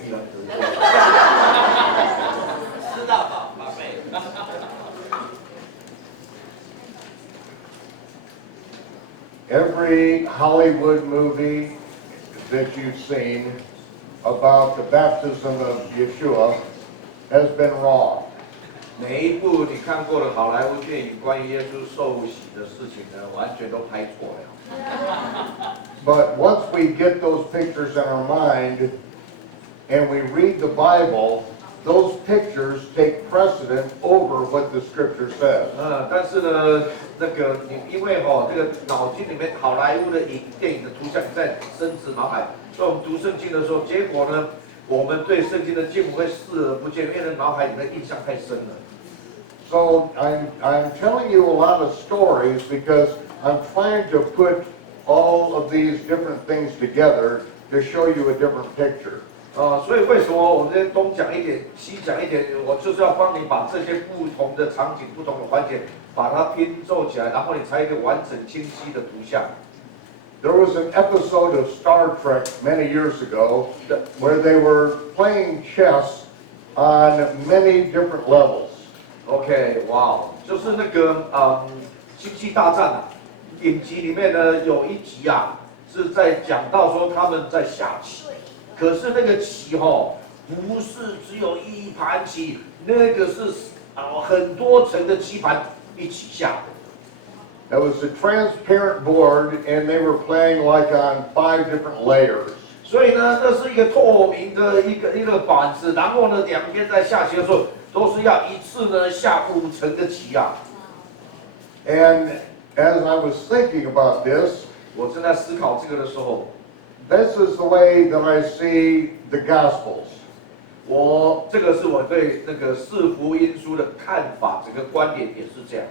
必然得救。知道吧，宝贝。Every Hollywood movie that you've seen about the baptism of Yeshua has been wrong. 每一部你看过的好莱坞电影关于耶稣受洗的事情呢，完全都拍错了。But once we get those pictures in our mind and we read the Bible, those pictures take precedent over what the Scripture says. 但是呢，因为这个脑筋里面好莱坞的电影的图像在深植脑海，所以我们读圣经的时候，结果呢，我们对圣经的经文会视而不见，因为脑海里面印象太深了。So I'm telling you a lot of stories because I'm trying to put all of these different things together to show you a different picture. 所以为什么我们今天东讲一点，西讲一点，我就是要帮你把这些不同的场景、不同的环节，把它拼凑起来，然后你才有一个完整清晰的图像。There was an episode of Star Trek many years ago where they were playing chess on many different levels. OK， 哇，就是那个星际大战啊，影集里面呢有一集啊是在讲到说他们在下棋，可是那个棋不是只有一盘棋，那个是很多层的棋盘一起下的。It was a transparent board, and they were playing like on 5 different layers. 所以呢，这是一个透明的一个板子，然后呢，两边在下棋的时候，都是要一次呢下5层的棋啊。And as I was thinking about this, 我正在思考这个的时候， this is the way that I see the Gospels. 这个是我对那个四福音书的看法，整个观点也是这样。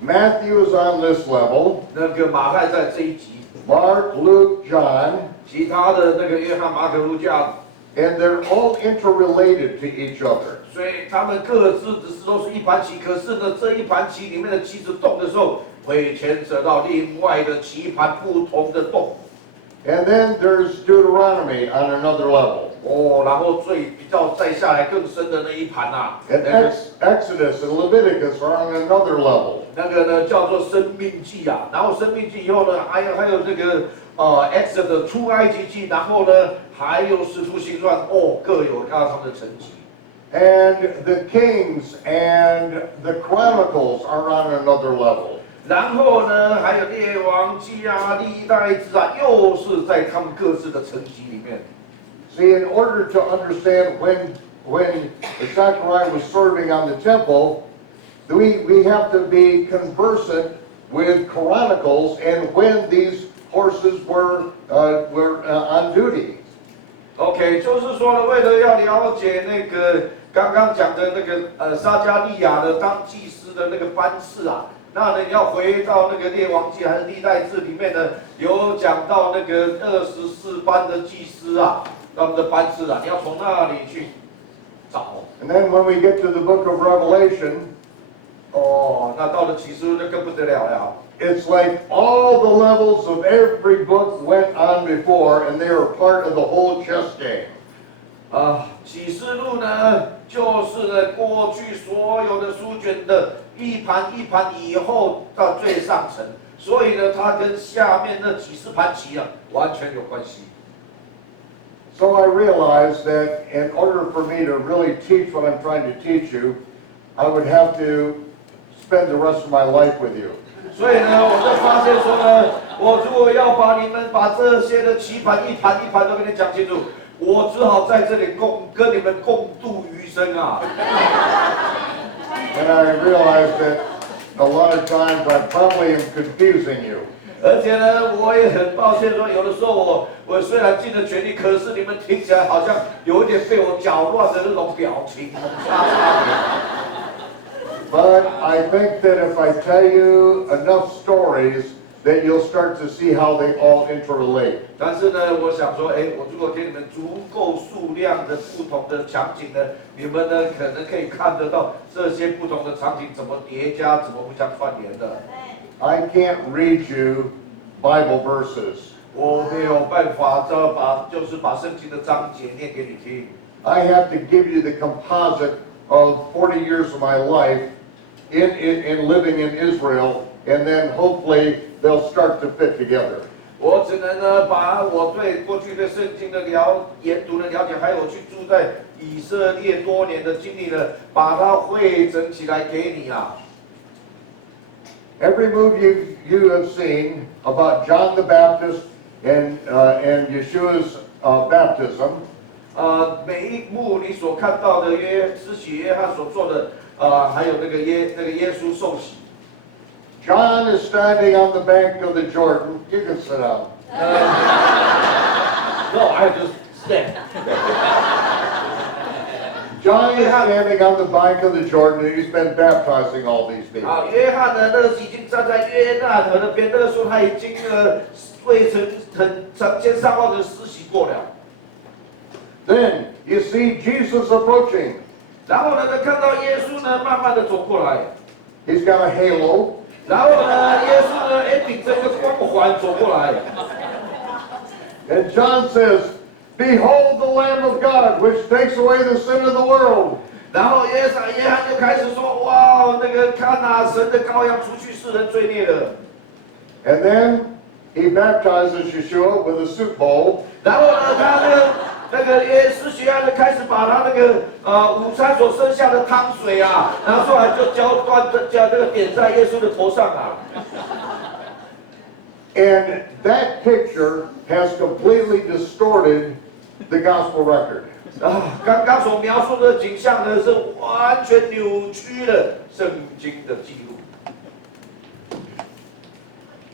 Matthew is on this level. 那个马太在这一集， Mark, Luke, John, 其他的那个约翰、马可、路加， and they're all interrelated to each other. 所以他们各自只是都是一盘棋，可是呢，这一盘棋里面的棋子动的时候，会牵扯到另外的棋盘不同的动。And then there's Deuteronomy on another level. 然后比较再下来更深的那一盘啊， And Exodus and Leviticus are on another level. 那个呢叫做生命记啊，然后生命记以后呢，还有这个Exodus 出埃及记，然后呢还有使徒行传，各有他们的层级。And the Kings and the Chronicles are on another level. 然后呢，还有列王记啊、历代志啊，又是在他们各自的层级里面。See, in order to understand when Zechariah was serving on the temple, we have to be conversant with Chronicles and when these horses were on duty. OK， 就是说呢，为了要了解那个刚刚讲的那个撒加利亚的当祭司的那个班次啊，那呢你要回到那个列王记还是历代志里面呢，有讲到那个24班的祭司啊。他们的班次啊，你要从那里去找。And then when we get to the book of Revelation, 那到了启示录就更不得了了。It's like all the levels of every book went on before, and they are part of the whole chess game. 启示录呢，就是呢过去所有的书卷的一盘一盘以后到最上层，所以呢，它跟下面那几十盘棋啊完全有关系。So I realized that in order for me to really teach what I'm trying to teach you, I would have to spend the rest of my life with you. 所以呢，我就发现说呢，我如果要把你们把这些的棋盘一盘一盘都跟你讲清楚，我只好在这里跟你们共度余生啊。And I realized that a lot of times I probably am confusing you. 而且呢，我也很抱歉说，有的时候我虽然尽了全力，可是你们听起来好像有一点被我搅乱的那种表情。But I think that if I tell you enough stories, that you'll start to see how they all interrelate. 但是呢，我想说，我如果给你们足够数量的不同的场景呢，你们呢可能可以看得到这些不同的场景怎么叠加，怎么互相串联的。I can't read you Bible verses. 我没有办法把圣经的章节念给你听。I have to give you the composite of 40 years of my life in living in Israel, and then hopefully they'll start to fit together. 我只能呢把我对过去对圣经的研读的了解，还有去住在以色列多年的经历呢，把它汇整起来给你啊。Every movie you have seen about John the Baptist and Yeshua's baptism, 每一幕你所看到的施洗约翰所做的，还有那个耶稣受洗。John is standing on the bank of the Jordan. You can sit down. No, I just stand. John is standing on the bank of the Jordan, and he's been baptizing all these people. 好，约翰呢，那已经站在约旦河那边，那个时候他已经未曾成千上万人施洗过了。Then you see Jesus approaching. 然后呢，看到耶稣呢，慢慢的走过来。He's got a halo. 然后呢，耶稣呢，顶着一个光环走过来。And John says, "Behold the Lamb of God, which takes away the sin of the world." 然后约翰就开始说：“哇，那个看啊，神的羔羊除去世人罪孽了。” And then he baptizes Yeshua with a soup bowl. 然后呢，他那个施洗约翰就开始把他那个午餐所剩下的汤水啊，拿出来就浇这个点在耶稣的头上啊。And that picture has completely distorted the gospel record. 刚刚所描述的景象呢，是完全扭曲了圣经的记录。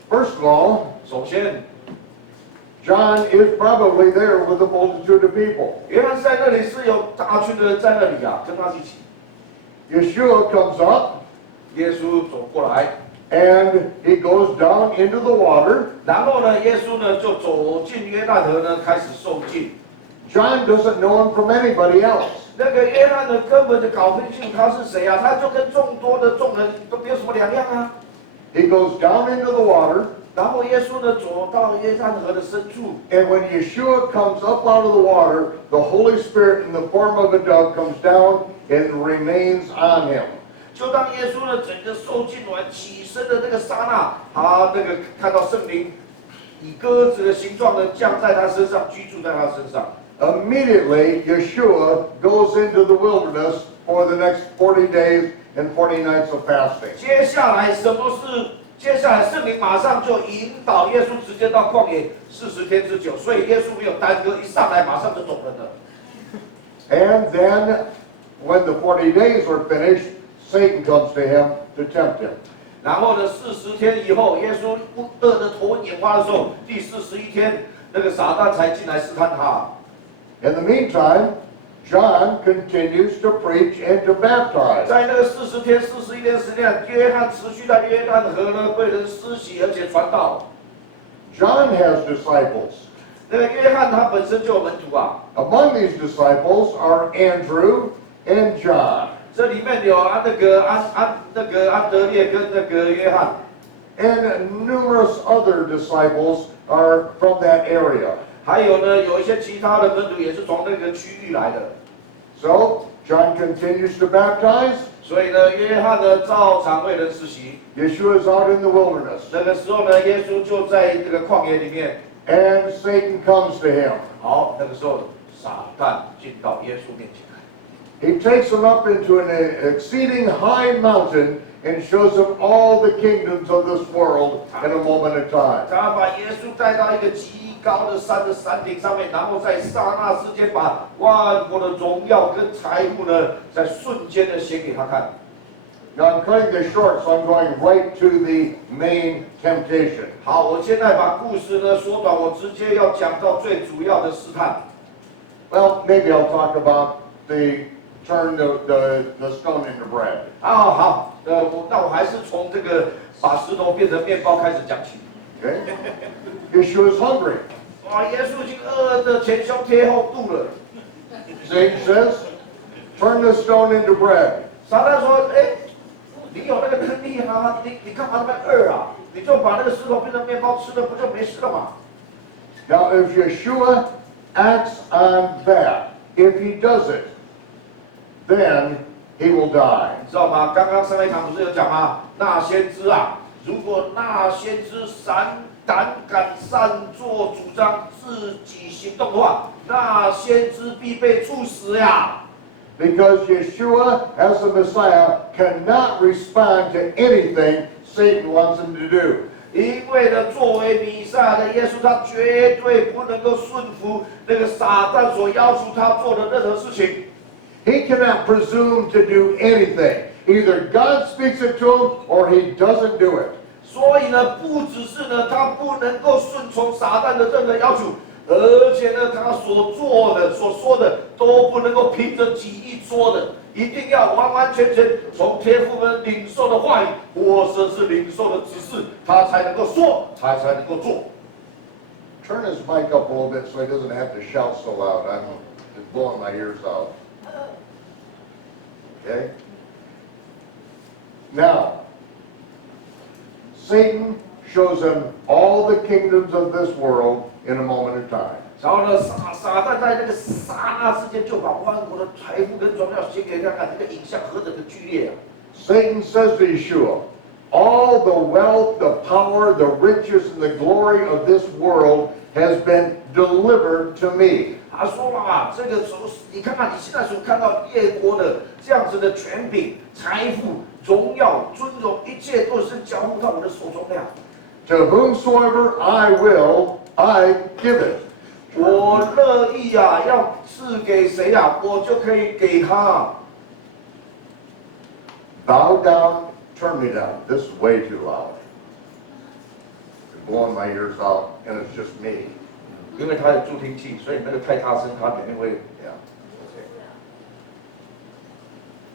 First of all, 首先， John is probably there with a multitude of people. 约翰在那里是有大群的人在那里啊，跟他一起。Yeshua comes up 耶稣走过来， and he goes down into the water. 然后呢，耶稣呢就走进约旦河呢，开始受浸。John doesn't know him from anybody else. 那个约翰呢，根本就搞不清楚他是谁啊，他就跟众多的众人都没有什么两样啊。He goes down into the water, 然后耶稣呢走到约旦河的深处， and when Yeshua comes up out of the water, the Holy Spirit in the form of a dove comes down and remains on him. 就当耶稣呢整个受浸完起身的那个刹那，他那个看到圣灵以鸽子的形状呢降在他身上，居住在他身上。Immediately, Yeshua goes into the wilderness for the next 40 days and 40 nights of fasting. 接下来什么事？接下来圣灵马上就引导耶稣直接到旷野40天之久，所以耶稣没有耽搁，一上来马上就走人了。And then, when the 40 days are finished, Satan comes to him to tempt him. 然后呢，40天以后，耶稣饿得头昏眼花的时候，第41天，那个撒旦才进来试探他。In the meantime, John continues to preach and to baptize. 在那个40天、41天时间，约翰持续在约旦河呢为人施洗，而且传道。John has disciples. 那个约翰他本身就有门徒啊， Among these disciples are Andrew and John. 这里面有安德烈跟那个约翰， And numerous other disciples are from that area. 还有呢有一些其他的门徒也是从那个区域来的。 So, John continues to baptize. 所以呢，约翰呢照常为人施洗。 Yeshua is out in the wilderness. 那个时候呢，耶稣就在这个旷野里面。 And Satan comes to him. 好，那个时候撒旦进到耶稣面前来。 He takes him up into an exceeding high mountain and shows him all the kingdoms of this world in a moment of time. 他把耶稣带到一个极高的山顶上面，然后在刹那之间把万国的荣耀跟财富呢，在瞬间的显给他看。 Now I'm cutting this short, so I'm going right to the main temptation. 好，我现在把故事呢缩短，我直接要讲到最主要的试探。 Well, maybe I'll talk about the turn the stone into bread. 好，那我还是从这个把石头变成面包开始讲起。 Okay? Yeshua's hungry. 哇，耶稣已经饿得前胸贴后肚了。 Satan says, turn the stone into bread. 撒旦说：“哎，你有那个能力啊，你干嘛那么饿啊？你就把那个石头变成面包吃了，不就没事了吗？” Now, if Yeshua acts on that, if he does it, then he will die. 你知道吗？刚刚上一堂不是有讲吗？那先知啊，如果那先知胆敢擅作主张，自己行动的话，那先知必被处死呀。Because Yeshua, as the Messiah, cannot respond to anything Satan wants him to do. 因为呢，作为弥赛亚的耶稣，他绝对不能够顺服那个撒旦所要求他做的任何事情。He cannot presume to do anything. Either God speaks it to him or he doesn't do it. 所以呢，不只是呢，他不能够顺从撒旦的任何要求，而且呢，他所做的、所说的都不能够凭着己意说的，一定要完完全全从天父们领受的话语，或者是领受的指示，他才能够说，他才能够做。Turn his mic up a little bit so he doesn't have to shout so loud. I'm just blowing my ears out. Okay? Now, Satan shows him all the kingdoms of this world in a moment of time. 然后呢，撒旦在那个刹那之间就把万国的财富跟荣耀显给他看，这个影像何等的剧烈啊！ Satan says to Yeshua, all the wealth, the power, the riches, and the glory of this world has been delivered to me. 他说嘛，这个你看看你现在所看到列国的这样子的权柄、财富、荣耀、尊荣，一切都是交付到我的手中的呀。 To whomsoever I will, I give it. 我乐意啊，要赐给谁啊，我就可以给他。 Bow down, turn me down. This is way too loud. It's blowing my ears out, and it's just me. 因为它有助听器，所以那个太大声，它里面会 Yeah.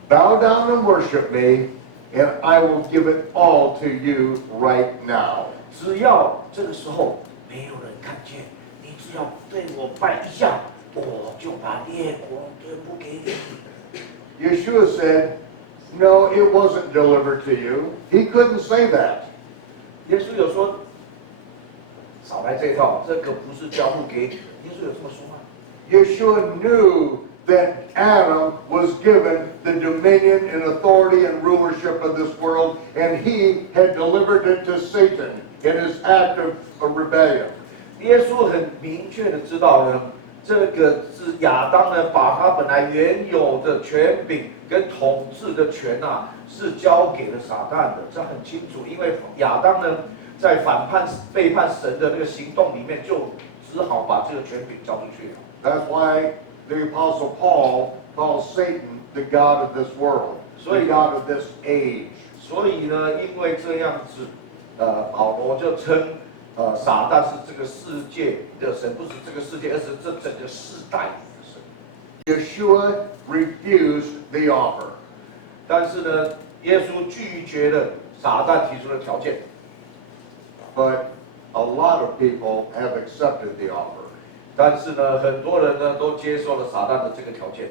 Bow down and worship me, and I will give it all to you right now. 只要这个时候没有人看见，你只要对我拜一下，我就把列国全部给你。 Yeshua said, no, it wasn't delivered to you. He couldn't say that. 耶稣有说，少来这一套，这个不是交付给你。耶稣有这么说吗？ Yeshua knew that Adam was given the dominion and authority and rulership of this world, and he had delivered it to Satan in his act of rebellion. 耶稣很明确的知道呢，这个是亚当呢，把他本来原有的权柄跟统治的权啊，是交给了撒旦的，这很清楚。因为亚当呢，在背叛神的那个行动里面，就只好把这个权柄交出去了。 That's why the Apostle Paul calls Satan the god of this world, the god of this age. 所以呢，因为这样子，保罗就称撒旦是这个世界的神，不是这个世界，而是这整个世代的神。 Yeshua refused the offer. 但是呢，耶稣拒绝了撒旦提出的条件。 But a lot of people have accepted the offer. 但是呢，很多人呢都接受了撒旦的这个条件。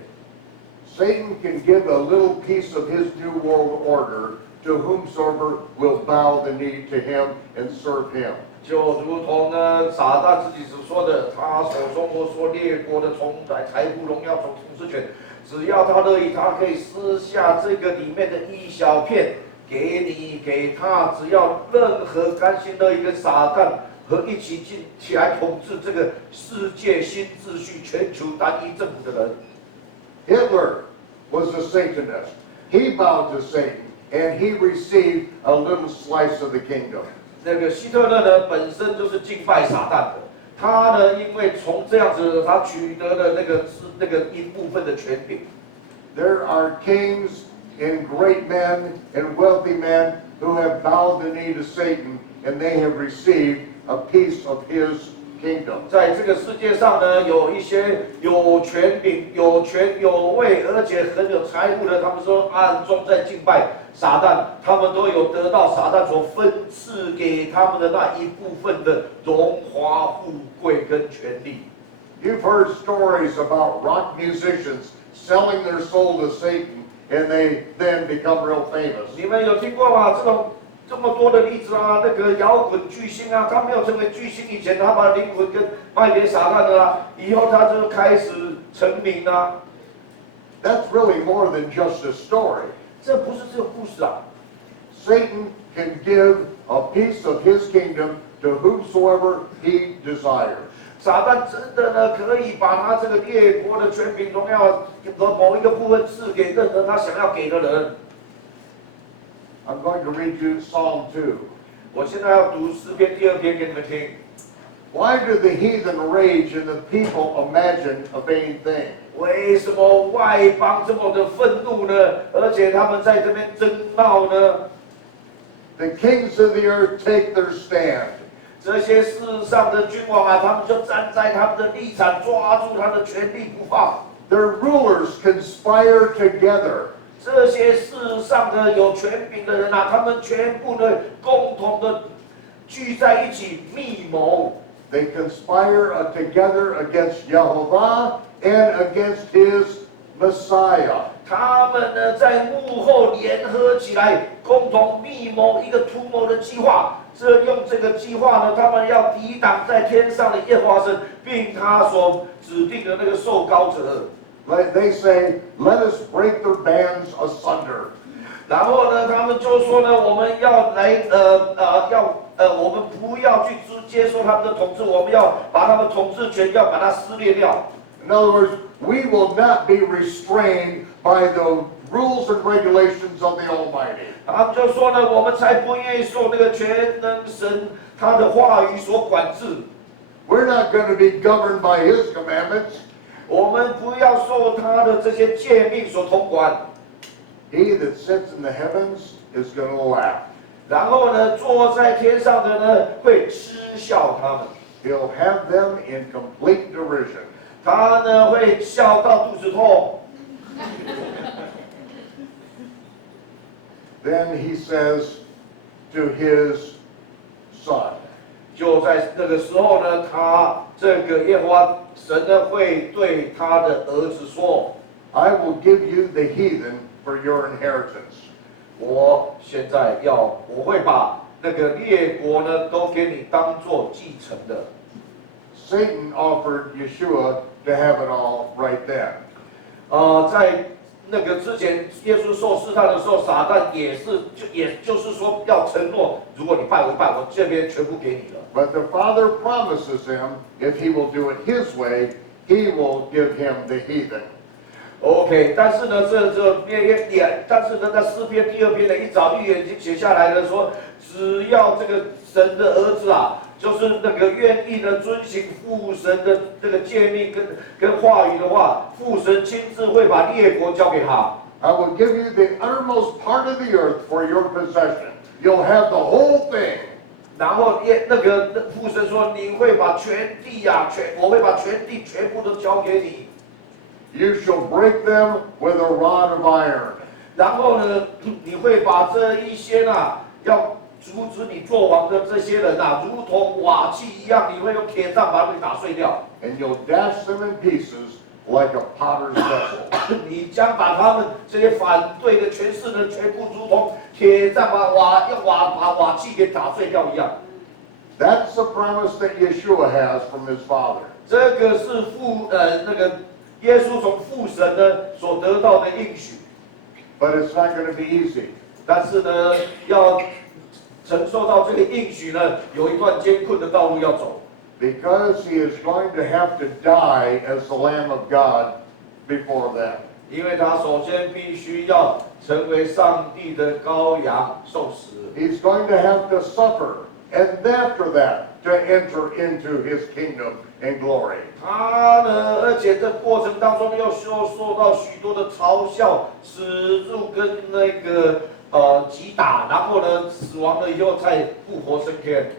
Satan can give a little piece of his new world order to whomsoever will bow the knee to him and serve him. 就如同呢，撒旦自己所说的，他手中我说列国的财富、荣耀、统治权，只要他乐意，他可以撕下这个里面的一小片给你给他，只要任何甘心乐意跟撒旦和一起起来统治这个世界新秩序、全球单一政府的人。 Hitler was a Satanist. He bowed to Satan and he received a little slice of the kingdom. 那个希特勒呢，本身就是敬拜撒旦的。他呢，因为从这样子，他取得了那个一部分的权柄。 There are kings and great men and wealthy men who have bowed the knee to Satan and they have received a piece of his kingdom. 在这个世界上呢，有一些有权柄、有权有位，而且很有财富的，他们说暗中在敬拜撒旦，他们都有得到撒旦所分赐给他们的那一部分的荣华富贵跟权利。 You've heard stories about rock musicians selling their soul to Satan and they then become real famous. 你们有听过吗？这种这么多的例子啊，那个摇滚巨星啊，他没有成为巨星以前，他把灵魂跟卖给撒旦了啊，以后他就开始成名啊。That's really more than just a story. 这不是这个故事啊。Satan can give a piece of his kingdom to whomsoever he desires. 撒旦真的呢，可以把他这个列国的权柄、荣耀的某一个部分赐给任何他想要给的人。I'm going to read you Psalm 2. 我现在要读诗篇第2篇给你们听。Why do the heathen rage and the people imagine a vain thing? 为什么外邦这么的愤怒呢？而且他们在这边争闹呢？ The kings of the earth take their stand. 这些世上的君王啊，他们就站在他们的立场，抓住他的权力不放。Their rulers conspire together. 这些世上的有权柄的人啊，他们全部的共同的聚在一起密谋。 They conspire together against Jehovah and against his Messiah. 他们呢，在幕后联合起来，共同密谋一个图谋的计划。用这个计划呢，他们要抵挡在天上的耶和华神，并他所指定的那个受膏者。 They say, "Let us break their bands asunder." 然后呢，他们就说呢，我们要来我们不要去接受他们的统治，我们要把他们统治权要把它撕裂掉。 In other words, we will not be restrained by the rules and regulations of the Almighty. 他们就说呢，我们才不愿意受那个全能神他的话语所管制。 We're not going to be governed by his commandments. 我们不要受他的这些诫命所统管。 He that sits in the heavens is going to laugh. 然后呢，坐在天上的呢会嗤笑他们， He'll have them in complete derision. 他呢会笑到肚子痛。 Then he says to his son, 就在那个时候呢，他这个耶和华神呢会对他的儿子说 I will give you the heathen for your inheritance. 我会把那个列国呢都给你当做继承的。 Satan offered Yeshua to have it all right then. 在那个之前，耶稣受试探的时候，撒旦也就是说要承诺，如果你拜我一拜，我这边全部给你了。 But the Father promises him, if he will do it his way, he will give him the heathen. OK， 但是呢，但是呢，在诗篇第2篇的一早预言已经写下来了，说只要这个神的儿子啊，就是那个愿意呢遵行父神的这个诫命跟话语的话，父神亲自会把列国交给他。 I will give you the uttermost part of the earth for your possession. You'll have the whole thing. 然后父神说，你会把全地啊，我会把全地全部都交给你。 You shall break them with a rod of iron. 然后呢，你会把这一些啊，要阻止你做王的这些人啊，如同瓦器一样，你会用铁杖把他们打碎掉。 And you'll dash them in pieces like a potter's vessel. 你将把他们这些反对的权势呢，全部如同铁杖把瓦器给打碎掉一样。 That's the promise that Yeshua has from his Father. 这个是耶稣从父神呢所得到的应许。 But it's not going to be easy. 但是呢，要承受到这个应许呢，有一段艰困的道路要走。 Because he is going to have to die as the Lamb of God before them. 因为他首先必须要成为上帝的羔羊受死。 He's going to have to suffer, and after that, to enter into his kingdom and glory. 他呢，而且这过程当中又受到许多的嘲笑、耻辱跟击打，然后呢，死亡了以后再复活升天。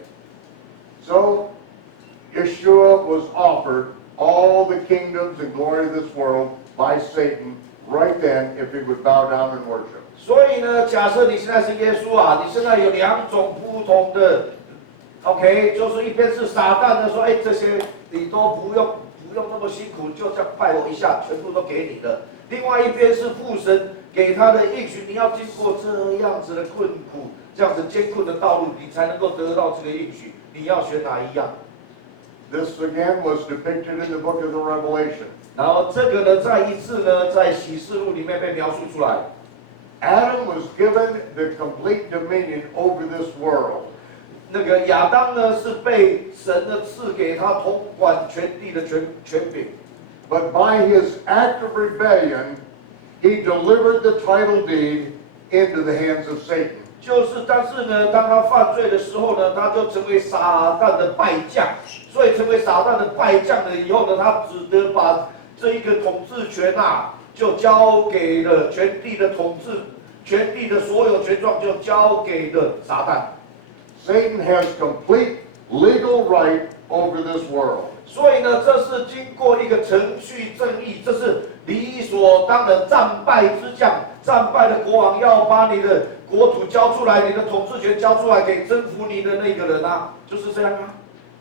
So, Yeshua was offered all the kingdoms and glory of this world by Satan right then if he would bow down and worship. 所以呢，假设你现在是耶稣啊，你现在有2种不同的 ，OK， 就是一边是撒旦的说，哎，这些你都不用那么辛苦，就这样拜我一下，全部都给你了。另外一边是父神给他的应许，你要经过这样子的困苦，这样子艰困的道路，你才能够得到这个应许。你要选哪一样？ This again was depicted in the book of the Revelation. 然后这个呢，再一次呢，在启示录里面被描述出来。Adam was given the complete dominion over this world. 那个亚当呢，是被神呢赐给他统管全地的权柄。 But by his act of rebellion, he delivered the title deed into the hands of Satan. 就是，但是呢，当他犯罪的时候呢，他就成为撒旦的败将。所以成为撒旦的败将了以后呢，他只得把这一个统治权啊，就交给了全地的统治，全地的所有权状就交给了撒旦。 Satan has complete legal right over this world. 所以呢，这是经过一个程序正义，这是理所当然。战败之将，战败的国王要把你的国土交出来，你的统治权交出来给征服你的那个人啊，就是这样啊。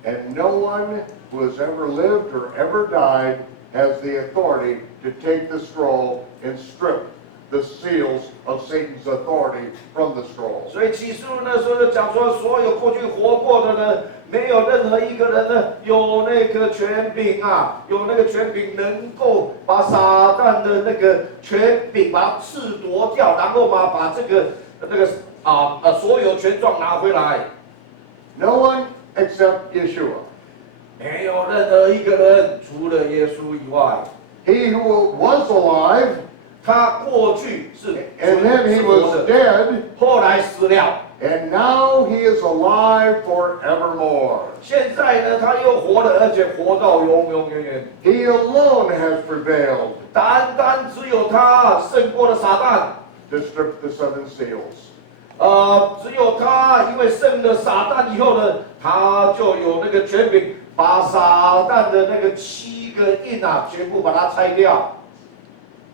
And no one who has ever lived or ever died has the authority to take the scroll and strip the seals of Satan's authority from the scroll. 所以启示录那时候就讲说，所有过去活过的呢，没有任何一个人呢有那个权柄啊，有那个权柄能够把撒旦的那个权柄把它褫夺掉，然后嘛把这个所有权状拿回来。 No one except Yeshua. 没有任何一个人除了耶稣以外， He who was alive, 他过去是 and then he 活 was 的， dead, 后来死了。 and now he is alive forevermore. 现在呢，他又活了，而且活到永永远远。 He alone has prevailed 单单只有他胜过了撒旦。 to strip the seven seals. 只有他，因为胜了撒旦以后呢，他就有那个权柄，把撒旦的那个7个印啊，全部把它拆掉。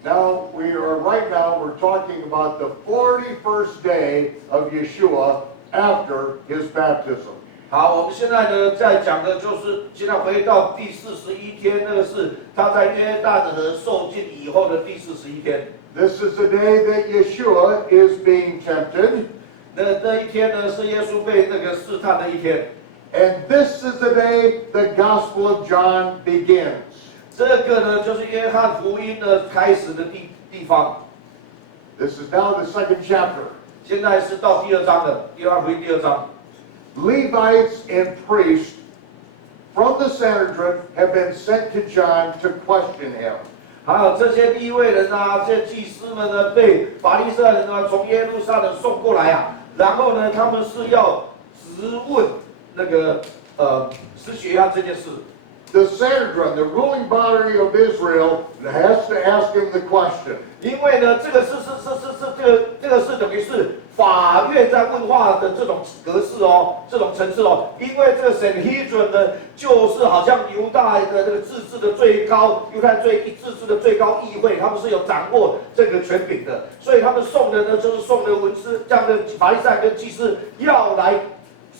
Now we're talking about the 41st day of Yeshua after his baptism. 好，我们现在呢在讲的就是现在回到第41天，那个是他在约旦河受浸以后的第41天。 This is the day that Yeshua is being tempted. 那一天呢是耶稣被那个试探的一天。 And this is the day the Gospel of John begins. 这个呢就是约翰福音呢开始的地方。 This is now the second chapter. 现在是到第2章了，约翰福音第2章。 Levites and priests from the Sanhedrin have been sent to John to question him. 还有这些利未人啊，这些祭司们呢，被法利赛人呢从耶路撒冷送过来啊，然后呢，他们是要质问那个施洗约翰这件事。 The Sanhedrin, the ruling body of Israel, has to ask him the question. 因为呢，这个是等于是法院在问话的这种格式哦，这种层次哦。因为这个 Sanhedrin 呢，就是好像犹太的这个自治的最高，犹太自治的最高议会，他们是有掌握这个权柄的，所以他们送的呢，就是送的文士这样的法利赛跟祭司要来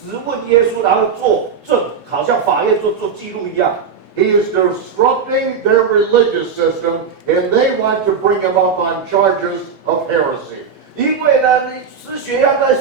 质问耶稣，然后作证，好像法院做记录一样。 He is disrupting their religious system, and they want to bring him up on charges of heresy. 因为呢，施洗约翰在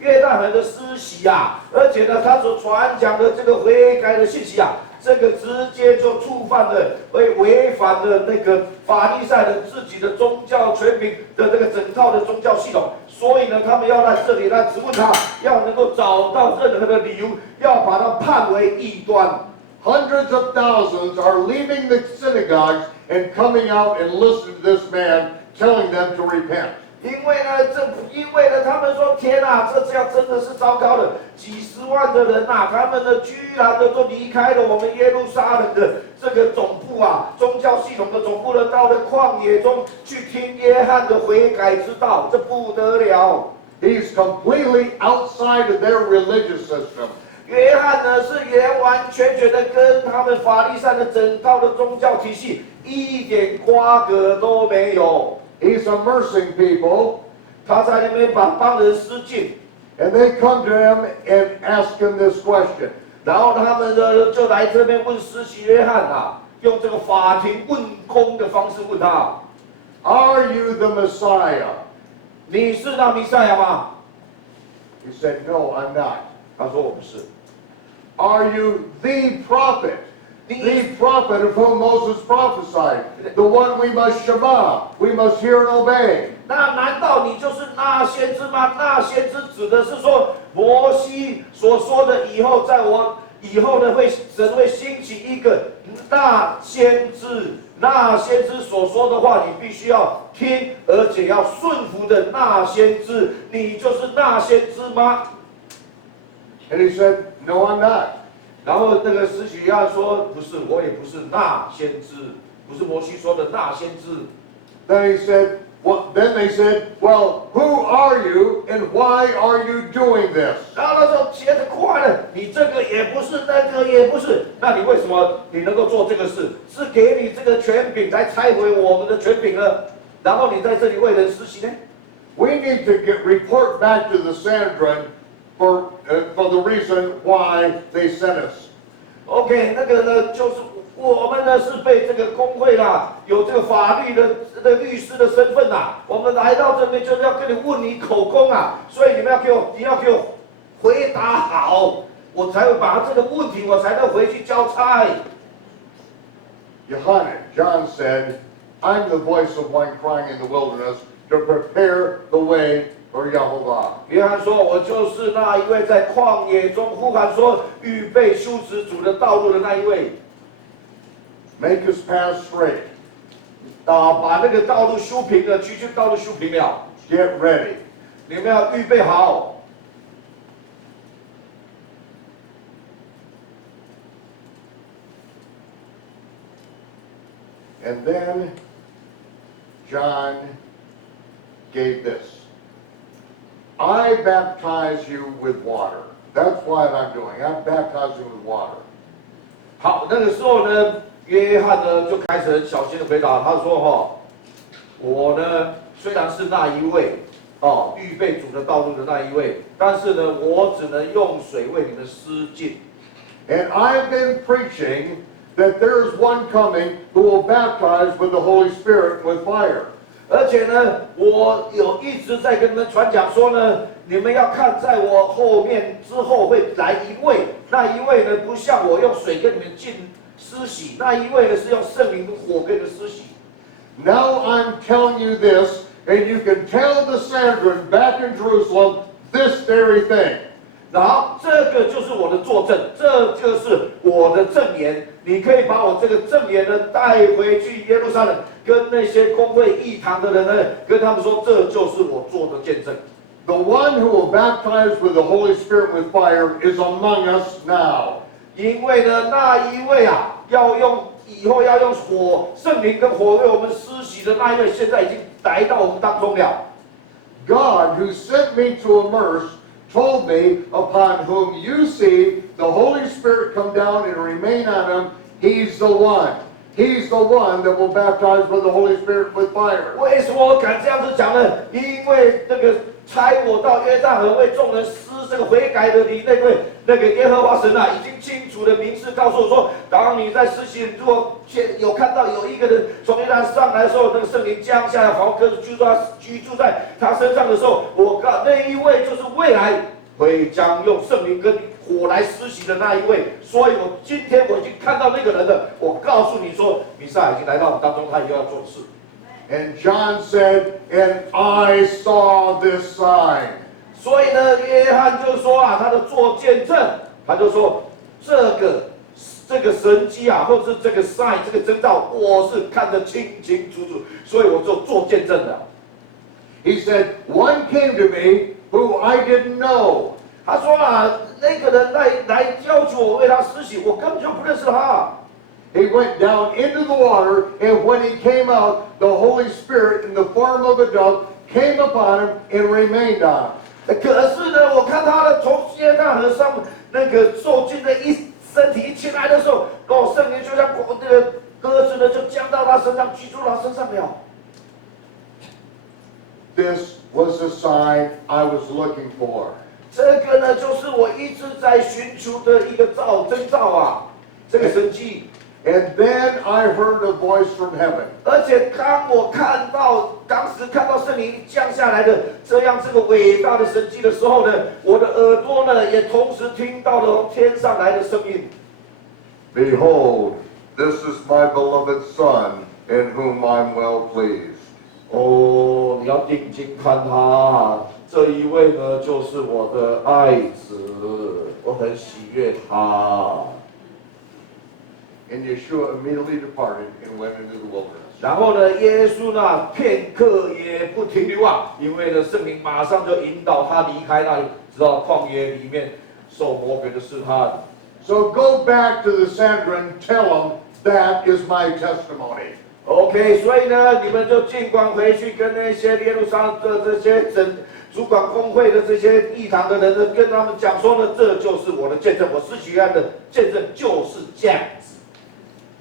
约旦河的施洗啊，而且呢，他所传讲的这个悔改的信息啊，这个直接就触犯了，违反了那个法利赛人自己的宗教权柄的这个整套的宗教系统。所以呢，他们要在这里来质问他，要能够找到任何的理由，要把他判为异端。 Hundreds of thousands are leaving the synagogues and coming out and listening to this man telling them to repent. 因为呢，他们说天啊，这样真的是糟糕了，几十万的人呐，他们呢居然的都离开了我们耶路撒冷的这个总部啊，宗教系统的总部呢，到了旷野中去听约翰的悔改之道，这不得了。 He's completely outside of their religious system. 约翰呢是完全的跟他们法利赛的整套的宗教体系一点瓜葛都没有。 He's immersing people, 他在那边把帮人施浸， and they come to him and ask him this question. 然后他们呢就来这边问施洗约翰啊，用这个法庭问空的方式问他 Are you the Messiah? 你是那弥赛亚吗？ He said, No, I'm not. 他说我不是。 Are you the prophet? The prophet of whom Moses prophesied, the one we must shema, we must hear and obey. 那难道你就是那先知吗？那先知指的是说摩西所说的以后，在我以后呢，神会兴起一个那先知，那先知所说的话，你必须要听，而且要顺服的那先知，你就是那先知吗？ And he said, No, I'm not. 然后那个施洗约翰说：“不是，我也不是那先知，不是摩西说的那先知。” Then he said, Then they said, Well, who are you and why are you doing this? 然后他说：“接着快了，你这个也不是，那个也不是，那你为什么你能够做这个事？是给你这个权柄来拆毁我们的权柄呢？然后你在这里为人施洗呢？” We need to report back to the Sanhedrin for the reason why they sent us. OK， 那个呢，就是我们呢是被这个工会啦，有这个法律的律师的身份呐，我们来到这边就是要跟你问你口供啊，所以你要给我回答好，我才会把这个问题我才能回去交差。John said, I'm the voice of one crying in the wilderness to prepare the way for Yahovah. 约翰说：“我就是那一位在旷野中呼喊说，预备修直主的道路的那一位。” Make his path straight. 把那个道路修平了，区道路修平了。Get ready. 你们要预备好。And then John gave this. I baptize you with water. That's what I'm doing. I'm baptizing with water. 好，那个时候呢，约翰呢就开始很小心的回答，他说：“我呢虽然是那一位预备主的道路的那一位，但是呢，我只能用水为你们施浸。” And I've been preaching that there's one coming who will baptize with the Holy Spirit and with fire. 而且呢，我有一直在跟你们传讲说呢，你们要看在我后面之后会来一位，那一位呢不像我用水跟你们施洗，那一位呢是用圣灵跟火跟你们施洗。Now I'm telling you this, and you can tell the Sanhedrin back in Jerusalem this very thing. 然后这个就是我的作证，这就是我的证言。你可以把我这个证言呢带回去耶路撒冷，跟那些公会议堂的人呢，跟他们说，这就是我做的见证。The one who will baptize with the Holy Spirit with fire is among us now. 因为呢，那一位以后要用圣灵跟火为我们施洗的那一位，现在已经来到我们当中了。God, who sent me to immerse, told me, upon whom you see the Holy Spirit come down and remain on him, he's the one. He's the one that will baptize with the Holy Spirit with fire. 为什么我敢这样子讲呢？因为那个差我到约旦河为众人施这个悔改的礼，那个耶和华神啊，已经清楚的明示告诉我说，当你在施洗，如果有看到有一个人从约旦上来的时候，那个圣灵降下来，好像居住在他身上的时候，那一位就是未来会将用圣灵跟火来施洗的那一位。所以我今天我已经看到那个人了，我告诉你说，弥赛亚已经来到我们当中，他以后要做的事。And John said, and I saw this sign. 所以呢，约翰就说啊，他的做见证，他就说这个神迹啊，或者是这个 sign 这个征兆，我是看得清清楚楚，所以我就做见证了。He said, one came to me who I didn't know. 他说啊，那个人来要求我为他施洗，我根本就不认识他。He went down into the water, and when he came out, the Holy Spirit, in the form of a dove, came upon him and remained on him. 可是呢，我看他的从约旦河上那个受浸的身体一起来的时候，圣灵就像那个鸽子呢，就降到他身上，居住他身上了。This was the sign I was looking for. 这个呢，就是我一直在寻求的一个征兆啊，这个神迹。And then I heard a voice from heaven. 而且当时看到圣灵降下来的这个伟大的神迹的时候呢，我的耳朵呢也同时听到了天上来的声音。Behold, this is my beloved Son, in whom I'm well pleased. 哦，你要定睛看他，这一位呢就是我的爱子，我很喜悦他。And Yeshua immediately departed and went into the wilderness. 然后呢，耶稣呢片刻也不停留啊，因为呢圣灵马上就引导他离开那里，直到旷野里面受魔鬼的试探。So go back to the Sanhedrin, tell them that is my testimony. OK， 所以呢，你们就尽管回去跟那些耶路撒冷的这些主管公会的这些议堂的人呢，跟他们讲说呢，这就是我的见证，我施洗约翰的见证就是这样子。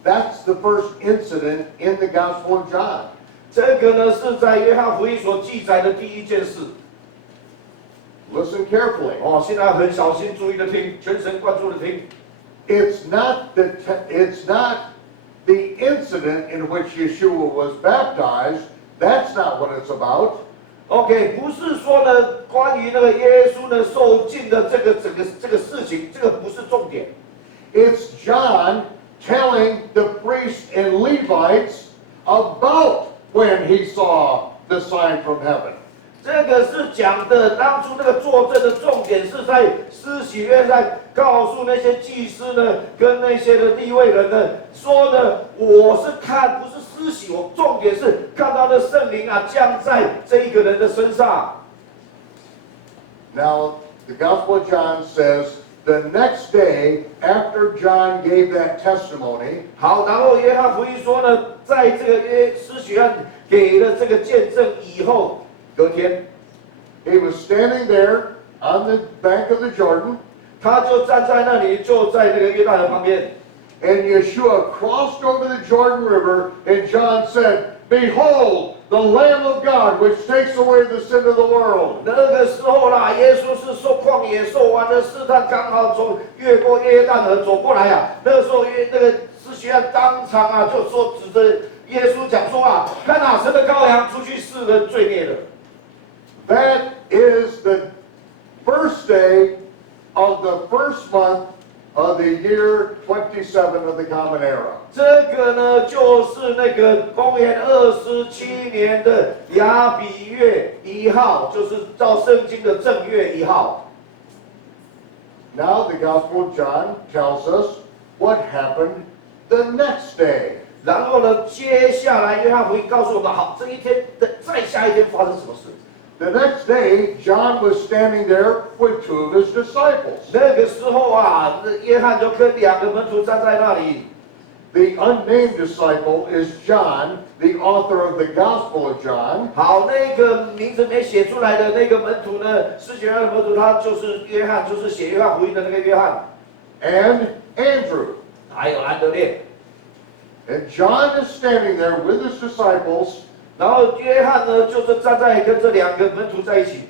That's the first incident in the Gospel of John. 这个呢是在约翰福音所记载的第一件事。Listen carefully. 哦，现在很小心注意的听，全神贯注的听。It's not the incident in which Yeshua was baptized. That's not what it's about. OK， 不是说呢关于那个耶稣呢受浸的这个事情，这个不是重点。It's John telling the priests and Levites about when he saw the sign from heaven. 这个是讲的，当初那个作证的重点是在施洗约翰告诉那些祭司呢，跟那些的利未人呢，说呢，我是看不是施洗，我重点是看到那圣灵啊降在这一个人的身上。Now, the Gospel of John says the next day after John gave that testimony, 好，然后约翰福音说呢，在这个施洗约翰给了这个见证以后。隔天 he was standing there on the bank of the Jordan, 他就站在那里，就在那个约旦河旁边。and Yeshua crossed over the Jordan River, and John said, Behold, the Lamb of God, which takes away the sin of the world. 那个时候啦，耶稣是受旷野受完了试探，刚好越过约旦河走过来啊。那个时候那个施洗约翰当场啊，就说指着耶稣讲说啊，看啊，神的羔羊出去世人罪孽的。That is the first day of the first month of the year 27 of the Common Era. 这个呢，就是那个公元27年的亚比月1号，就是照圣经的正月1号。Now the Gospel of John tells us what happened the next day. 然后呢，接下来约翰福音告诉我们，好，这一天的再下一天发生什么事？ The next day, John was standing there with two of his disciples. 那个时候啊，约翰就跟2个门徒站在那里。The unnamed disciple is John, the author of the Gospel of John. 好，那个名字没写出来的那个门徒呢，施洗约翰的门徒，他就是约翰，就是写约翰福音的那个约翰。And Andrew. 还有安德烈。And John is standing there with his disciples. 然后约翰呢，就是站在跟这2个门徒在一起。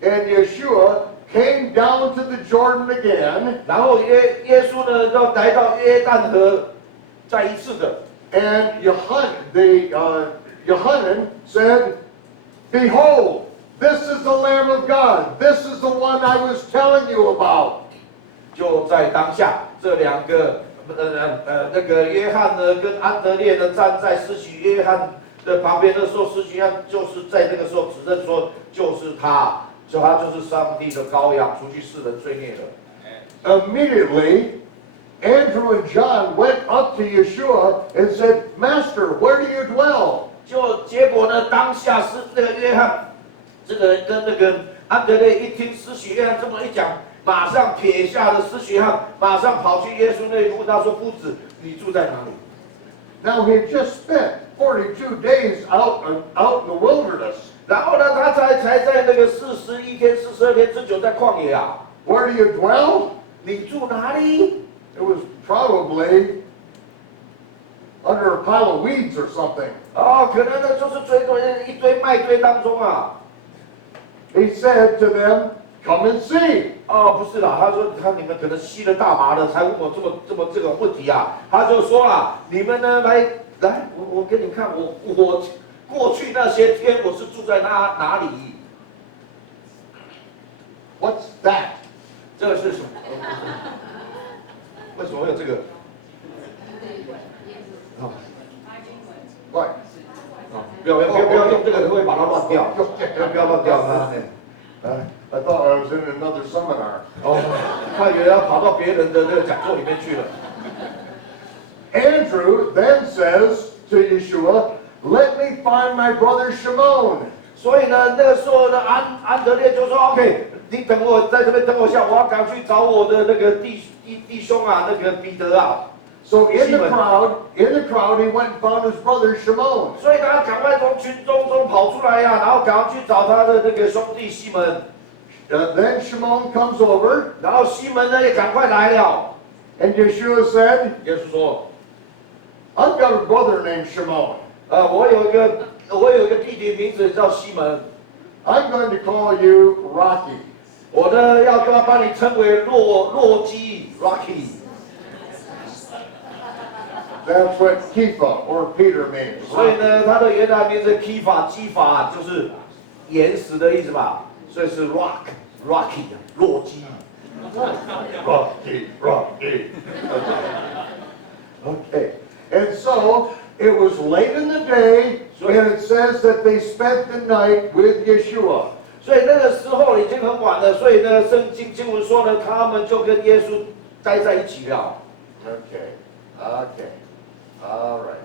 And Yeshua came down to the Jordan again. 然后耶稣呢，要来到约旦河，再一次的。And Yohanan said, Behold, this is the Lamb of God. This is the one I was telling you about. 就在当下，这2个那个约翰呢，跟安德烈呢，站在施洗约翰的旁边的时候，施洗约翰就是在那个时候指认说，就是他，他就是上帝的羔羊，除去世人罪孽的。Immediately, Andrew and John went up to Yeshua and said, Master, where do you dwell? 就结果呢，当下是那个约翰，这个跟那个安德烈一听施洗约翰这么一讲，马上撇下了施洗约翰，马上跑去耶稣那里问他说：“夫子，你住在哪里？” Now he had just spent 42 days out in the wilderness. 然后呢，他才在那个41天、42天之久在旷野啊。Where do you dwell? 你住哪里？ It was probably under a pile of weeds or something. 哦，可能呢就是一堆麦堆当中啊。He said to them, Come and see. 哦，不是啦，他说你们可能吸了大麻了，才问我这么这个问题啊。他就说啦，你们呢来，我给你们看，我过去那些天我是住在哪里 What's that? 这个是什么？为什么会有这个？啊，What? 不要用这个，会把它乱掉。不要乱掉它。I thought I was in another seminar. 哦，他以为要跑到别人的那个讲座里面去了。Andrew then says to Yeshua, "Let me find my brother Shimon." 所以呢，那个时候呢，安德烈就说 ：“OK， 你等我在这边等我一下，我要赶去找我的那个弟兄啊，那个彼得啊。” So in the crowd, he went and found his brother Shimon. 所以他赶快从群众中跑出来呀，然后赶快去找他的那个兄弟西门。Then Shimon comes over, 然后西门呢也赶快来了。and Yeshua said, 耶稣说 "I've got a brother named Shimon. 我有一个弟弟，名字叫西门。I'm going to call you Rocky." 我呢要把你称为洛基 Rocky。 That's what Kepha or Peter means. 所以呢，他的原来名字基法就是岩石的意思吧，所以是 Rocky 洛基。Rocky. Okay. And so it was late in the day, and it says that they spent the night with Yeshua. 所以那个时候已经很晚了，所以呢，圣经经文说呢，他们就跟耶稣待在一起了。Okay. All right.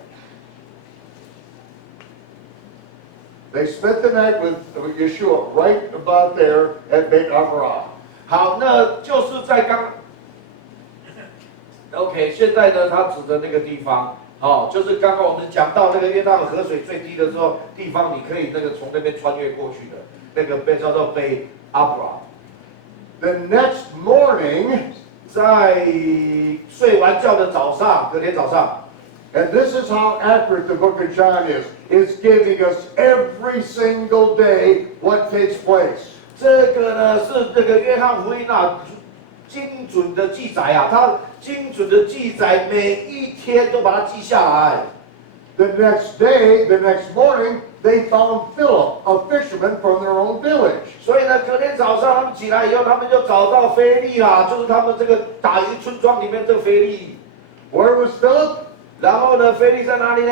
They spent the night with Yeshua right about there at Beit Avrah. 好，那就是在OK， 现在呢，他指的那个地方，就是刚刚我们讲到那个约旦河水最低的时候地方，你可以那个从那边穿越过去的，那个被叫做Beit Avrah。The next morning, 在睡完觉的早上，隔天早上。 and this is how accurate the book of John is. It's giving us every single day what takes place. 这个呢是这个约翰福音精准的记载啊，它精准的记载每一天都把它记下来。The next morning, they found Philip, a fisherman from their own village. 所以呢，隔天早上他们起来以后，他们就找到腓利啦，就是他们这个打鱼村庄里面这个腓利。Where was Philip? 然后呢，腓利在哪里呢？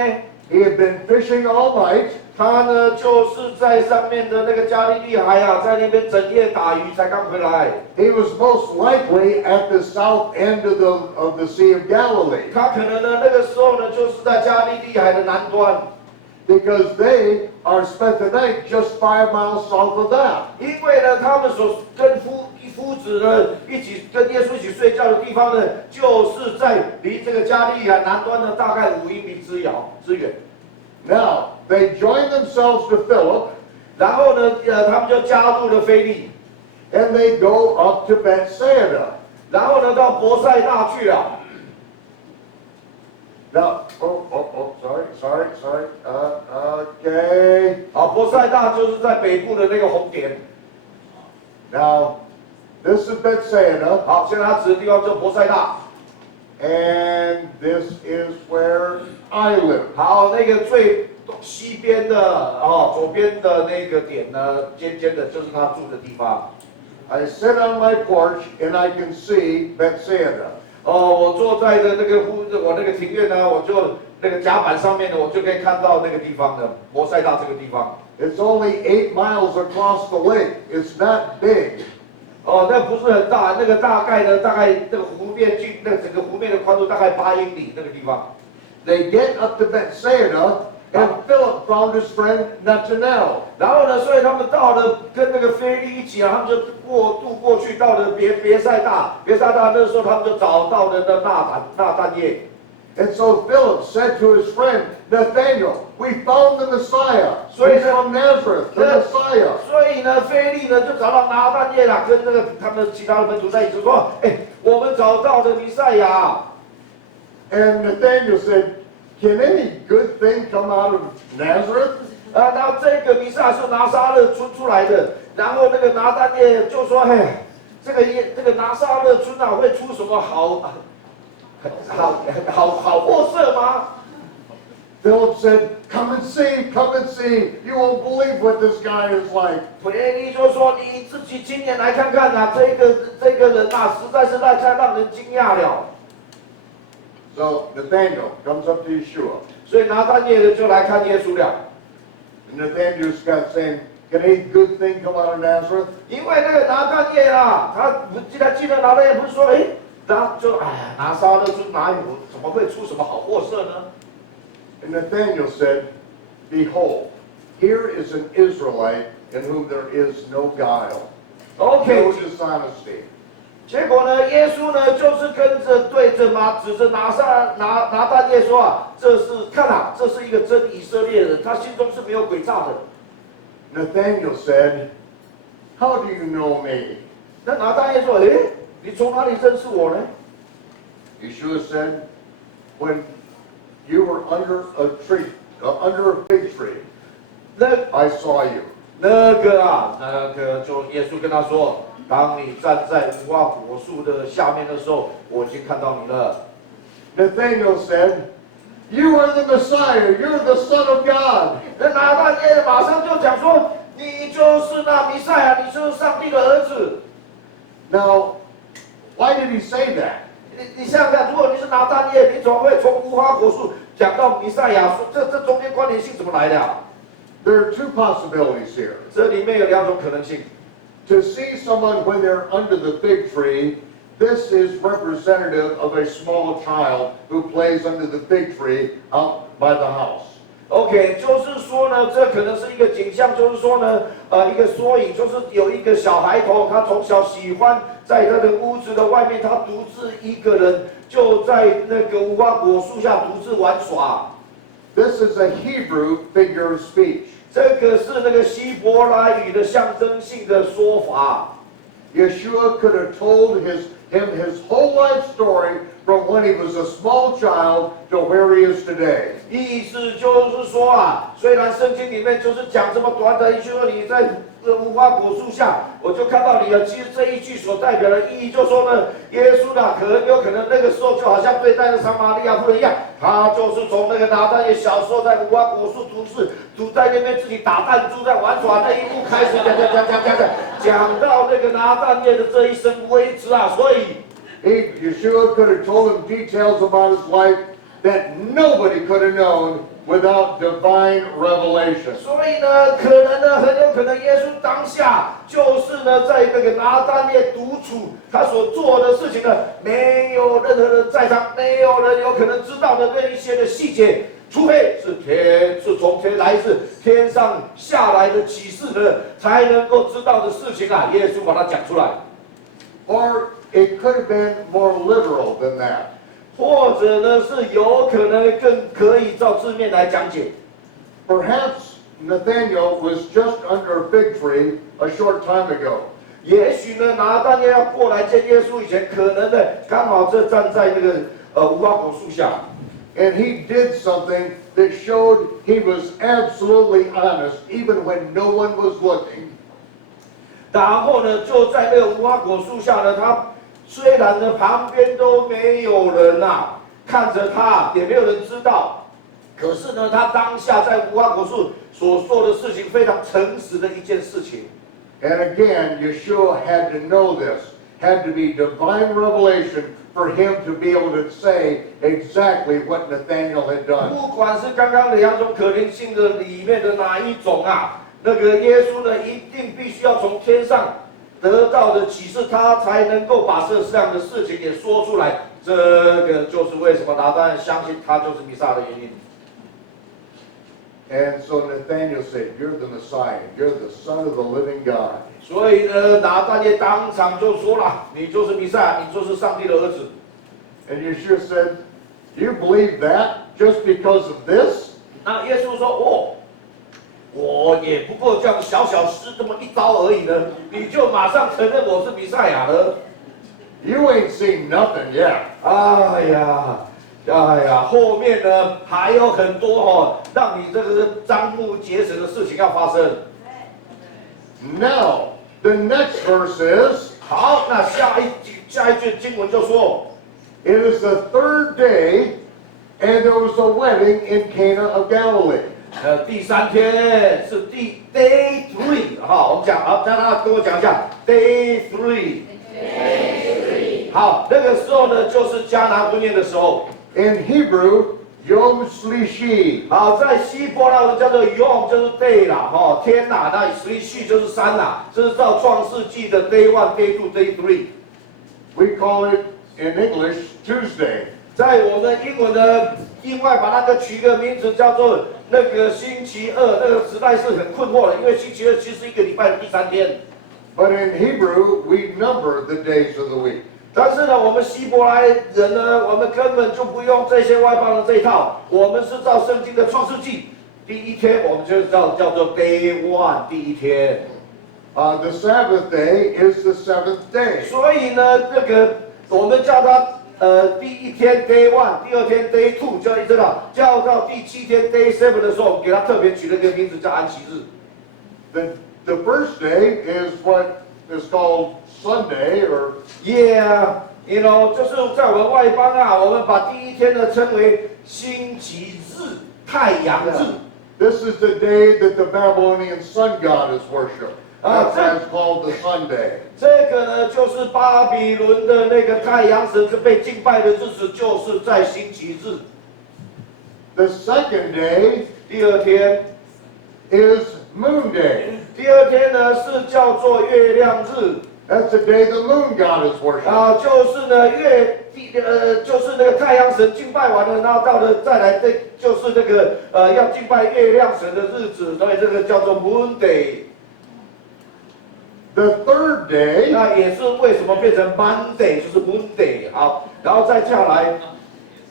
He had been fishing all night. 他呢就是在上面的那个加利利海啊，在那边整夜打鱼，才刚回来。He was most likely at the south end of the Sea of Galilee. 他可能呢那个时候呢就是在加利利海的南端。 Because they are spent the night just 5 miles south of that. 因为呢，他们所跟夫子呢一起跟耶稣一起睡觉的地方呢，就是在离这个加利利海南端呢大概5英里之远。Now, they join themselves to Philip, 然后呢，他们就加入了腓利， and they go up to Bethsaida. 然后呢到伯赛大去了。 Now, sorry. Okay. 好，伯赛大就是在北部的那个红点。 Now, this is Bethsaida, 好，现在他指的地方叫伯赛大。 and this is where I live. 好，那个最西边的左边的那个点呢，尖尖的，就是他住的地方。 I sit on my porch, and I can see Bethsaida. 我坐在的我那个庭院呢，我就那个甲板上面呢，我就可以看到那个地方的伯赛大这个地方。 It's only 8 miles across the lake. It's not big. 那不是很大，那个大概那个湖面那个整个湖面的宽度大概8英里那个地方。 They get up to Bethsaida, and Philip found his friend Nathanael. 然后呢，所以他们到了跟那个腓利一起啊，他们就渡过去到了别赛大，那时候他们就找到了那但业。 And so Philip said to his friend Nathanael, "We found the Messiah. He's from Nazareth, the Messiah." 所以呢，腓利呢就找到拿但业啦，跟他们其他的门徒在一起说：“我们找到了弥赛亚。” And Nathanael said, "Can any good thing come out of Nazareth?" 然后这个弥赛亚是拿撒勒村出来的，然后那个拿但业就说：“这个拿撒勒村啊会出什么好货色吗？ Philip said, "Come and see, come and see. You won't believe what this guy is like." 腓力就说：“你自己亲眼来看看啊，这个人啊，实在是太让人惊讶了。” So Nathanael comes up to Yeshua. 所以拿但业的就来看耶稣了。 And Nathanael's got saying, "Can any good thing come out of Nazareth?" 因为那个拿但业啊，他记得拿但业不是说，拿撒勒村哪有怎么会出什么好货色呢？ And Nathanael said, "Behold, here is an Israelite in whom there is no guile, no dishonesty." 结果呢，耶稣呢就是对着指着拿但业说啊，这是一个真以色列人，他心中是没有诡诈的。 Nathanael said, "How do you know me?" 那拿但业说，你从哪里认识我呢？ Yeshua said, "When you were under a fig tree, I saw you." 那个就耶稣跟他说，当你站在无花果树的下面的时候，我已经看到你了。 Nathanael said, "You are the Messiah. You're the Son of God." 那拿但业马上就讲说，你就是那弥赛亚，你就是上帝的儿子。 Now, why did he say that? 你想想看，如果你是拿但业，你怎么会从无花果树讲到弥赛亚？这中间关联性怎么来的啊？ There are two possibilities here. 这里面有两种可能性。 To see someone when they're under the fig tree, this is representative of a small child who plays under the fig tree out by the house. OK， 就是说呢，这可能是一个景象，就是说呢，一个缩影，就是有一个小孩童，他从小喜欢在他的屋子的外面，他独自一个人就在那个无花果树下独自玩耍。 This is a Hebrew figure of speech. 这个是那个希伯来语的象征性的说法。 Yeshua could have told him his whole life story from when he was a small child to where he is today. 意思就是说啊，虽然圣经里面就是讲这么短的一句说你在无花果树下，我就看到你了。其实这一句所代表的意义，就说呢，耶稣呢，有可能那个时候就好像对待的撒玛利亚妇人一样，他就是从那个拿但业小时候在无花果树独在那边自己打弹珠在玩耍那一步开始讲到那个拿但业的这一生为止啊，所以。 Yeshua could have told him details about his life that nobody could have known without divine revelation. 所以呢，很有可能耶稣当下就是呢，在那个拿但业独处，他所做的事情呢，没有任何人在场，没有人有可能知道的那一些的细节，除非是从来自天上下来的启示的，才能够知道的事情啊，耶稣把它讲出来。 Or it could have been more literal than that. 或者呢，是有可能更可以照字面来讲解。 Perhaps Nathanael was just under a fig tree a short time ago. 也许呢，拿但业要过来见耶稣以前，可能呢刚好站在那个无花果树下。 And he did something that showed he was absolutely honest, even when no one was looking. 然后呢，就在那个无花果树下呢，他虽然呢旁边都没有人啊，看着他，也没有人知道，可是呢，他当下在无花果树所做的事情非常诚实的一件事情。 And again, Yeshua had to know this, had to be divine revelation for him to be able to say exactly what Nathanael had done. 不管是刚刚两种可能性的里面的哪一种啊，那个耶稣呢，一定必须要从天上得到的启示，他才能够把这样的事情也说出来。这个就是为什么拿但相信他就是弥撒的原因。 And so Nathanael said, "You're the Messiah. You're the Son of the living God." 所以呢，拿但业当场就说了：“你就是弥赛亚，你就是上帝的儿子。” And Yeshua said, "Do you believe that just because of this?" 那耶稣说：“我也不过这样小施这么一招而已呢，你就马上承认我是弥赛亚了？” You ain't seen nothing yet. 哎呀，后面呢还有很多让你这个瞠目结舌的事情要发生。 Now, the next verse is, 好，那下一句经文就说 It is the third day, and there was a wedding in Cana of Galilee. 第3天是day 3，好，我们讲，好，大家跟我讲一下 day 3。好，那个时候呢，就是迦南婚宴的时候。In Hebrew, Yom Shlishi. 好，在希伯来文叫做 Yom， 就是 day 啦，哈，天啦，那 Shlishi 就是3啦，这是照创世纪的 day 1、day 2、day 3。We call it in English Tuesday. 在我们英文呢，另外把那个取一个名字叫做那个星期二，那个时代是很困惑的，因为星期二其实是一个礼拜的第3天。But in Hebrew, we number the days of the week. 但是呢，我们希伯来人呢，我们根本就不用这些外邦人这一套，我们是照圣经的创世纪第1天，我们就叫做 day 1，第1天。The Sabbath day is the 7th day. 所以呢，这个我们叫它第1天 day 1，第2天 day 2，就知道叫到第7天 day 7的时候，我们给它特别取了一个名字叫安息日。The first day is what is called Sunday or Yeah，you know， 就是在我们外邦啊，我们把第1天呢称为星期日、太阳日。This is the day that the Babylonian sun god is worshipped. That's why it's called the Sunday. 这个呢，就是巴比伦的那个太阳神被敬拜的日子，就是在星期日。The second day 第2天 is Moon Day. 第2天呢是叫做月亮日。That's the day the moon god is worshipped. 就是呢就是那个太阳神敬拜完了，然后到了再来就是那个要敬拜月亮神的日子，所以这个叫做 Moon Day。The third day 那也是为什么变成 Monday， 就是 Monday。好，然后再下来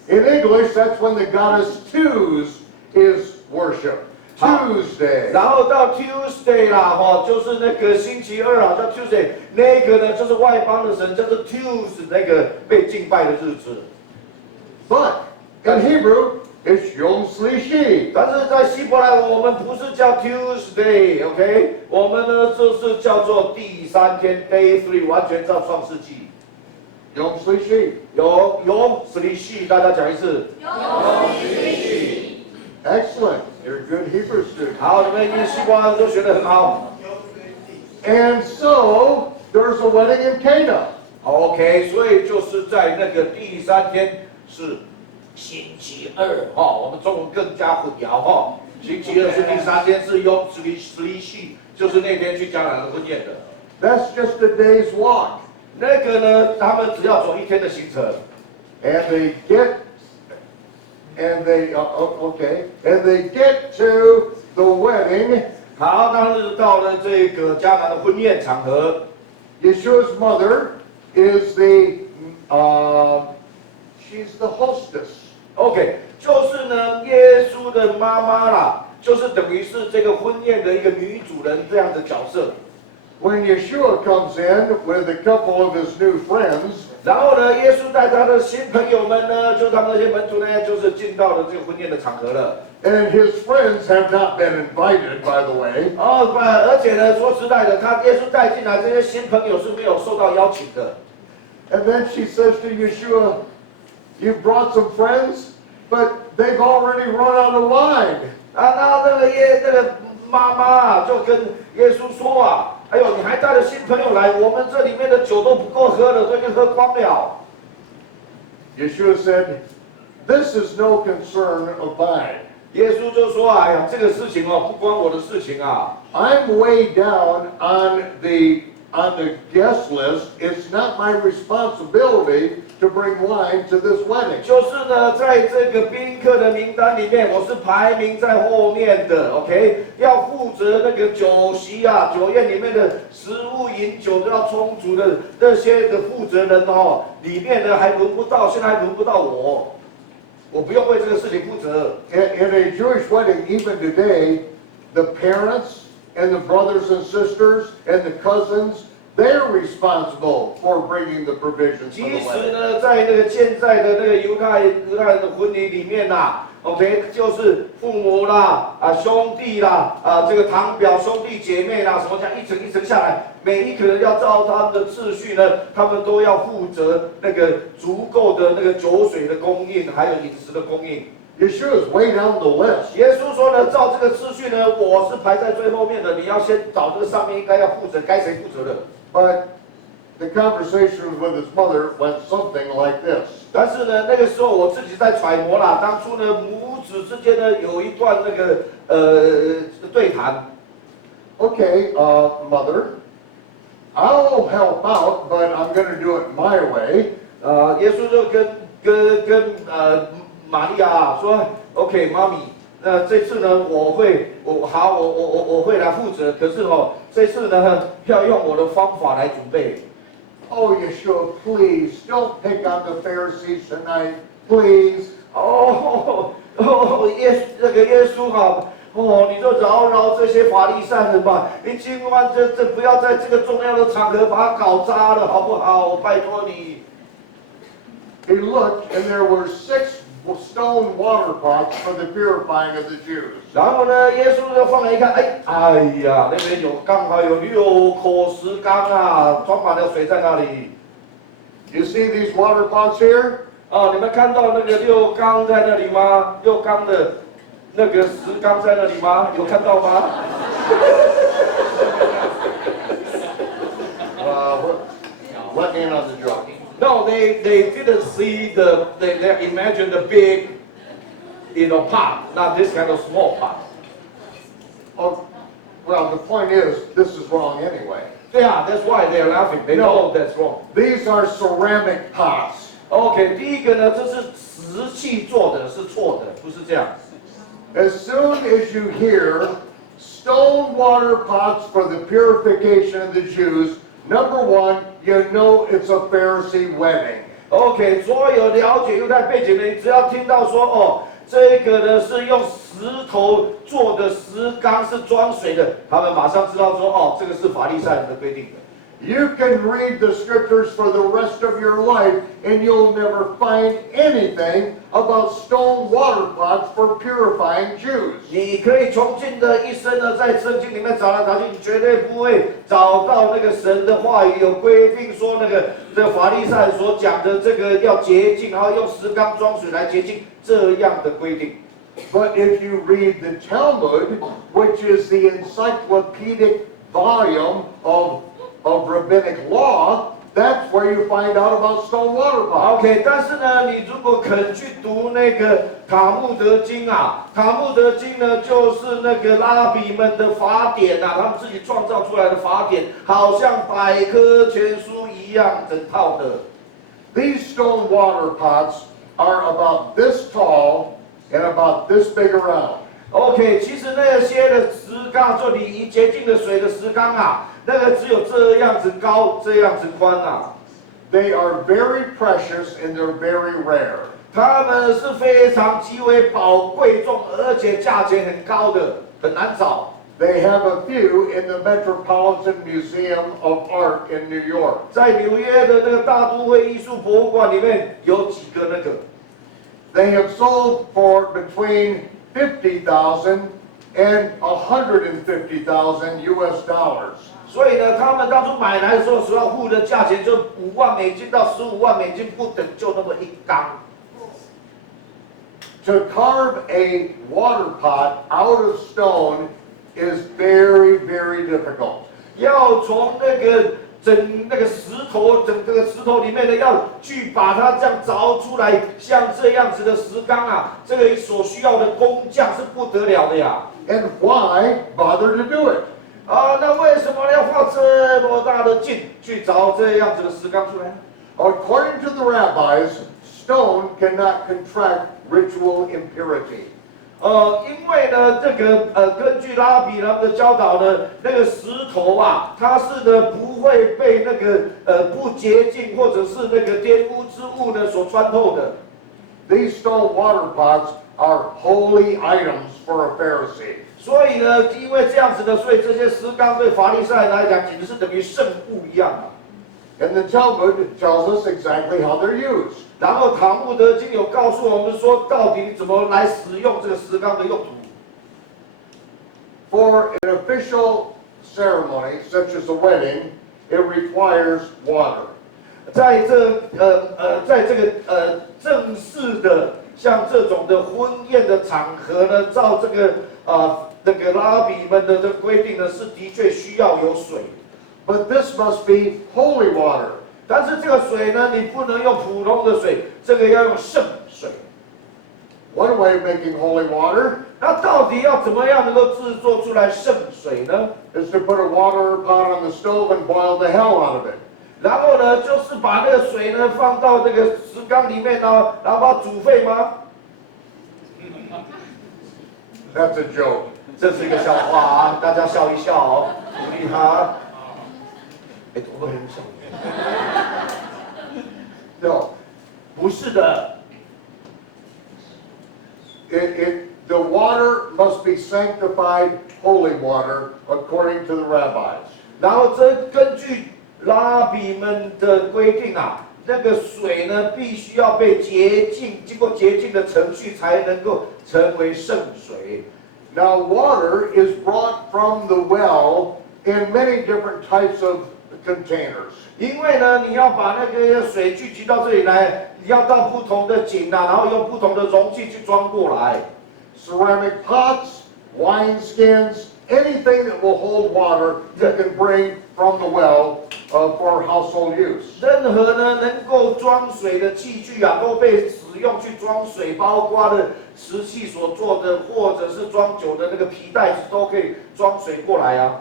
in English, that's when the goddess Tues is worshipped. Tuesday. 然后到 Tuesday 啦，就是那个星期二啊，叫 Tuesday， 那个呢就是外邦的神，叫做 Tues 那个被敬拜的日子。But in Hebrew, it's Yom Shlishi. 但是在希伯来文，我们不是叫 Tuesday，OK？ 我们呢就是叫做第3天 Day 3， 完全照创世纪。Yom Shlishi. 有 Shlishi， 大家讲一次。Excellent. You're a good Hebrew student. 好，你们念希伯来文都学得很好。And so there's a wedding in Cana. OK， 所以就是在那个第3天是星期二，我们中文更加混淆，星期二是第3天，是用 Shlishi， 就是那天去迦南的婚宴的。That's just a day's walk. 那个呢，他们只要走1天的行程。And they get to the wedding. 好，当日到了这个迦南的婚宴场合。Yeshua's mother is she's the hostess. OK， 就是呢，耶稣的妈妈啦，就是等于是这个婚宴的一个女主人这样的角色。When Yeshua comes in with a couple of his new friends, 然后呢，耶稣带他的新朋友们呢，就他们那些门徒呢，就是进到了这个婚宴的场合了。and his friends have not been invited, by the way. 而且呢，说实在的，耶稣带进来这些新朋友是没有受到邀请的。And then she says to Yeshua, "You brought some friends, but they've already run out of wine." 那这个妈妈就跟耶稣说啊。哎呦，你还带了新朋友来，我们这里面的酒都不够喝了，都已经喝光了。Yeshua said, "This is no concern of mine." 耶稣就说：“哎呀，这个事情不关我的事情啊。I'm way down on the guest list. It's not my responsibility to bring wine to this wedding." 就是呢，在这个宾客的名单里面，我是排名在后面的 ，OK？ 要负责那个酒席啊，酒宴里面的食物饮酒都要充足的那些的负责人里面呢还轮不到，现在还轮不到我，我不用为这个事情负责。In a Jewish wedding, even today, the parents and the brothers and sisters and the cousins, they're responsible for bringing the provisions for 其 the 实 wedding. 呢，在那个现在的那个犹太人的婚礼里面呐，OK， 就是父母啦、兄弟啦、这个堂表兄弟姐妹啦，什么这样一层一层下来，每一个人要照他们的次序呢，他们都要负责那个足够的那个酒水的供应，还有饮食的供应。 Yeshua is way down the list. 耶稣说呢，照这个次序呢，我是排在最后面的，你要先找这个上面应该要负责，该谁负责的。 But the conversation with his mother went something like this. 但是呢，那个时候我自己在揣摩啦，当初呢，母子之间呢有一段那个对谈。Okay, mother, I'll help out, but I'm going to do it my way. 耶稣就跟玛利亚说 ，OK， 妈咪，那这次呢，我会来负责，可是这次呢要用我的方法来准备。 Oh, Yeshua, please don't pick on the Pharisees tonight, please. 耶稣哈，你就饶这些法利赛人吧，你今晚这不要在这个重要的场合把它搞砸了，好不好？拜托你。 He looked, and there were 6 stone water pots for the purifying of the Jews. 然后呢，耶稣就放来一看，哎呀，那边刚好有6口石缸啊，装满了水在那里。 You see these water pots here? 你们看到那个6缸在那里吗？6缸的那个石缸在那里吗？有看到吗？Let me in on the joke. No, they didn't see they imagined the big, pot, not this kind of small pot. Oh, well, the point is, this is wrong anyway. Yeah, that's why they're laughing. They know that's wrong. These are ceramic pots. OK， 第一个呢，这是石器做的，是错的，不是这样。 As soon as you hear stone water pots for the purification of the Jews, number one, you know it's a Pharisee wedding. OK， 所有了解犹太背景的，你只要听到说这个呢是用石头做的石缸是装水的，他们马上知道说这个是法利赛人的规定的。 You can read the scriptures for the rest of your life, and you'll never find anything about stone water pots for purifying Jews. 你可以穷尽的一生呢，在圣经里面找来找去，你绝对不会找到那个神的话语有规定说这个法利赛人所讲的这个要洁净，然后用石缸装水来洁净这样的规定。 But if you read the Talmud, which is the encyclopedic volume of rabbinic law, that's where you find out about stone water pots. OK， 但是呢，你如果肯去读那个塔木德经啊，塔木德经呢就是那个拉比们的法典啊，他们自己创造出来的法典，好像百科全书一样，整套的。 These stone water pots are about this tall and about this big around. OK， 其实那些的石缸，就你洁净的水的石缸啊，那个只有这样子高，这样子宽啊。 They are very precious and they're very rare. 它们是非常极为宝贵重，而且价钱很高的，很难找。 They have a few in the Metropolitan Museum of Art in New York. 在纽约的那个大都会艺术博物馆里面有几个那个。 They have sold for between $50,000 and $150,000 US dollars. 所以呢，他们当初买来的时候所要付的价钱就5万美金到15万美金不等，就那么一缸。 To carve a water pot out of stone is very, very difficult. 要从那个石头，整个石头里面呢，要去把它这样凿出来，像这样子的石缸啊，这个所需要的工匠是不得了的呀。 And why bother to do it? 那为什么要花这么大的劲去凿这样子的石缸出来呢？ According to the rabbis, stone cannot contract ritual impurity. 因为呢，根据拉比他们的教导呢，那个石头啊，它是呢不会被那个不洁净或者是那个玷污之物呢所穿透的。 These stone water pots are holy items for a Pharisee. 所以呢，因为这样子的，所以这些石缸对法利赛人来讲，简直是等于圣物一样啊。And the Talmud tells us exactly how they're used. 然后塔木德经有告诉我们说，到底怎么来使用这个石缸的用途。For an official ceremony, such as a wedding, it requires water. 在这个正式的像这种的婚宴的场合呢，照这个那个拉比们的这个规定呢，是的确需要有水。But this must be holy water. 但是这个水呢，你不能用普通的水，这个要用圣水。One way of making holy water 那到底要怎么样能够制作出来圣水呢？ is to put a water pot on the stove and boil the hell out of it. 然后呢，就是把那个水呢放到这个石缸里面呢，然后把它煮沸吗？ That's a joke. 这是一个笑话啊，大家笑一笑哦，鼓励他。哎，我们笑。No, 不是的。 the water must be sanctified holy water according to the rabbis. 然后这根据拉比们的规定啊，那个水呢必须要被洁净，经过洁净的程序才能够成为圣水。 Now, water is brought from the well in many different types of containers. 因为呢，你要把那个水聚集到这里来，你要到不同的井啊，然后用不同的容器去装过来。 Ceramic pots, wine skins, anything that will hold water you can bring from the well for household use. 任何呢能够装水的器具啊，都被使用去装水，包括了石器所做的，或者是装酒的那个皮袋子，都可以装水过来啊。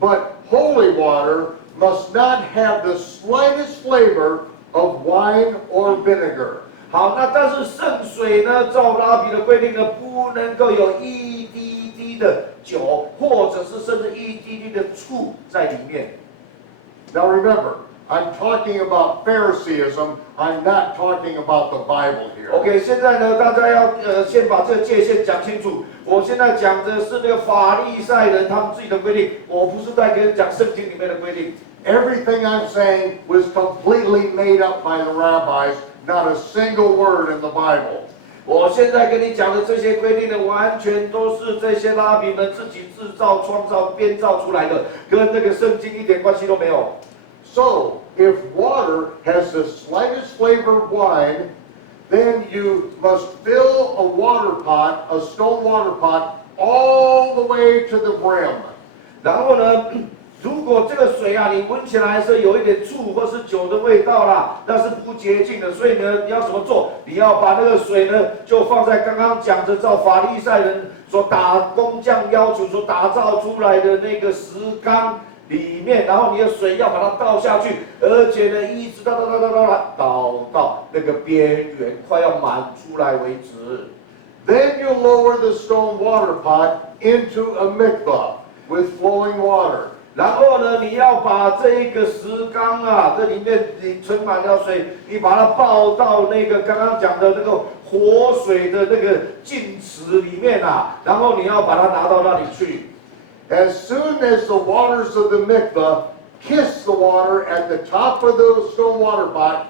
But holy water must not have the slightest flavor of wine or vinegar. 好，那但是圣水呢，照拉比的规定呢，不能够有一滴滴的酒，或者是甚至一滴滴的醋在里面。 Now remember, I'm talking about Phariseeism. I'm not talking about the Bible here. OK， 现在呢，大家要先把这个界限讲清楚。我现在讲的是那个法利赛人他们自己的规定，我不是在跟讲圣经里面的规定。 Everything I'm saying was completely made up by the rabbis, not a single word in the Bible. 我现在跟你讲的这些规定呢，完全都是这些拉比们自己制造、创造、编造出来的，跟那个圣经一点关系都没有。 So, if water has the slightest flavor of wine, then you must fill a water pot, a stone water pot, all the way to the brim. 然后呢，如果这个水啊，你闻起来是有一点醋或是酒的味道啦，那是不洁净的。所以呢，你要怎么做？你要把那个水呢，就放在刚刚讲的照法利赛人所工匠要求所打造出来的那个石缸里面，然后你的水要把它倒下去，而且呢，一直倒到那个边缘快要满出来为止。 Then you lower the stone water pot into a mikvah with flowing water. 然后呢，你要把这一个石缸啊，这里面你存满了水，你把它抱到那个刚刚讲的那个活水的那个净池里面啊，然后你要把它拿到那里去。 As soon as the waters of the mikvah kiss the water at the top of the stone water pot,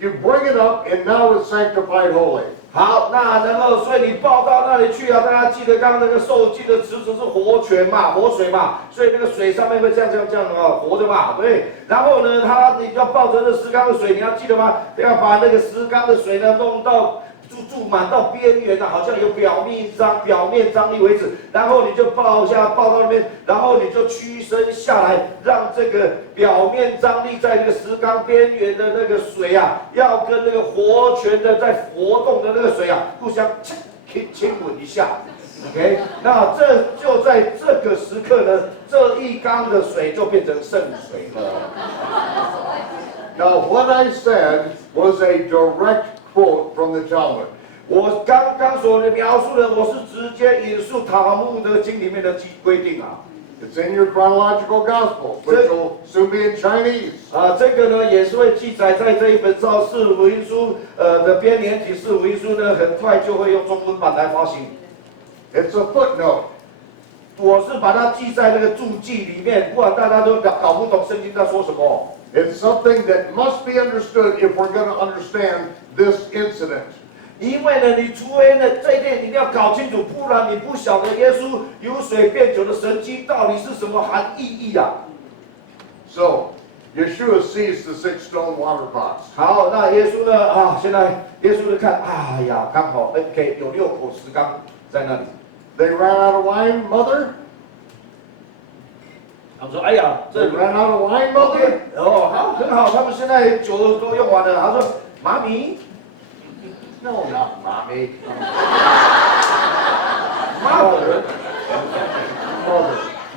you bring it up and now it's sanctified holy. 好，那然后所以你抱到那里去啊，大家记得刚刚那个受精的池子是活泉嘛，活水嘛，所以那个水上面会这样啊，活着嘛，对。然后呢，你要抱着这石缸的水，你要记得吗？要把那个石缸的水呢弄到注满到边缘的，好像有表面张力为止。然后你就抱到那边，然后你就屈身下来，让这个表面张力在那个石缸边缘的那个水啊，要跟那个活泉的在活动的那个水啊，互相亲吻一下。OK， 那这就在这个时刻呢，这一缸的水就变成圣水了。Now, what I said was a direct quote from the Talmud. 我刚刚所描述的，我是直接引述塔木德经里面的规定啊。It's in your chronological Gospels, which will soon be in Chinese. 这个呢也是会记载在这一本造世福音书的编年体世福音书呢，很快就会用中文版来发行。It's a footnote. 我是把它记在那个注记里面，不然大家都搞不懂圣经在说什么。It's something that must be understood if we're going to understand this incident. 因为呢，你除非呢这一点你一定要搞清楚，不然你不晓得耶稣由水变酒的神迹到底是什么含意义啊。So, Yeshua sees the 6 stone water pots. 好，那耶稣呢现在耶稣就看，哎呀，刚好 OK 有6口石缸在那里。They ran out of wine, mother? 他们说，哎呀， They ran out of wine, mother? OK 好，很好，他们现在酒都用完了。他说，妈咪。No, not mommy. Mother.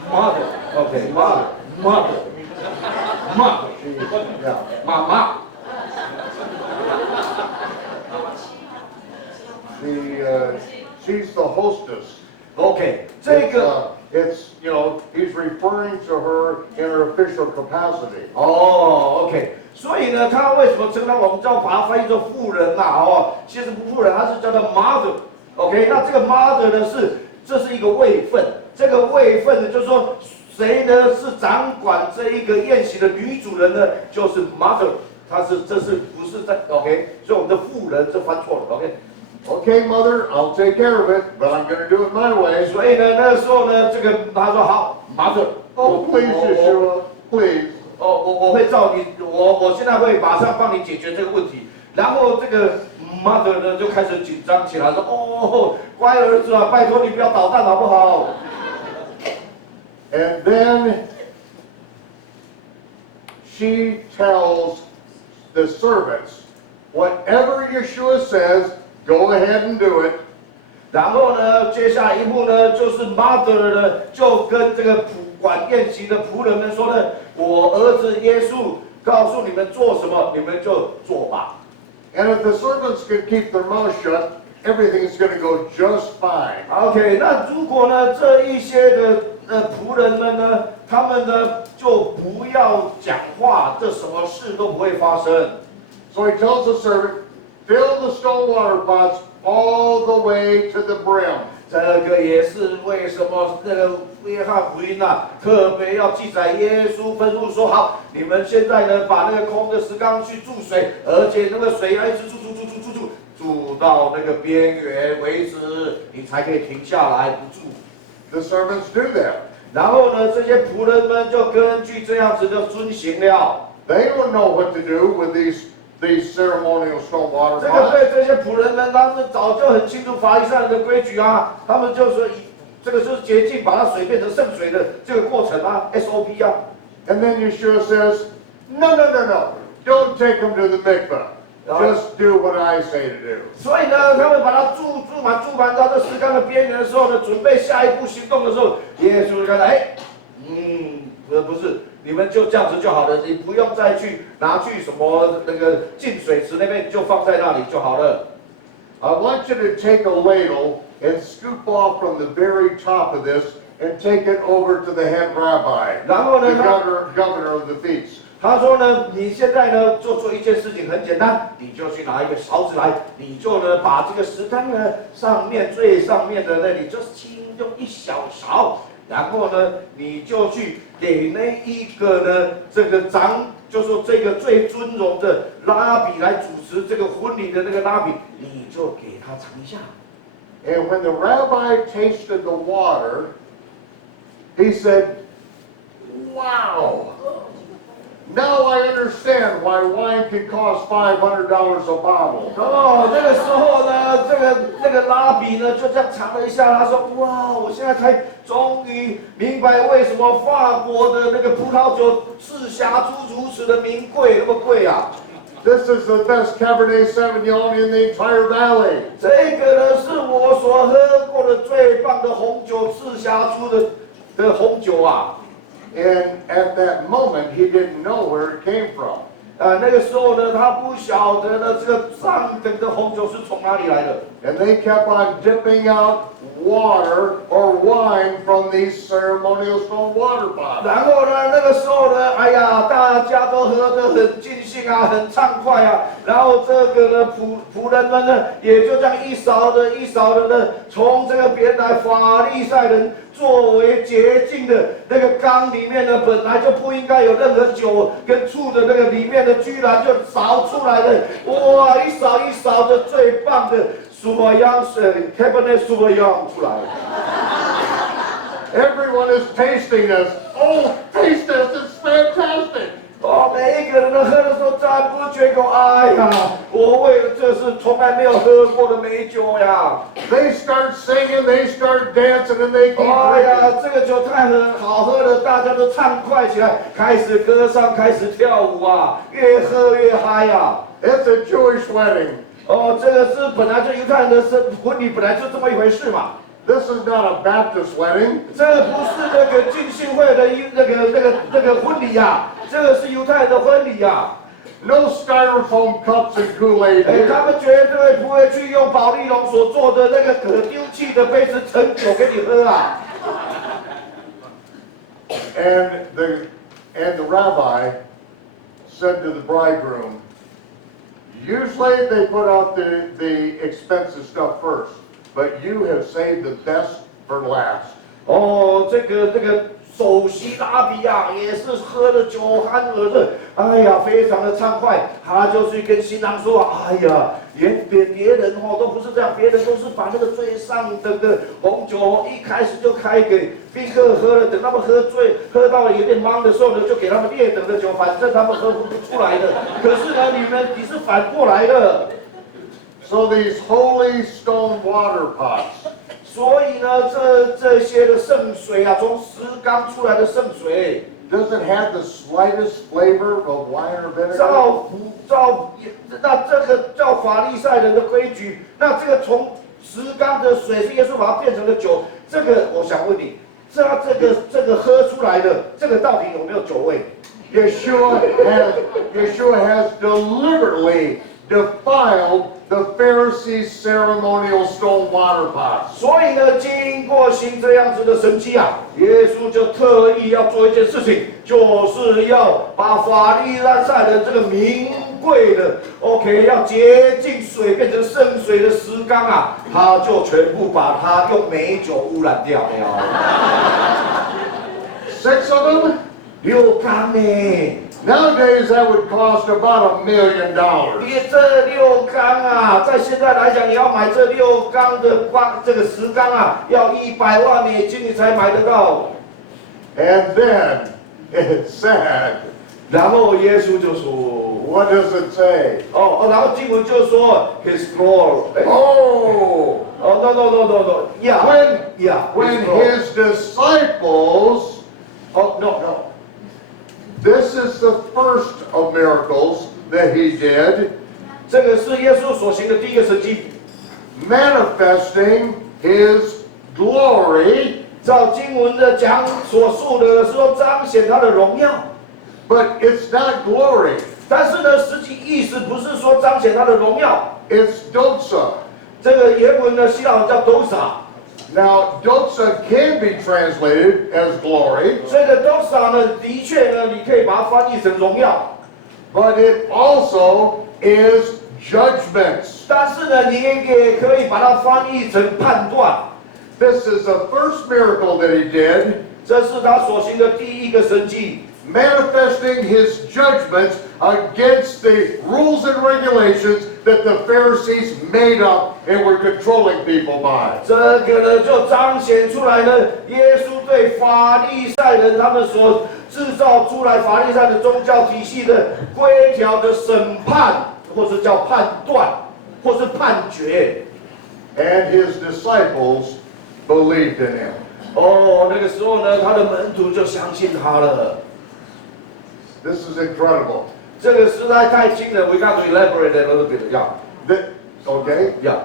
Mother. Okay, mother. Yeah. 妈妈。She's the hostess. OK， 这个 It's, he's referring to her in her official capacity. OK， 所以呢，他为什么称他我们叫把它翻译作妇人啦？其实不妇人，他是叫做 mother。OK， 那这个 mother 呢这是一个位分，这个位分呢就是说谁呢是掌管这一个宴席的女主人呢，就是 mother， 这是不是在 OK？ 所以我们的妇人这翻错了 OK。Okay, mother, I'll take care of it, but I'm going to do it my way. 所以呢，那时候呢，这个他说好 ，mother， Oh, please, Yeshua, please. 我会照你，我现在会马上帮你解决这个问题。然后这个 mother 呢就开始紧张起来，说乖儿子啊，拜托你不要捣蛋好不好？ And then she tells the servants, whatever Yeshua says, go ahead and do it. 然后呢，接下来一步呢，就是 mother 呢就跟这个管宴席的仆人们说呢，我儿子耶稣告诉你们做什么，你们就做吧。And if the servants can keep their mouth shut, everything's going to go just fine. OK， 那如果呢这一些的仆人们呢，他们呢就不要讲话，这什么事都不会发生。So he tells the servant, fill the stone water pots all the way to the brim. 这个也是为什么那个约翰福音特别要记载耶稣吩咐说好，你们现在呢把那个空的石缸去注水，而且那个水要一直注到那个边缘为止，你才可以停下来不注。The servants do that. 然后呢，这些仆人们就根据这样子的遵行了。They don't know what to do with these ceremonial stone water 这个 pots. 对这些仆人们，他们早就很清楚法利赛人的规矩啊，他们就说这个就是洁净，把它水变成圣水的这个过程啊 ，SOP 啊。And then Yeshua says, no, don't take them to the mikveh. Just do what I say to do. 所以呢，他们把它注满到这石缸的边缘的时候呢，准备下一步行动的时候，耶稣就看到，不是，你们就这样子就好了，你不用再去拿去什么那个净水池那边，你就放在那里就好了。I want you to take a ladle and scoop off from the very top of this and take it over to the head rabbi, 然后呢， the governor of the feast. 他说呢，你现在呢做一件事情很简单，你就去拿一个勺子来，你就呢把这个石缸呢最上面的那里就是轻用一小勺，然后呢你就去给那一个呢就说这个最尊荣的拉比来主持这个婚礼的那个拉比，你就给他尝一下。And when the rabbi tasted the water, he said, wow. Now I understand why wine can cost $500 a bottle. 那个时候呢，那个拉比呢就这样尝了一下，他说：“哇，我现在才终于明白为什么法国的那个葡萄酒赤霞珠如此的名贵，那么贵啊！” This is the best Cabernet Sauvignon in the entire valley. 这个呢是我所喝过的最棒的红酒，赤霞珠的红酒啊！ And at that moment, he didn't know where it came from. 那个时候呢，他不晓得呢这个上等的红酒是从哪里来的。And they kept on dipping out water or wine from these ceremonial stone water pots. 然后呢，那个时候呢，哎呀，大家都喝得很尽兴啊，很畅快啊。然后这个呢，仆人们呢，也就这样一勺的呢，从这个别来法利赛人作为洁净的那个缸里面呢，本来就不应该有任何酒跟醋的那个里面呢，居然就勺出来了，哇，一勺一勺的最棒的Sauvignon Cabernet Sauvignon 出来了。Everyone is tasting this. Oh, taste this! It's fantastic. 哦，每一个人都喝的时候赞不绝口，哎呀，我为了这是从来没有喝过的美酒呀。They start singing, they start dancing, and they keep 哎 drinking. 呀，这个酒太好喝了，大家都畅快起来，开始歌唱，开始跳舞啊，越喝越嗨呀。It's a Jewish wedding. 哦，这个是本来就犹太人的婚礼，本来就这么一回事嘛。This is not a Baptist wedding. 这不是那个浸信会的那个婚礼呀，这个是犹太人的婚礼呀。No styrofoam cups and Kool-Aid 哎， here. 他们绝对不会去用保丽龙所做的那个可丢弃的杯子盛酒给你喝啊。And the rabbi said to the bridegroom, usually they put out the expensive stuff first, but you have saved the best for last. 哦，这个首席拉比啊，也是喝了酒酣耳热，哎呀，非常的畅快。他就去跟新郎说：“哎呀，别人哦都不是这样，别人都是把那个最上等的红酒一开始就开给宾客喝了，等他们喝到了有点懵的时候呢，就给他们劣等的酒，反正他们喝不出来的。可是呢，你是反过来的。” So these holy stone water pots. 所以呢，这些的圣水啊，从石缸出来的圣水， Does it have the slightest flavor of wine or vinegar? 那这个照法利赛人的规矩，那这个从石缸的水是耶稣把它变成了酒，这个我想问你，这个喝出来的这个到底有没有酒味？ Yeshua has deliberately defiled the Pharisees' ceremonial stone water pots. 所以呢，经过行这样子的神迹啊，耶稣就特意要做一件事情，就是要把法利赛人这个名贵的 ，OK， 要洁净水变成圣水的石缸啊，他就全部把它用美酒污染掉了。6 of them? 6缸呢？ Nowadays that would cost about $1 million. 你这6缸啊，在现在来讲，你要买这6缸的这个石缸啊，要100万美金你才买得到。And then it said, 然后耶稣就说 what does it say? 然后经文就说 His glory。 Oh, no yeah when his disciples, no. This is the first of miracles that he did, 这个是耶稣所行的第一个神迹， manifesting his glory, 照经文的讲所述的说彰显他的荣耀， but it's not glory, 但是呢，实际意思不是说彰显他的荣耀， it's doxa. 这个原文呢希腊文叫 doxa。 Now, doxa can be translated as glory, 这个 doxa 呢，的确呢，你可以把它翻译成荣耀， but it also is judgments. 但是呢，你也可以把它翻译成判断。 This is the first miracle that he did, 这是他所行的第一个神迹， manifesting his judgments against the rules and regulations that the Pharisees made up and were controlling people by. 这个呢就彰显出来呢，耶稣对法利赛人他们所制造出来法利赛的宗教体系的规条的审判，或是叫判断，或是判决。 And his disciples believed in him. 那个时候呢，他的门徒就相信他了。 This is incredible. 这个实在太惊人 ，We got to elaborate a little bit. Okay? Yeah.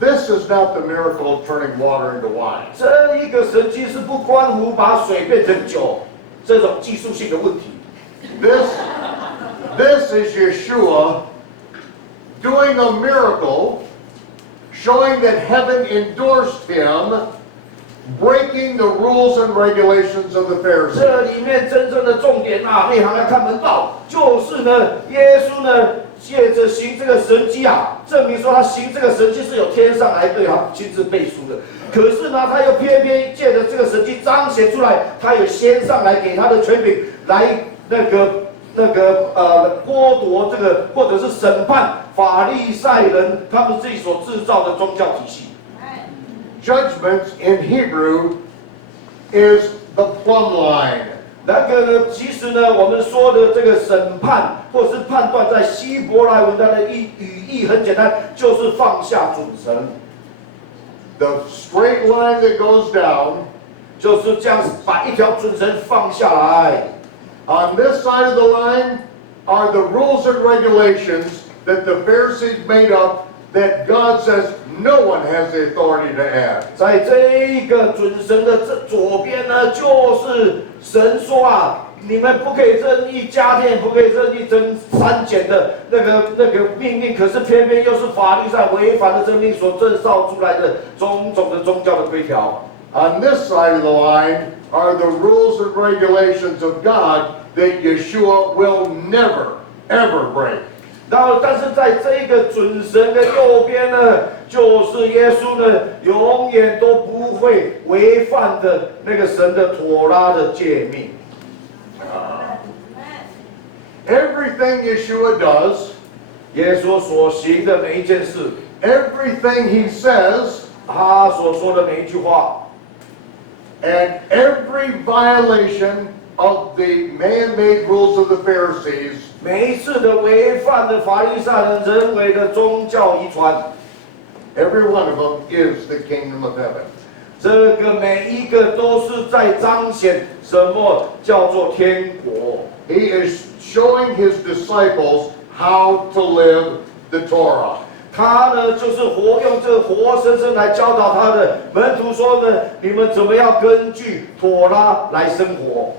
This is not the miracle of turning water into wine. 这一个神迹是不关乎把水变成酒这种技术性的问题。 This is Yeshua doing a miracle showing that heaven endorsed him, breaking the rules and regulations of the 这 Pharisees. 里面真正的重点啊，内行来看门道，就是呢，耶稣呢借着行这个神迹啊，证明说他行这个神迹是有天上来对他亲自背书的。可是呢，他又偏偏借着这个神迹彰显出来，他有先上来给他的权柄来剥夺这个或者是审判法利赛人他们自己所制造的宗教体系。Judgment in Hebrew is the plumb line. 那个呢，其实呢，我们说的这个审判或是判断，在希伯来文它的语义很简单，就是放下准绳。The straight line that goes down, 就是这样把一条准绳放下来。on this side of the line are the rules and regulations that the Pharisees made up that God says no one has the authority to add. 在这一个准绳的这左边呢，就是神说啊，你们不可以任意加添，不可以任意删减的那个命令。可是偏偏又是法律上违反了这命所制造出来的种种的宗教的规条。On this side of the line are the rules and regulations of God that Yeshua will never, ever break. 然后，但是在这个准绳的右边呢，就是耶稣呢，永远都不会违反的那个神的妥拉的诫命。Everything Yeshua does, 耶稣所行的每一件事， everything he says, 他所说的每一句话， and every violation of the man-made rules of the Pharisees, 每一次的违反的法利赛人人为的宗教遗传， every one of them is the kingdom of heaven. 这个每一个都是在彰显什么叫做天国。 He is showing his disciples how to live the Torah. 他呢，就是用这个活生生来教导他的门徒说呢，你们怎么样根据妥拉来生活。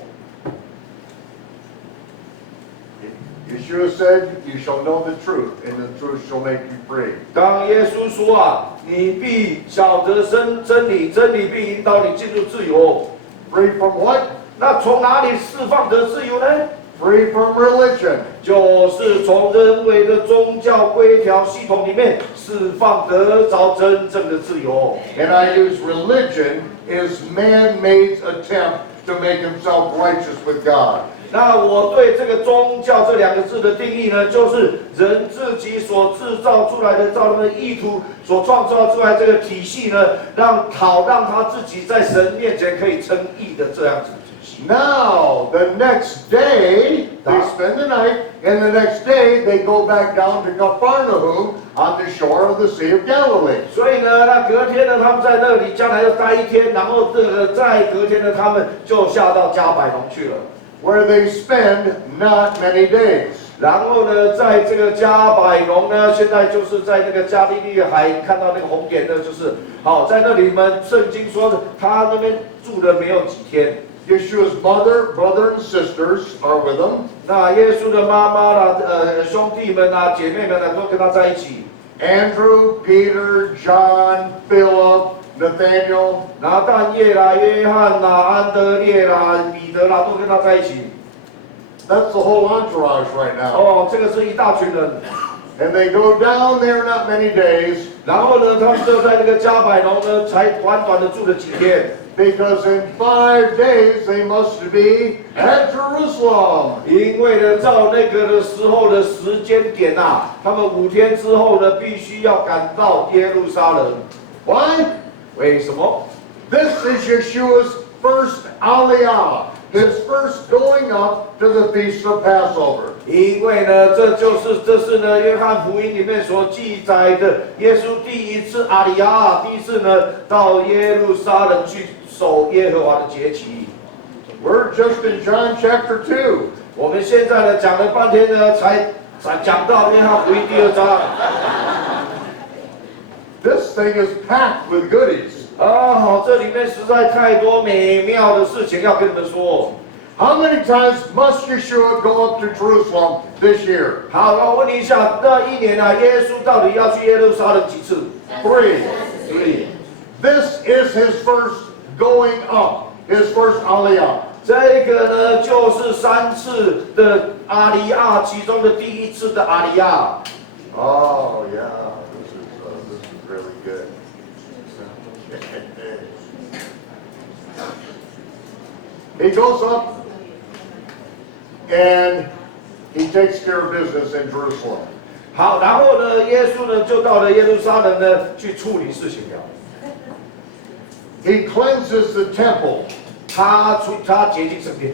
Yeshua said, you shall know the truth, and the truth shall make you free. 当耶稣说啊，你必晓得真理，真理必引导你进入自由。 Free from what? 那从哪里释放得自由呢？ Free from religion. 就是从人为的宗教规条系统里面释放得着真正的自由。 And I use religion as man-made attempt to make himself righteous with God. 那我对这个宗教这两个字的定义呢，就是人自己所制造出来的，照他们的意图所创造出来这个体系呢，让他自己在神面前可以称义的这样子的体系。 Now, the next day, they spend the night, and the next day they go back down to Capernaum on the shore of the Sea of Galilee. 所以呢，那隔天呢，他们在那里将来又待一天，然后再隔天呢，他们就下到加百农去了。 Where they spend not many days. 然后呢，在这个加百农呢，现在就是在那个加利利海看到那个红点呢，就是好在那里们圣经说的，他那边住了没有几天。 Yeshua's mother, brother, and sisters are with him. 那耶稣的妈妈啦，兄弟们啊，姐妹们啊，都跟他在一起。 Andrew, Peter, John, Philip, Nathaniel. 拿但业啦、约翰啦、安德烈啦、彼得啦，都跟他在一起。 That's the whole entourage right now. 哦，这个是一大群人。 And they go down there not many days 然后呢，他们就在那个加百农呢，才短短的住了几天。 because in 5 days they must be at Jerusalem. 因为呢，照那个的时候的时间点啊，他们5天之后呢，必须要赶到耶路撒冷。 Why? 为什么？ This is Yeshua's first aliyah, his first going up to the feast of Passover. 因为呢，这是呢，约翰福音里面所记载的，耶稣第一次阿里亚，第一次呢到耶路撒冷去守耶和华的节期。 We're just in John chapter 2. 我们现在呢讲了半天呢，才讲到约翰福音第2章。 This thing is packed with goodies. 啊，好，这里面实在太多美妙的事情要跟你们说。How many times must Yeshua go up to Jerusalem this year? 好，我问你一下，那一年啊，耶稣到底要去耶路撒冷几次 Three. ？3。This is his first going up, his first aliyah. 这个呢，就是3次的阿利亚，其中的第1次的阿利亚。Oh yeah, this is really good. He goes up and he takes care of business in Jerusalem. 好，然后呢，耶稣呢就到了耶路撒冷呢去处理事情了。He cleanses the temple. 他洁净圣殿。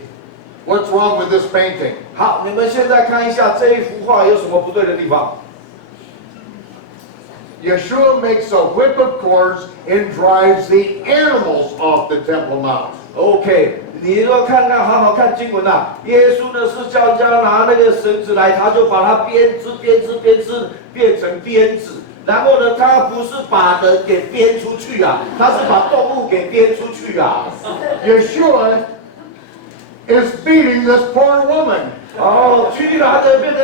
What's wrong with this painting? 好，你们现在看一下这一幅画有什么不对的地方？ Yeshua makes a whip of cords and drives the animals off the Temple Mount. OK， 你若好好看经文啊，耶稣呢是叫人家拿那个绳子来，他就把它编织，变成鞭子。然后呢，他不是把人给编出去啊，他是把动物给编出去啊。Yeshua is beating this poor woman. 哦，居然的变成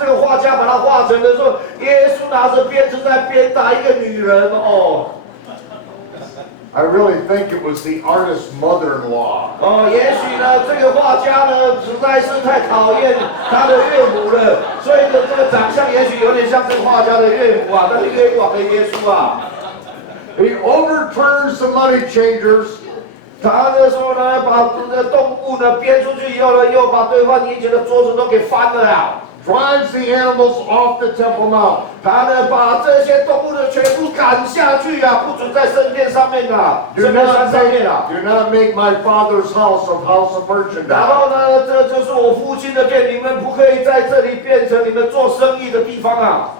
这个画家把它画成了说，耶稣拿着鞭子在鞭打一个女人哦。I really think it was the artist's mother-in-law. 哦，也许呢，这个画家呢实在是太讨厌他的岳母了，所以呢，这个长相也许有点像这个画家的岳母啊，但是冤枉的耶稣啊。He overturns the money changers. 他那时候呢，把这个动物呢编出去以后呢，又把兑换银钱的桌子都给翻了呀。Drives the animals off the Temple Mount. 他呢，把这些动物呢全部赶下去啊，不准在圣殿上面啊， Do 圣殿山 not 上面啊。 make my father's house a house of 然 merchandise. 后呢，这就是我父亲的店，你们不可以在这里变成你们做生意的地方啊。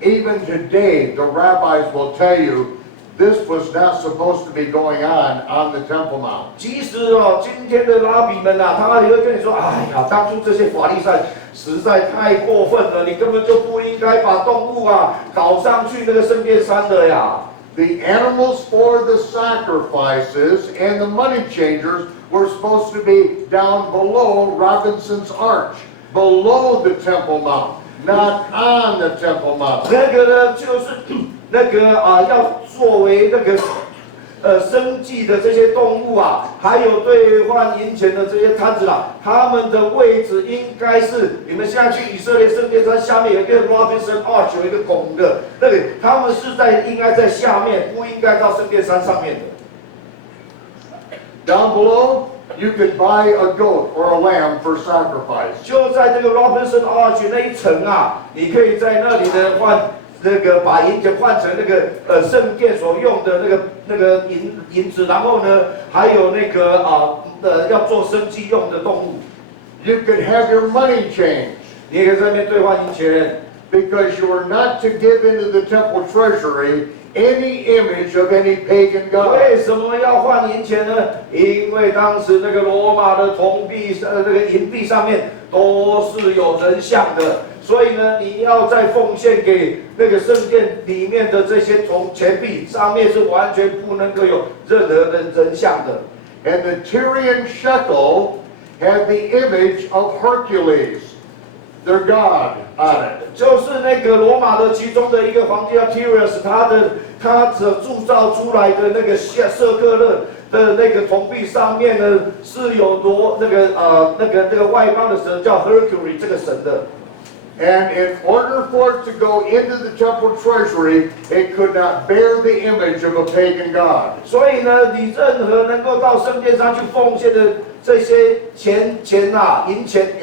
Even today, the rabbis will tell you this was not supposed to be going on the Temple Mount. 即使哦，今天的拉比们啊，他也会跟你说，哎呀，当初这些法利赛实在太过分了，你根本就不应该把动物啊搞上去那个圣殿山的呀。The animals for the sacrifices and the money changers were supposed to be down below Robinson's Arch, below the Temple Mount, not on the Temple Mount. 那个呢，就是那个要作为那个生计的这些动物啊，还有兑换银钱的这些摊子啦，他们的位置应该是你们现在去以色列圣殿山下面有一个 Robinson Arch 有一个拱的那里，他们是应该在下面，不应该到圣殿山上面的。Down below, you could buy a goat or a lamb for sacrifice. 就在这个 Robinson Arch 那一层啊，你可以在那里呢换。那个把银钱换成那个圣殿所用的那个银子，然后呢，还有那个要做生计用的动物。You could have your money changed. 你也可以在那边兑换银钱。Because you are not to give into the temple treasury any image of any pagan god. 为什么要换银钱呢？因为当时那个罗马的铜币那个银币上面都是有人像的。所以呢，你要再奉献给那个圣殿里面的这些钱币，上面是完全不能够有任何的人像的。And the Tyrian shekel had the image of Hercules, their god, on it. 就是那个罗马的其中的一个皇帝叫 Tyrus， 他所铸造出来的那个舍克勒的那个铜币上面呢，是有那个外邦的神叫 Hercules 这个神的。And in order for it to go into the temple treasury, it could not bear the image of a pagan god. 所以呢，你任何能够到圣殿上去奉献的这些钱啊、银钱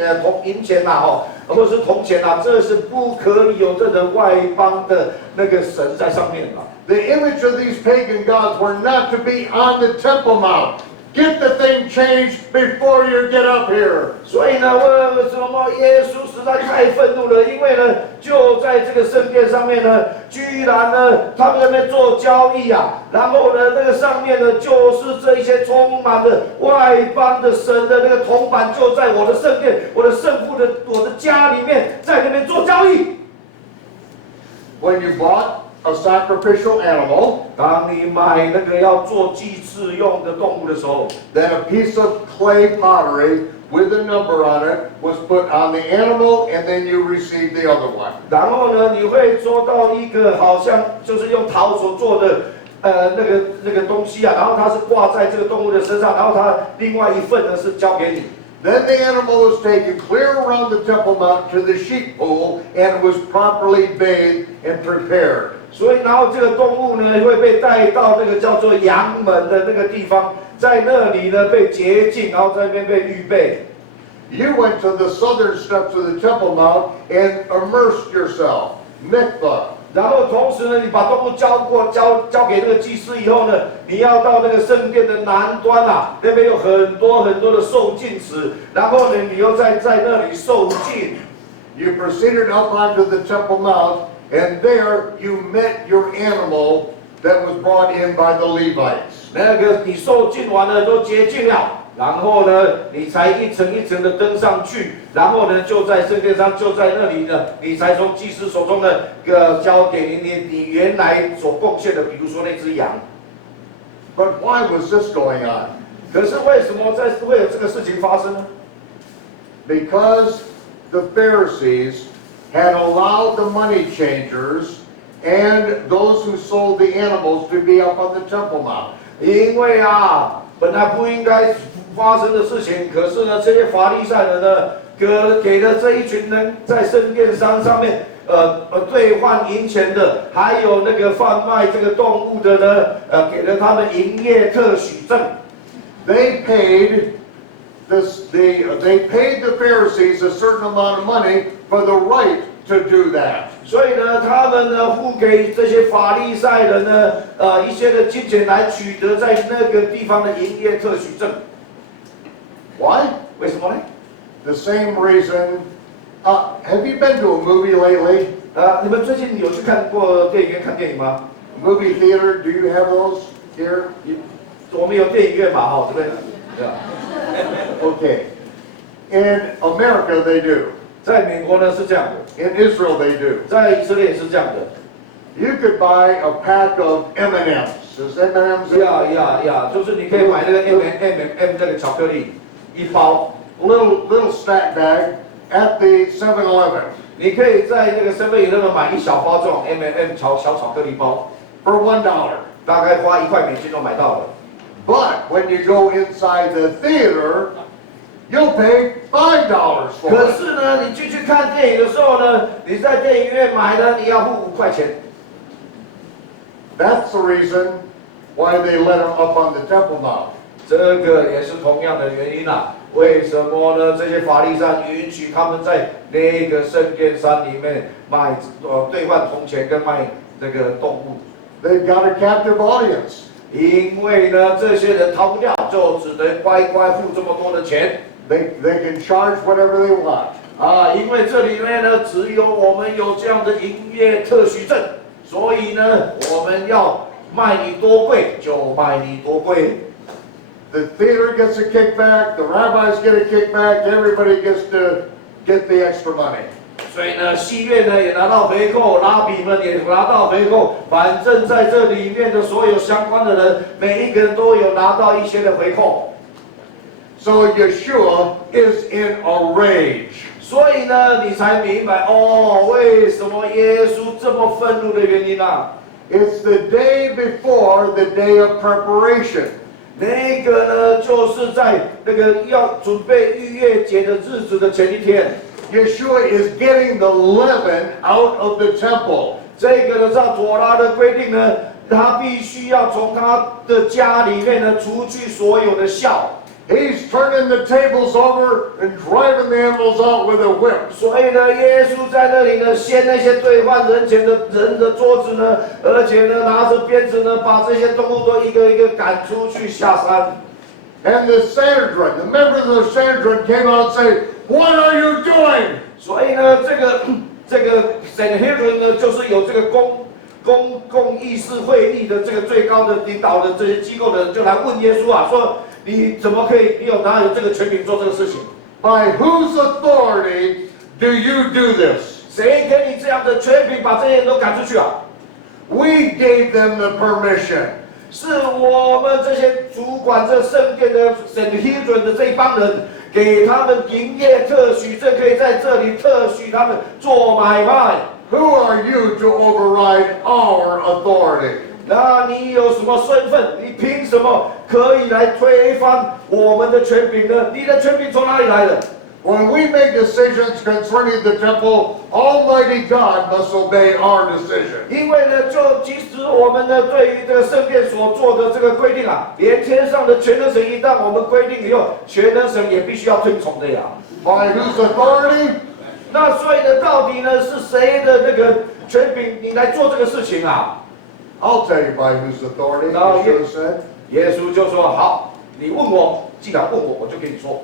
啊，或者是铜钱啊，这是不可以有任何外邦的那个神在上面的。The image of these pagan gods were not to be on the Temple Mount. Get the thing changed before you get up here. 所以呢，为什么耶稣实在太愤怒了？因为呢，就在这个圣殿上面呢，居然呢，他们在那边做交易啊，然后呢，那个上面呢，就是这一些充满了外邦的神的那个铜板，就在我的圣殿、我的圣父的家里面，在那边做交易。When you bought a sacrificial animal, 当你买那个要做祭祀用的动物的时候， then a piece of clay pottery with a number on it was put on the animal, and then you received the other one. 然后呢，你会收到一个好像就是用陶所做的那个东西啊，然后它是挂在这个动物的身上，然后它另外一份呢是交给你。 Then the animal was taken clear around the Temple Mount to the sheep pool and was properly bathed and prepared. 所以，然后这个动物呢会被带到那个叫做羊门的那个地方，在那里呢被洁净，然后在那边被预备。 You went to the southern steps of the Temple Mount and immersed yourself, mikvah. 然后同时呢，你把动物交给那个祭司以后呢，你要到那个圣殿的南端啊，那边有很多的受浸池，然后呢，你又在那里受浸。 You proceeded up onto the Temple Mount, and there you met your animal that was brought in by the Levites. 那个你受浸完了都洁净了。 然后呢，你才一层一层的登上去，然后呢，就在圣殿上，就在那里呢，你才从祭司手中呢，交给你原来所贡献的，比如说那只羊。But why was this going on? 可是为什么会有这个事情发生呢？ Because the Pharisees had allowed the money changers and those who sold the animals to be up on the Temple Mount. 因为啊，本来不应该发生的事情，可是呢，这些法利赛人呢，给了这一群人在圣殿上面，兑换银钱的，还有那个贩卖这个动物的呢，给了他们营业特许证。They paid the Pharisees a certain amount of money for the right to do that. 所以呢，他们呢付给这些法利赛人呢，一些的金钱来取得在那个地方的营业特许证。 Why? 为什么呢？ The same reason. Have you been to a movie lately? 你们最近有去看过电影院看电影吗？ Movie theater? Do you have those here? 我们有电影院嘛，哈，对不对？ Okay. In America, they do. 在美国呢是这样的， In Israel, they do. 在以色列也是这样的。 You could buy a pack of M&Ms. Is M&Ms? 呀，就是你可以买那个 M 那个巧克力一包， Little snack bag at the 7-Eleven 你可以在那个7-Eleven买一小包这种 M 小巧克力包， for $1. 大概花1块美金都买到了。 But when you go inside the theater, you'll pay $5 for 可 it. 是呢，你进去看电影的时候呢，你在电影院买呢，你要付5块钱。 That's the reason why they let them up on the Temple Mount. 这个也是同样的原因啊。为什么呢？这些法利赛允许他们在那个圣殿山里面兑换铜钱跟卖这个动物？ They've got a captive audience. 因为呢，这些人逃不掉，就只能乖乖付这么多的钱。 They can charge whatever they want. 啊，因为这里面呢，只有我们有这样的营业特许证，所以呢，我们要卖你多贵就卖你多贵。 The theater gets a kickback, the rabbis get a kickback, everybody gets to get the extra money. 所以呢，戏院呢也拿到回扣，拉比们也拿到回扣，反正在这里面的所有相关的人，每一个人都有拿到一些的回扣。 So Yeshua is in a rage. 所以呢，你才明白哦，为什么耶稣这么愤怒的原因啊？ It's the day before the day of preparation. 那个呢，就是在那个要准备逾越节的日子的前一天。 Yeshua is getting the leaven out of the temple. 这个呢，照妥拉的规定呢，他必须要从他的家里面呢除去所有的酵。 He's turning the tables over and driving the animals out with a whip. 所以呢，耶稣在那里呢，掀那些兑换人钱的人的桌子呢，而且呢，拿着鞭子呢，把这些动物都一个一个赶出去下山。 And the Sanhedrin, the members of the Sanhedrin came out and said, "What are you doing?" 所以呢，这个 Sanhedrin 呢，就是有这个公议事会议的这个最高的领导的这些机构的人，就来问耶稣啊，说你怎么可以，你哪有这个权柄做这个事情？ By whose authority do you do this? 谁给你这样的权柄，把这些人都赶出去啊？ We gave them the permission. 是我们这些主管这圣殿的审批准的这一帮人，给他们营业特许，这可以在这里特许他们做买卖。Who are you to override our authority? 那你有什么身份？你凭什么可以来推翻我们的权柄呢？你的权柄从哪里来的？ When we make decisions concerning the temple, Almighty God must obey our decision. 因为呢，就即使我们呢对于这个圣殿所做的这个规定啊，连天上的全能神一旦我们规定以后，全能神也必须要听从的呀。By whose authority? 那所以呢，到底呢是谁的那个权柄，你来做这个事情啊？ I'll tell you by whose authority, No, Yeshua said. 耶稣就说：“好，你问我，既然问我，我就跟你说。”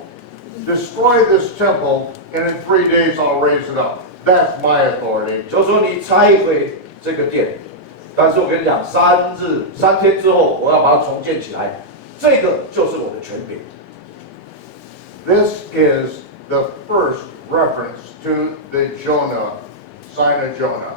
Destroy this temple, and in 3 days I'll raise it up. That's my authority. 就说你拆毁这个殿，但是我跟你讲，3天之后，我要把它重建起来，这个就是我的权柄。 This is the first reference to the Jonah, sign of Jonah.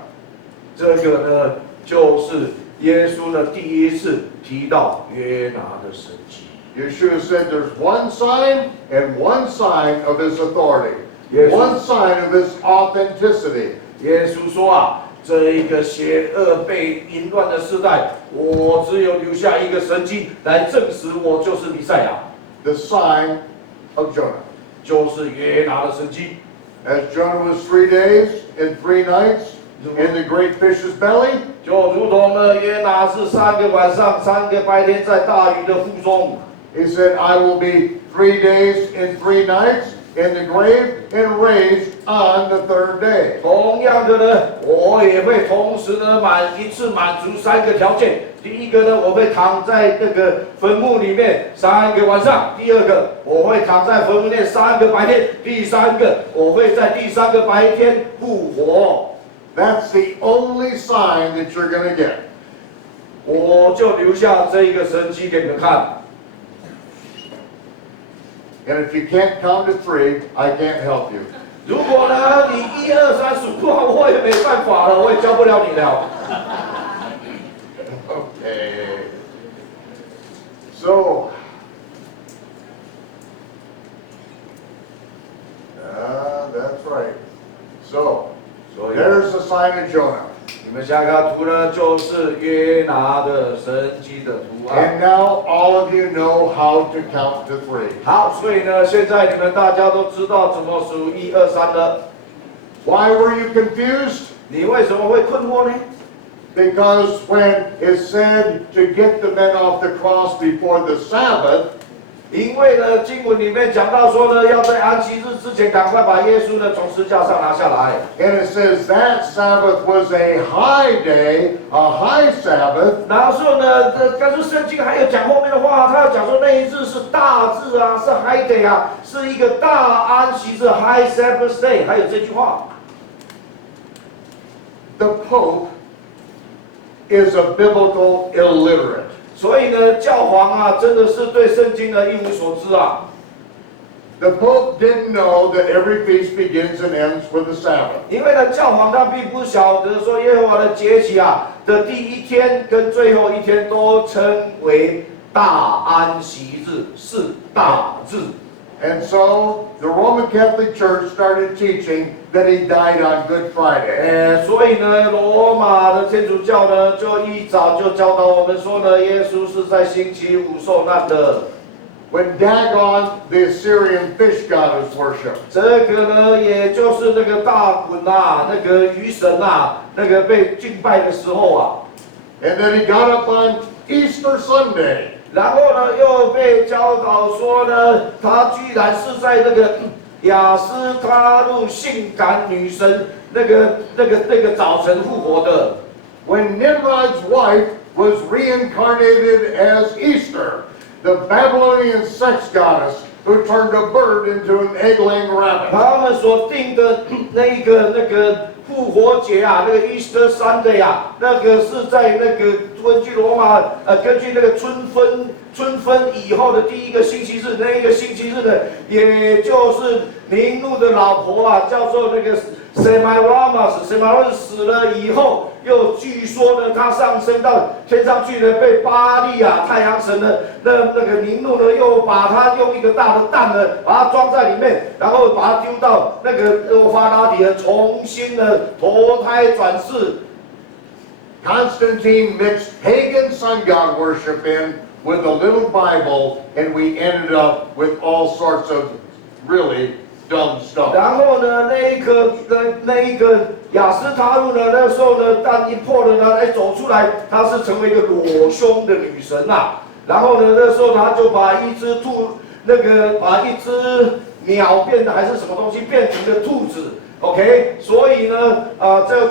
这个呢，就是耶稣呢第一次提到约拿的神迹。 Yeshua said there's one sign and one sign of his authority. Yes. One sign of his authenticity. 耶稣说啊，这一个邪恶被淫乱的时代，我只有留下一个神迹来证实我就是弥赛亚， The sign of Jonah. 就是约拿的神迹。 As Jonah was 3 days and 3 nights in the great fish's belly, 就如同呢，约拿是3个晚上3个白天在大鱼的腹中。 he said, I will be 3 days and 3 nights in the grave and raised on the 3rd day. 同样的呢，我也会同时呢一次满足3个条件。第一个呢，我会躺在那个坟墓里面3个晚上；第二个，我会躺在坟墓内3个白天；第三个，我会在第3个白天复活。 That's the only sign that you're going to get. 我就留下这一个神迹给你们看。 And if you can't count to 3, I can't help you. 如果呢，你1、2、3数不好，我也没办法了，我也教不了你了。 Okay. So, that's right. So, there's the sign of Jonah. 你们下个图呢，就是约拿的神迹的图案。 And now all of you know how to count to 3. 好，所以呢，现在你们大家都知道怎么数1、2、3了。 Why were you confused? 你为什么会困惑呢？ Because when it said to get the men off the cross before the Sabbath, 因为呢，经文里面讲到说呢，要在安息日之前赶快把耶稣呢从十字架上拿下来。 and it says that Sabbath was a high day, a high Sabbath, 然后说呢，但是圣经还有讲后面的话，他要讲说那一日是大日啊，是 high day 啊，是一个大安息日 high Sabbath day，还有这句话。 the Pope is a biblical illiterate. 所以呢，教皇啊，真的是对圣经呢一无所知啊。 The Pope didn't know that every feast begins and ends with the Sabbath. 因为呢，教皇他并不晓得说耶和华的节期啊的第一天跟最后一天都称为大安息日，是大日。 And so the Roman Catholic Church started teaching that he died on Good Friday. 所以呢，罗马的天主教呢，就一早就教导我们说呢，耶稣是在星期五受难的。 When Dagon, the Assyrian fish god, was worshipped. 这个呢，也就是那个大衮啊，那个鱼神啊，那个被敬拜的时候啊。 And then he got up on Easter Sunday. 然后呢，又被教导说呢，他居然是在那个雅斯他路性感女神那个早晨复活的。 When Nimrod's wife was reincarnated as Easter, the Babylonian sex goddess who turned a bird into an egg-laying rabbit. 他们所定的那个复活节啊，那个 Easter Sunday 啊，那个是在那个根据罗马根据那个春分以后的第一个星期日，那一个星期日呢，也就是宁禄的老婆啊，叫做那个 Semiramis 死了以后，又据说呢，他上升到天上去呢，被巴利啊太阳神呢，那个尼禄呢，又把他用一个大的蛋呢，把它装在里面，然后把它丢到那个幼发拉底呢，重新呢投胎转世。Constantine mixed pagan sun god worship in with a little Bible, and we ended up with all sorts of really dumb stuff. 然后呢，那一个雅斯塔路呢，那时候呢，蛋一破了呢，走出来，她是成为一个裸胸的女神呐。然后呢，那时候他就把一只把一只鸟变的还是什么东西变成了兔子。OK， 所以呢，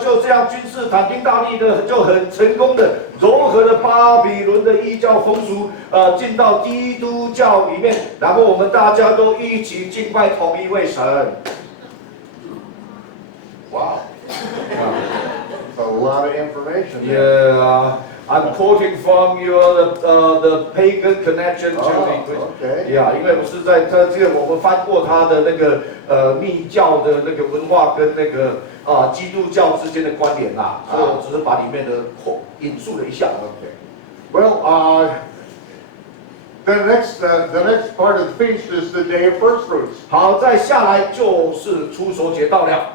就这样，君士坦丁大帝呢就很成功的糅合了巴比伦的异教风俗，进到基督教里面，然后我们大家都一起敬拜同一位神。Wow, that's a lot of information. Yeah. I'm quoting from your the pagan connection to okay. Yeah， 因为我是在这个我们翻过他的那个密教的那个文化跟那个基督教之间的关联啦，所以我只是把里面的引述了一下。Okay. Well, the next part of the feast is the day of first fruits. 好，再下来就是初熟节到了。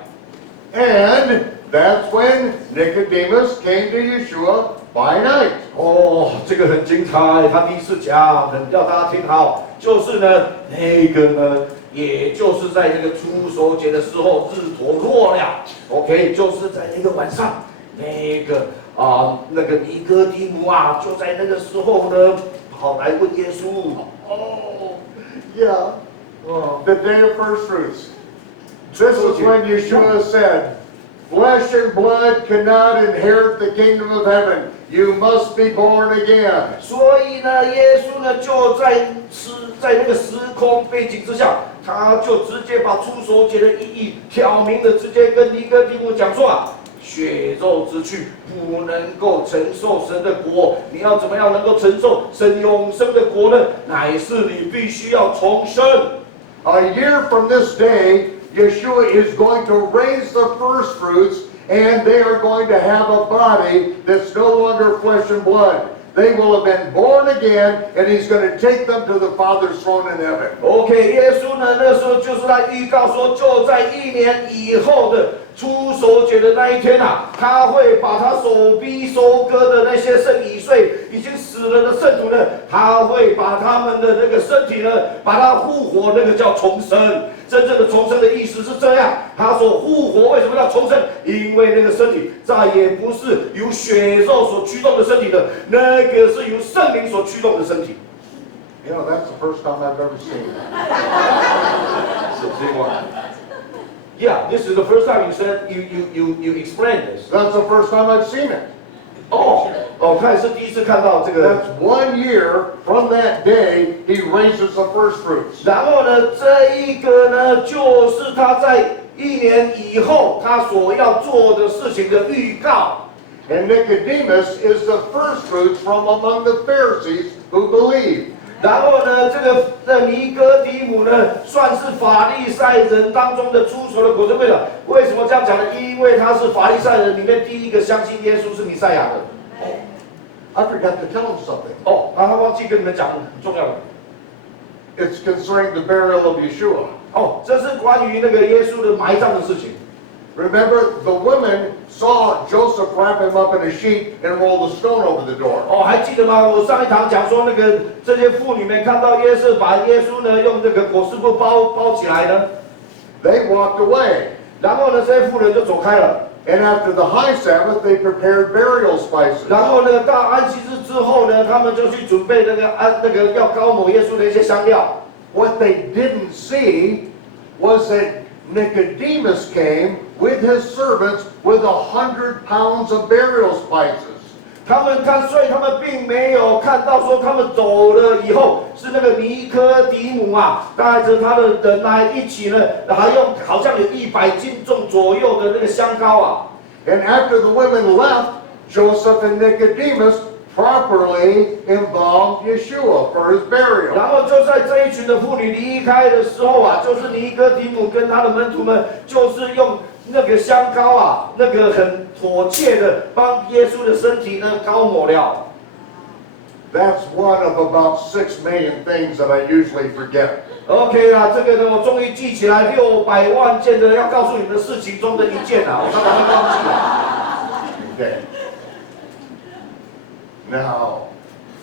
And that's when Nicodemus came to Yeshua by night. 哦，这个很精彩，他第一次讲，要大家听好，就是呢，那个呢，也就是在那个初熟节的时候，日头落了 ，OK， 就是在那个晚上，那个尼哥底母啊，就在那个时候呢，跑来问耶稣。Oh, yeah. The day of first fruits. This is when Yeshua said, "Flesh and blood cannot inherit the kingdom of heaven. You must be born again." 所以呢，耶稣呢就在那个时空背景之下，他就直接把初熟节的意义挑明的，直接跟尼哥底母讲说啊，血肉之躯不能够承受神的国，你要怎么样能够承受神永生的国呢？乃是你必须要重生。A year from this day, Yeshua is going to raise the first fruits, and they are going to have a body that's no longer flesh and blood. They will have been born again, and He's going to take them to the Father's throne in heaven. OK， 耶稣呢那时候就是来预告说，就在1年以后的初熟节的那一天啊，他会把他手臂收割的那些圣以岁已经死了的圣徒呢，他会把他们的那个身体呢，把它复活，那个叫重生。真正的重生的意思是这样，他说复活为什么要重生？因为那个身体再也不是由血肉所驱动的身体的，那个是由圣灵所驱动的身体。You know, that's the first time I've ever seen that. Yeah, this is the first time you said you explained this. That's the first time I've seen it. 他也是第一次看到这个。That's 1 year from that day He raises the first fruits. 然后呢，这一个呢，就是他在1年以后他所要做的事情的预告。And Nicodemus is the first fruits from among the Pharisees who believe. 然后呢，这个尼哥底母呢，算是法利赛人当中的出熟的果子。为什么这样讲呢？因为他是法利赛人里面第一个相信耶稣是弥赛亚的。I forgot to tell him something. 他忘记跟你们讲很重要的。It's concerning the burial of Yeshua. 这是关于那个耶稣的埋葬的事情。Remember, the women saw Joseph wrap him up in a sheet and roll the stone over the door. 还记得吗？我上一堂讲说，这些妇女们看到耶稣把耶稣呢用这个裹尸布包起来呢， They walked away. 然后呢，这些妇人就走开了。And after the high Sabbath, they prepared burial spices. 然后呢，到安息日之后呢，他们就去准备那个要膏抹耶稣的一些香料。What they didn't see was that Nicodemus came with his servants with 100 pounds of burial spices. 所以他们并没有看到说他们走了以后是那个尼哥底母啊，带着他的人来一起呢，还用好像有100斤重左右的那个香膏啊。And after the women left, Joseph and Nicodemus properly embalmed Yeshua for his burial. 然后就在这一群的妇女离开的时候啊，就是尼哥底母跟他的门徒们，就是用那个香膏啊，那个很妥切的帮耶稣的身体呢膏抹了。That's one of about 6 million things that I usually forget. OK 啦，这个呢，我终于记起来600万件的要告诉你们的事情中的一件啊，我常常会忘记了。Okay. Now,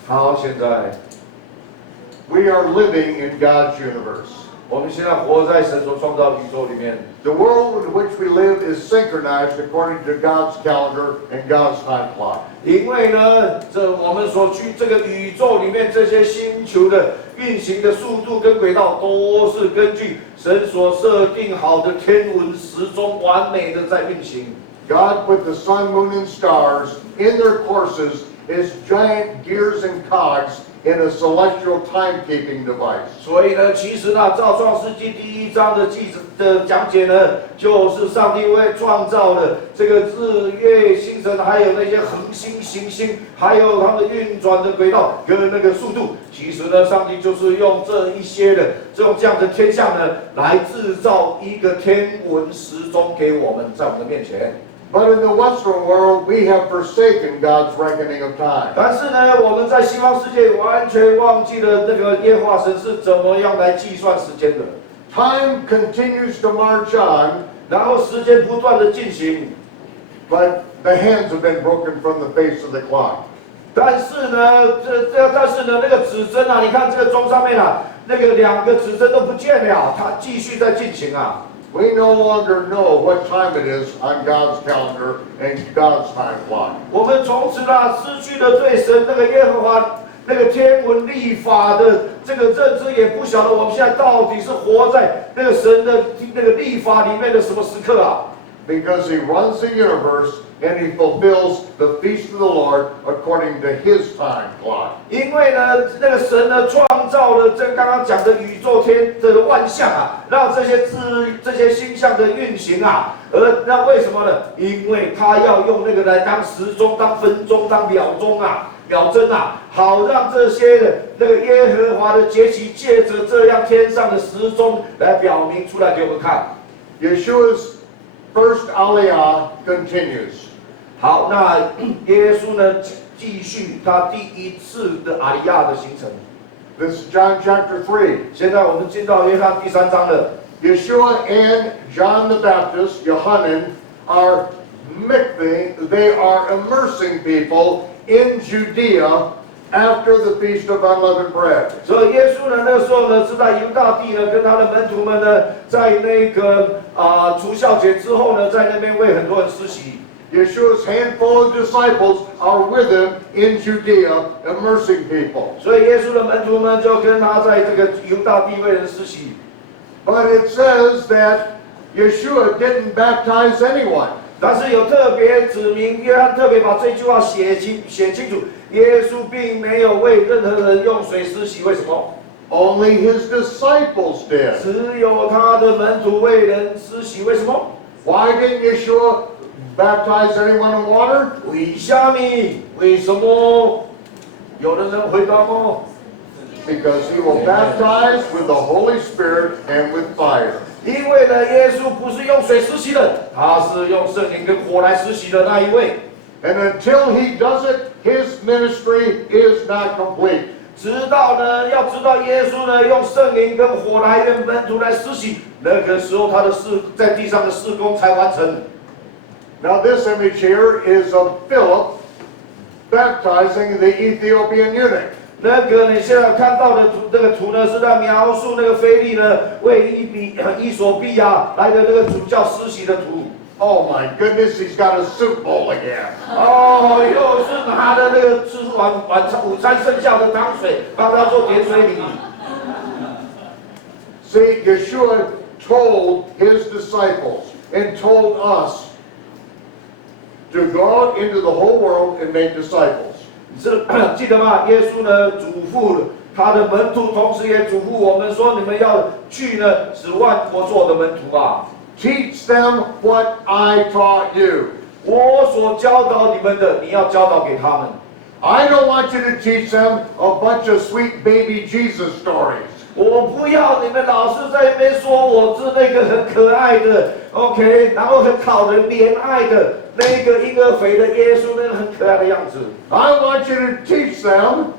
好，现在 we are living in God's universe. 我们现在活在神所创造宇宙里面。The world in which we live is synchronized according to God's calendar and God's time clock. 因为呢，我们所去这个宇宙里面这些星球的运行的速度跟轨道，都是根据神所设定好的天文时钟完美的在运行。God put the sun, moon, and stars in their courses as giant gears and cogs in a celestial timekeeping device. 所以呢，其实呢，照创世纪第1章的讲解呢，就是上帝为创造了这个日月星辰，还有那些恒星、行星，还有它们运转的轨道跟那个速度。其实呢，上帝就是用这一些的这样的天象呢，来制造一个天文时钟给我们，在我们的面前。But in the Western world, we have forsaken God's reckoning of time. 但是呢，我们在西方世界完全忘记了那个耶和华神是怎么样来计算时间的。Time continues to march on, 然后时间不断的进行， but the hands have been broken from the face of the clock. 但是呢，那个指针啊，你看这个钟上面啊，那个2个指针都不见了，它继续在进行啊。We no longer know what time it is on God's calendar and God's time clock. 我们从此啊失去了对神那个耶和华那个天文历法的这个认知，也不晓得我们现在到底是活在那个神的那个历法里面的什么时刻啊。Because He runs the universe and He fulfills the feast of the Lord according to His time clock. 因为呢，那个神呢创造了这刚刚讲的宇宙天的万象啊，让这些星象的运行啊，那为什么呢？因为他要用那个来当时钟、当分钟、当秒钟啊、秒针啊，好让这些的那个耶和华的节期借着这样天上的时钟来表明出来给我们看。Yeshua's first Aliyah continues. 好，那耶稣呢继续他第1次的阿里亚的行程。This is John chapter 3. 现在我们进到约翰第3章了。Yeshua and John the Baptist, Yohanan, are they are immersing people in Judea after the Feast of Unleavened Bread. 所以耶稣呢，那个时候呢，是在犹大地呢，跟他的门徒们呢，在那个除酵节之后呢，在那边为很多人施洗。Yeshua's handful of disciples are with him in Judea, immersing people. 所以耶稣的门徒们就跟他在这个犹大地为人施洗。But it says that Yeshua didn't baptize anyone. 但是有特别指明，约翰特别把这句话写清楚，耶稣并没有为任何人用水施洗，为什么？ Only his disciples did. 只有他的门徒为人施洗，为什么？ Why didn't Yeshua baptize anyone in water? 为什么？为什么？有的人回答吗？ Because he will baptize with the Holy Spirit and with fire. 因为呢，耶稣不是用水施洗的，他是用圣灵跟火来施洗的那一位。 And until he does it, his ministry is not complete. 直到呢，要知道耶稣呢用圣灵跟火来跟门徒来施洗，那个时候他的在地上的事工才完成。 Now this image here is of Philip baptizing the Ethiopian eunuch. 那个你现在看到的图呢，是在描述那个腓力呢为伊索比亚来的那个主教施洗的图。 Oh my goodness, he's got a soup bowl again. 哦，又是拿的那个吃午餐剩下的汤水，帮他做点水礼。 See, Yeshua told his disciples and told us to go out into the whole world and make disciples. 你记得吗？耶稣呢嘱咐了他的门徒，同时也嘱咐我们说：你们要去呢，使万国做的门徒啊。 Teach them what I taught you. 我所教导你们的，你要教导给他们。 I don't want you to teach them a bunch of sweet baby Jesus stories. 我不要你们老是在那边说我是那个很可爱的 ，OK， 然后很讨人怜爱的那个婴儿肥的耶稣，那个很可爱的样子。I want you to teach them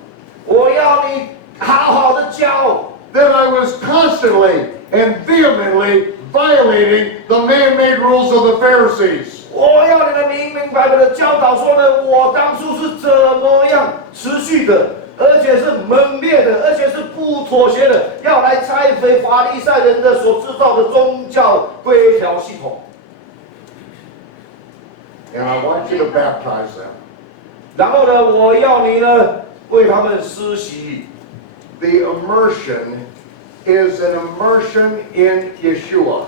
我要你好好的教。 that I was constantly and vehemently violating the man-made rules of the Pharisees. 我要你们明明白白的教导说呢，我当初是怎么样持续的，而且是猛烈的，而且是不妥协的，要来拆毁法利赛人的所制造的宗教规条系统。 And I want you to baptize them. 然后呢，我要你呢为他们施洗。 The immersion is an immersion in Yeshua.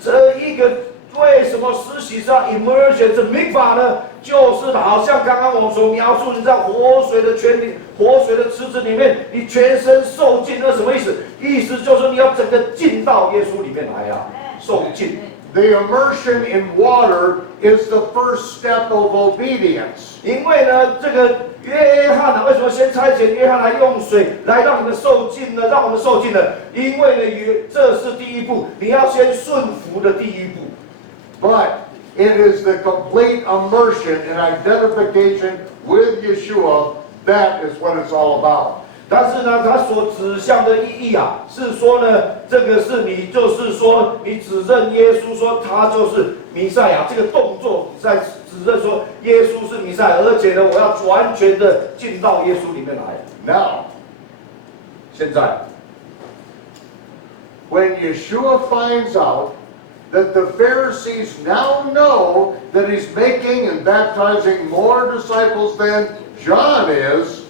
这一个为什么施洗是要 immersion 这明法呢？就是好像刚刚我们所描述，你在活水的泉里、活水的池子里面，你全身受浸，那什么意思？意思就是你要整个浸到耶稣里面来啊，受浸。 The immersion in water is the first step of obedience. 因为呢，这个约翰啊，为什么先差遣约翰来用水来让你们受浸呢？让我们受浸呢？因为呢，这是第一步，你要先顺服的第一步。 But it is the complete immersion and identification with Yeshua that is what it's all about. 但是呢，它所指向的意义啊，是说呢，这个是你就是说，你指认耶稣说他就是弥赛亚，这个动作你在指认说耶稣是弥赛亚，而且呢，我要完全的进到耶稣里面来。Now, 现在， when Yeshua finds out that the Pharisees now know that he's making and baptizing more disciples than John is,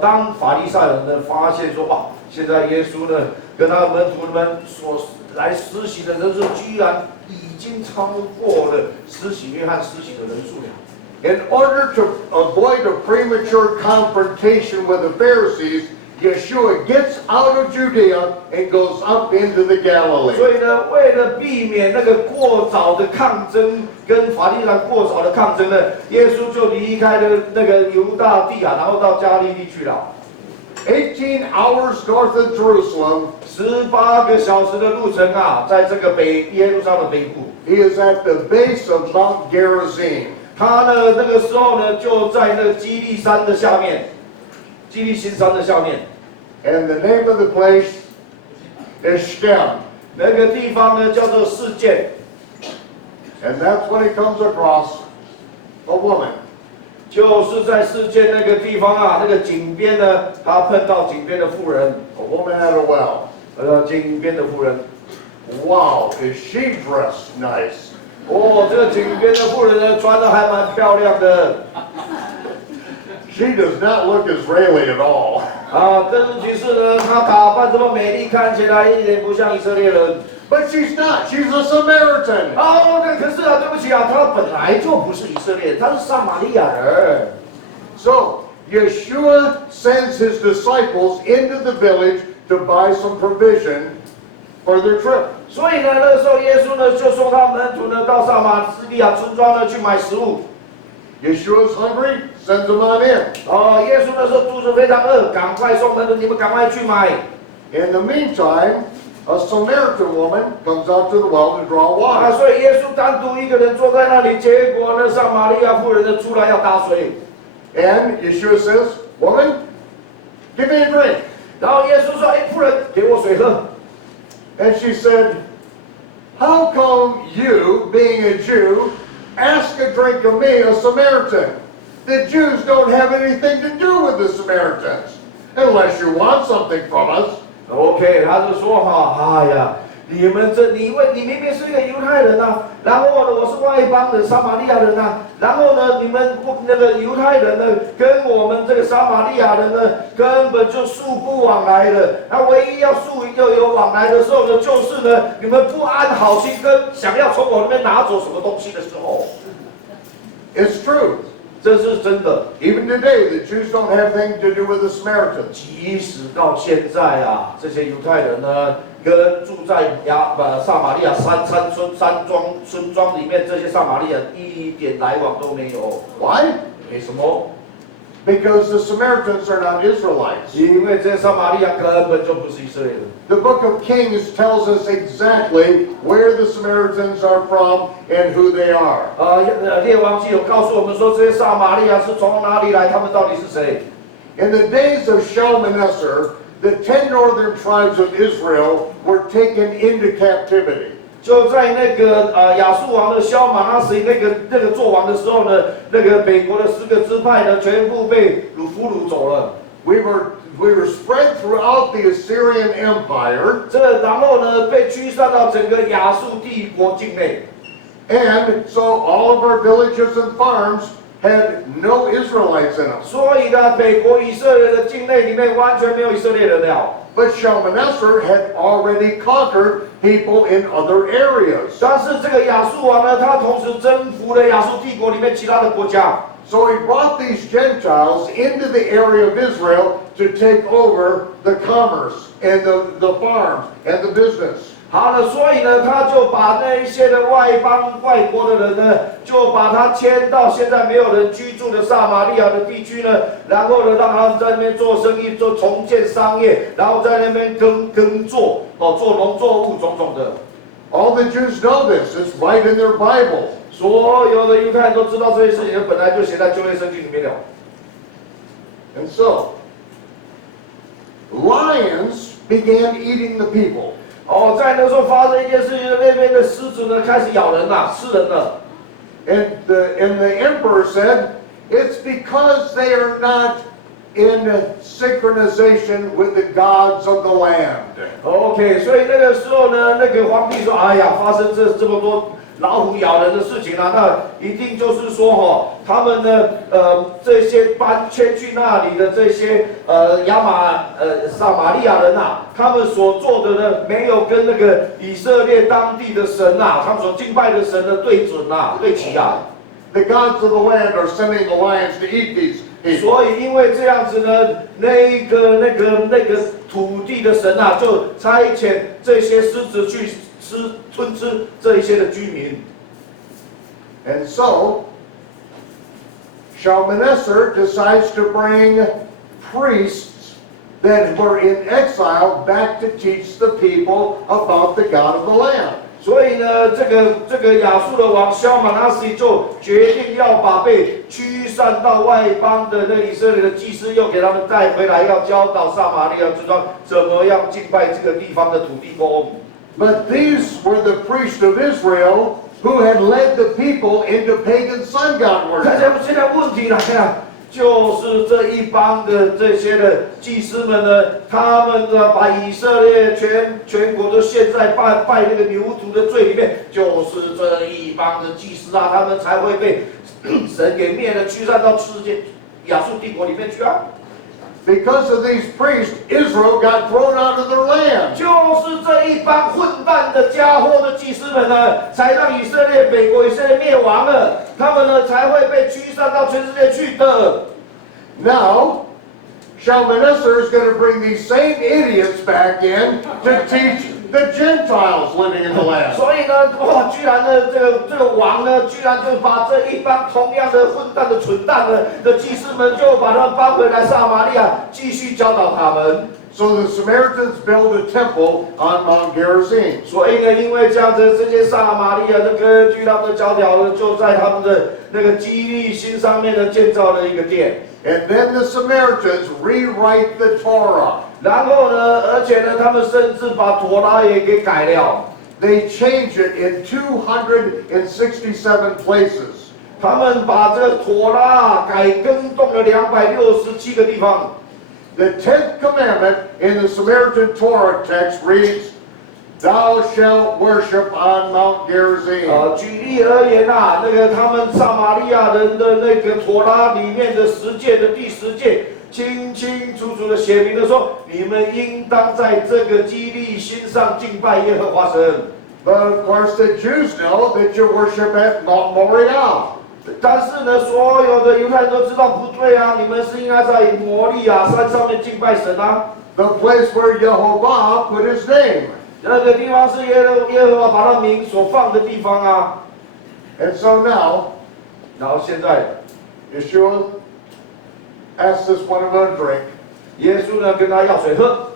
当法利赛人呢发现说，哇，现在耶稣呢跟他的门徒们所来施洗的人数，居然已经超过了施洗约翰施洗的人数了。 in order to avoid a premature confrontation with the Pharisees, Yeshua gets out of Judea and goes up into the 所 Galilee. 以呢，为了避免那个过早的抗争，跟法利赛过早的抗争呢，耶稣就离开了那个犹大地啊，然后到加利利去了。 18 hours north of Jerusalem, 18个小时的路程啊，在这个耶路撒冷北部。 he is at the base of Mount Gerizim. 他呢，那个时候呢，就在那个基利山的下面，基利新山的下面。 And the name of the place is Shem. 那个地方呢，叫做事件。 And that's when he comes across a woman. 就是在事件那个地方啊，那个井边呢，他碰到井边的妇人， A woman at a well. 井边的妇人。 Wow, is she dressed nice? 哦，这个井边的妇人呢，穿的还蛮漂亮的。 She does not look Israeli at all. 但是其实呢，她打扮这么美丽，看起来一点不像以色列人。 But she's not. She's a Samaritan. 可是啊，对不起啊，她本来就不是以色列人，她是撒玛利亚人。 So Yeshua sends his disciples into the village to buy some provision for their trip. 所以呢，那个时候耶稣呢就送他门徒呢到撒玛利亚村庄呢去买食物。 Yeshua's hungry, sends them on in. 耶稣那时候肚子非常饿，赶快送门徒，你们赶快去买。 In the meantime, a Samaritan woman comes out to the well to draw water. 所以耶稣单独一个人坐在那里，结果呢，撒玛利亚妇人呢出来要打水。 And Yeshua says, "Woman, give me a drink." 然后耶稣说：“妇人，给我水喝。” And she said, "How come you, being a Jew, ask a drink of me, a Samaritan? The Jews don't have anything to do with the Samaritans, unless you want something from us." OK， 他就说哈，哎呀，你明明是一个犹太人呐，然后呢，我是外邦人，撒玛利亚人呐，然后呢，你们那个犹太人呢，跟我们这个撒玛利亚人呢，根本就素不往来的。那唯一要有往来的时候呢，就是呢，你们不安好心，跟想要从我那边拿走什么东西的时候。 It's true. 这是真的。 Even today, the Jews don't have anything to do with the Samaritans. 即使到现在啊，这些犹太人呢，跟住在撒玛利亚村庄里面这些撒玛利亚一点来往都没有。 Why? 为什么？ because the Samaritans are not Israelites. 因为这些撒玛利亚根本就不是以色列人。The book of Kings tells us exactly where the Samaritans are from and who they are. 列王记有告诉我们说，这些撒玛利亚是从哪里来，他们到底是谁？ In the days of Shalmaneser, the 10 northern tribes of Israel were taken into captivity. 就在那个亚述王的萧马那时那个做王的时候呢，那个北国的10个支派呢，全部被俘虏走了。We were spread throughout the Assyrian Empire, 然后呢，被驱散到整个亚述帝国境内。 and so all of our villages and farms had no Israelites in them. 所以呢，北国以色列的境内里面完全没有以色列人了。 But Shalmaneser had already conquered people in other areas. 但是这个亚述王呢，他同时征服了亚述帝国里面其他的国家。 So he brought these Gentiles into the area of Israel to take over the commerce and the farms and the business. 好了，所以呢，他就把那一些的外国的人呢，就把他迁到现在没有人居住的撒玛利亚的地区呢，然后呢，让他们在那边做生意，做重建商业，然后在那边耕作，做农作物种种的。 All the Jews know this. It's right in their Bible. 所有的犹太人都知道这些事情，本来就写在旧约圣经里面了。 And so, lions began eating the people. 在那时候发生一件事情，那边的狮子呢开始咬人了，吃人了。 And the emperor said, it's because they are not in synchronization with the gods of the land. OK， 所以那个时候呢，那个皇帝说：“哎呀，发生这么多老虎咬人的事情啊，那一定就是说他们呢，这些迁去那里的这些撒玛利亚人啊，他们所做的呢，没有跟那个以色列当地的神啊，他们所敬拜的神的对准啊，对齐啊。” The gods of the land are sending the lions to eat these people. 所以因为这样子呢，那个土地的神啊，就差遣这些狮子去吞吃这一些的居民。 And so, Shalmaneser decides to bring priests that were in exile back to teach the people about the God of the land. 所以呢，这个亚述的王萧马那西就决定要把被驱散到外邦的那以色列的祭司，又给他们带回来，要教导撒玛利亚知道怎么样敬拜这个地方的土地公。 But these were the priests of Israel who had led the people into pagan sun god 大 worship. 家现在问题来了，就是这一帮的这些的祭司们呢，他们呢把以色列全国都陷在拜那个牛犊的罪里面，就是这一帮的祭司啊，他们才会被神给灭了，驱散到世界亚述帝国里面去啊。 Because of these priests, Israel got thrown out of their land. 就是这一帮混蛋的家伙的祭司们呢，才让以色列北国以色列灭亡了，他们呢才会被驱散到全世界去的。 Now, Shalmaneser is going to bring these same idiots back in to teach the Gentiles living in the land. 所以呢，哇，居然呢，这个王呢，居然就把这一帮同样的混蛋的蠢蛋的祭司们，就把他们搬回来撒玛利亚，继续教导他们。 So the Samaritans built a temple on Mount Gerizim. 所以呢，因为这样子，这些撒玛利亚的根据他们的教条呢，就在他们的那个基利心上面呢，建造了一个殿。 And then the Samaritans rewrite the Torah. 然后呢，而且呢，他们甚至把陀拉也给改了。 They change it in 267 places. 他们把这个陀拉改更动了267个地方。 The 10th commandment in the Samaritan Torah text reads, "Thou shalt worship on Mount Gerizim." 举例而言啊，那个他们撒玛利亚人的那个陀拉里面的10诫的第10诫，清清楚楚的写明了说，你们应当在这个基利心上敬拜耶和华神。 But of course, the Jews know that you worship at Mount Moriah. 但是呢，所有的犹太人都知道不对啊，你们是应该在摩利亚山上面敬拜神啊。 The place where Jehovah put his name. 那个地方是耶和华把他名所放的地方啊。 And so now, 然后现在， Yeshua, asks this woman a drink, 耶稣呢跟他要水喝，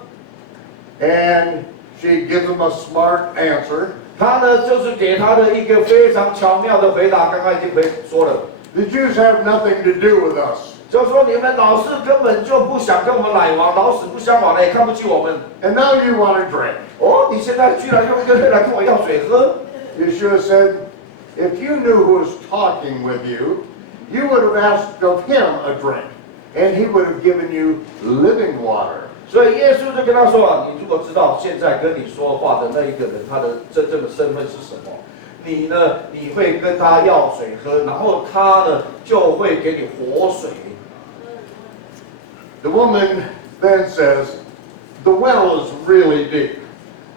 and she gives him a smart answer. 他呢就是给他的一个非常巧妙的回答，刚刚已经说了， The Jews have nothing to do with us. 就说你们老是根本就不想跟我们来往，老死不相往的，也看不起我们。 And now you want a drink. 哦，你现在居然用一个人来跟我要水喝？ Yeshua said, if you knew who was talking with you, you would have asked of him a drink, and he would have given you living water. 所以耶稣就跟他说啊，你如果知道现在跟你说话的那一个人，他的真正的身份是什么，你呢，你会跟他要水喝，然后他呢就会给你活水。 The woman then says, the well is really deep.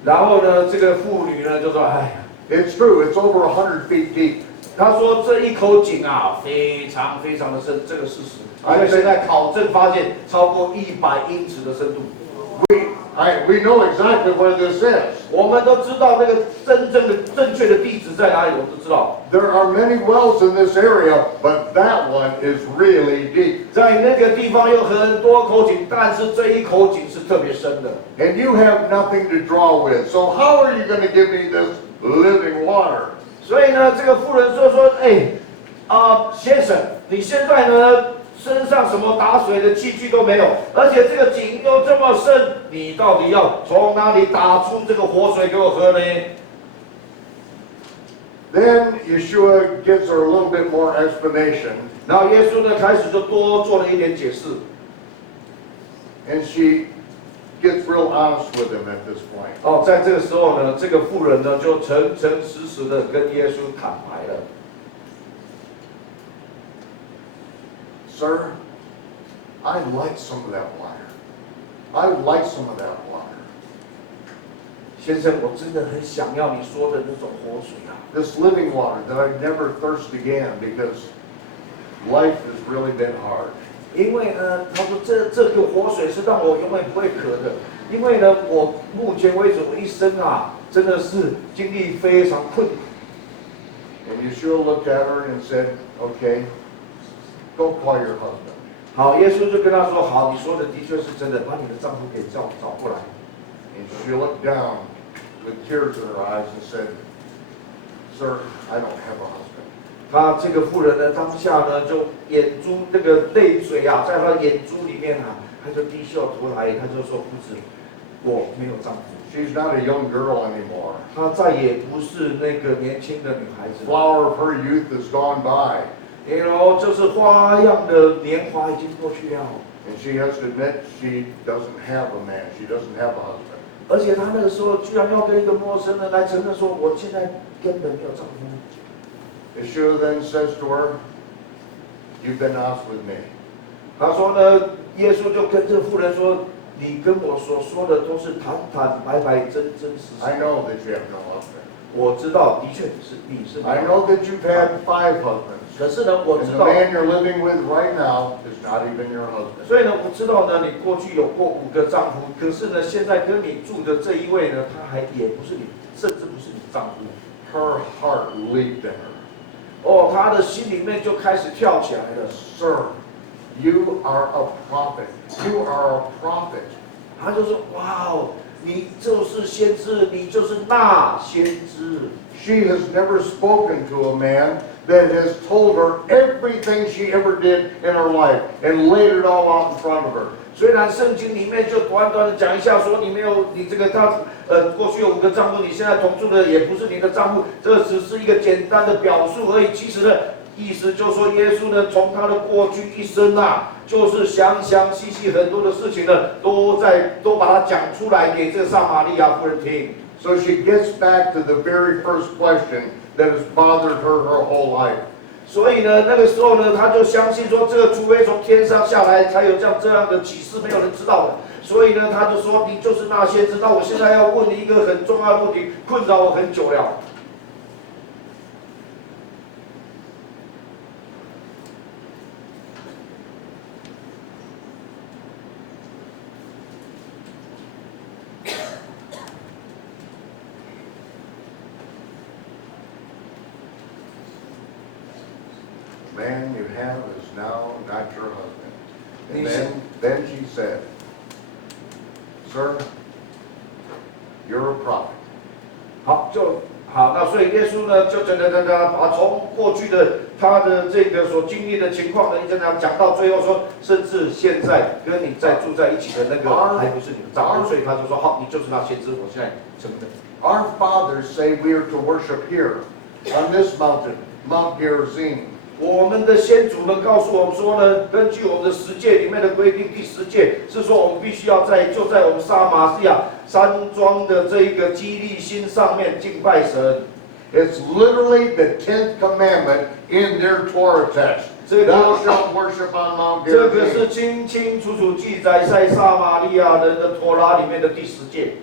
然后呢，这个妇女呢就说，哎， It's true, it's over 100 feet deep. 她说这一口井啊，非常非常的深，这个事实，因为现在考证发现超过100英尺的深度。 We know exactly where this is. 我们都知道那个真正的正确的地址在哪里，我们都知道。 There are many wells in this area, but that one is really deep. 在那个地方有很多口井，但是这一口井是特别深的。 And you have nothing to draw with. So how are you going to give me this living water? 所以呢，这个妇人说，哎，先生，你现在呢身上什么打水的器具都没有，而且这个井又这么深，你到底要从哪里打出这个活水给我喝呢？ Then Yeshua gives her a little bit more explanation, 然后耶稣呢开始就多做了一点解释。 and she gets real honest with him at this point. 哦，在这个时候呢，这个妇人呢就诚诚实实的跟耶稣坦白了。 Sir, I like some of that water. I like some of that water. 先生，我真的很想要你说的那种活水啊！ This living water that I never thirst again because life has really been hard. 因为呢，他说这个活水是让我永远不会渴的。因为呢，我目前为止我一生啊，真的是经历非常困难。 And Yeshua looked at her and said, okay, go call your husband. 好，耶稣就跟他说：“好，你说的的确是真的，把你的丈夫给找过来。” And she looked down with tears in her eyes and said, Sir, I don't have a husband. 他这个妇人呢，当下呢就眼珠那个泪水啊，在她的眼珠里面啊，她就低下头来，她就说：“夫子，我没有丈夫。” She's not a young girl anymore. 她再也不是那个年轻的女孩子。 Flower of her youth is gone by. 就是花样的年华已经过去了。 And she has to admit she doesn't have a man. She doesn't have a husband. 而且她那个时候居然要跟一个陌生人来承认说：“我现在根本没有丈夫。” Yeshua then says to her, You've been honest with me. 他说呢，耶稣就跟这个妇人说：“你跟我所说的都是坦坦白白、真真实实。 I know that you have no husband. 我知道，的确你是没 I 有。 know that you've had 5 husbands. 可是呢，我 And 知 the 道， man you're living with right now is not even your husband. 所以呢，我知道呢，你过去有过5个丈夫，可是呢，现在跟你住的这一位呢，他也不是你，甚至不是你丈夫。” Her heart leaped in her. 哦，他的心里面就开始跳起来了。 Sir, you are a prophet. You are a prophet. 他就说：“哇哦，你就是先知，你就是那先知。” She has never spoken to a man that has told her everything she ever did in her life and laid it all out in front of her. 虽然圣经里面就短短的讲一下说你这个过去有5个丈夫，你现在同住的也不是你的丈夫，这只是一个简单的表述而已。其实呢，意思就是说耶稣呢从他的过去一生啊，就是详详细细很多的事情呢，都把它讲出来给这个撒玛利亚妇人听。 So she gets back to the very first question that has bothered her whole life. 所以呢，那个时候呢，他就相信说，这个除非从天上下来，才有这样的启示，没有人知道的。所以呢，他就说，你就是那先知。那我现在要问你一个很重要的问题，困扰我很久了。The man you have is now not your husband. And then she said, Sir, you're a prophet. 好，那所以耶稣呢，就真的把从过去的他的这个所经历的情况呢，一直讲到最后说，甚至现在跟你在住在一起的那个还不是你的丈夫，所以他就说好，你就是那先知，我现在承认。Our fathers say we are to worship here, on this mountain, Mount Gerizim. 我们的先祖们告诉我们说呢，根据我们的十诫里面的规定，第10诫是说我们必须要就在我们撒玛利亚山庄的这个基利心上面敬拜神。It's literally the 10th commandment in their Torah text. Thou shalt worship on Mount 这个是 Gerizim. 清清楚楚记载在撒玛利亚人的托拉里面的第10诫。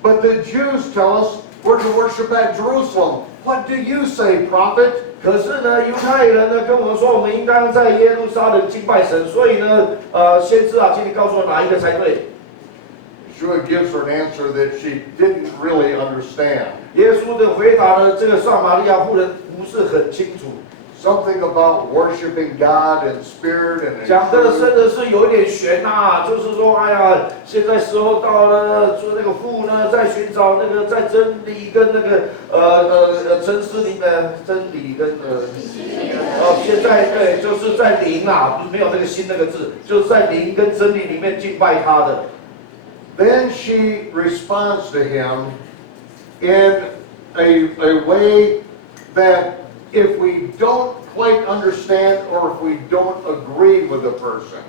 But the Jews tell us we're to worship at Jerusalem. What do you say, prophet? 可是呢，犹太人呢跟我们说，我们应当在耶路撒冷敬拜神。所以呢，先知啊，请你告诉我哪一个才对？ Yeshua gives her an answer that she didn't really understand. 耶稣的回答呢，这个撒玛利亚妇人不是很清楚。 Something about worshiping God in spirit and in 讲的 truth. 真的是有一点悬呐，就是说，哎呀，现在时候到了，说那个父呢在寻找那个在真理跟那个真实里面，真理跟现在对，就是在灵啊，没有那个心那个字，就是在灵跟真理里面敬拜他的。 Then she responds to him in a way that if we don't quite understand or if we don't agree with the person.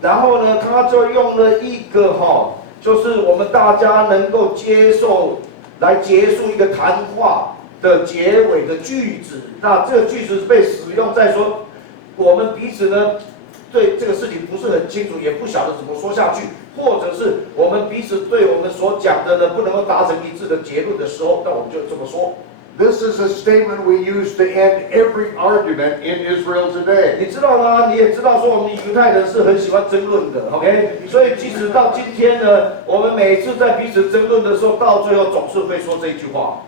然后呢，他就用了一个就是我们大家能够接受来结束一个谈话的结尾的句子。那这个句子被使用在说，我们彼此呢对这个事情不是很清楚，也不晓得怎么说下去，或者是我们彼此对我们所讲的呢不能够达成一致的结论的时候，那我们就这么说。 This is a statement we use to end every argument in Israel today. 你知道吗？你也知道说我们犹太人是很喜欢争论的 ，OK？ 所以即使到今天呢，我们每次在彼此争论的时候，到最后总是会说这一句话。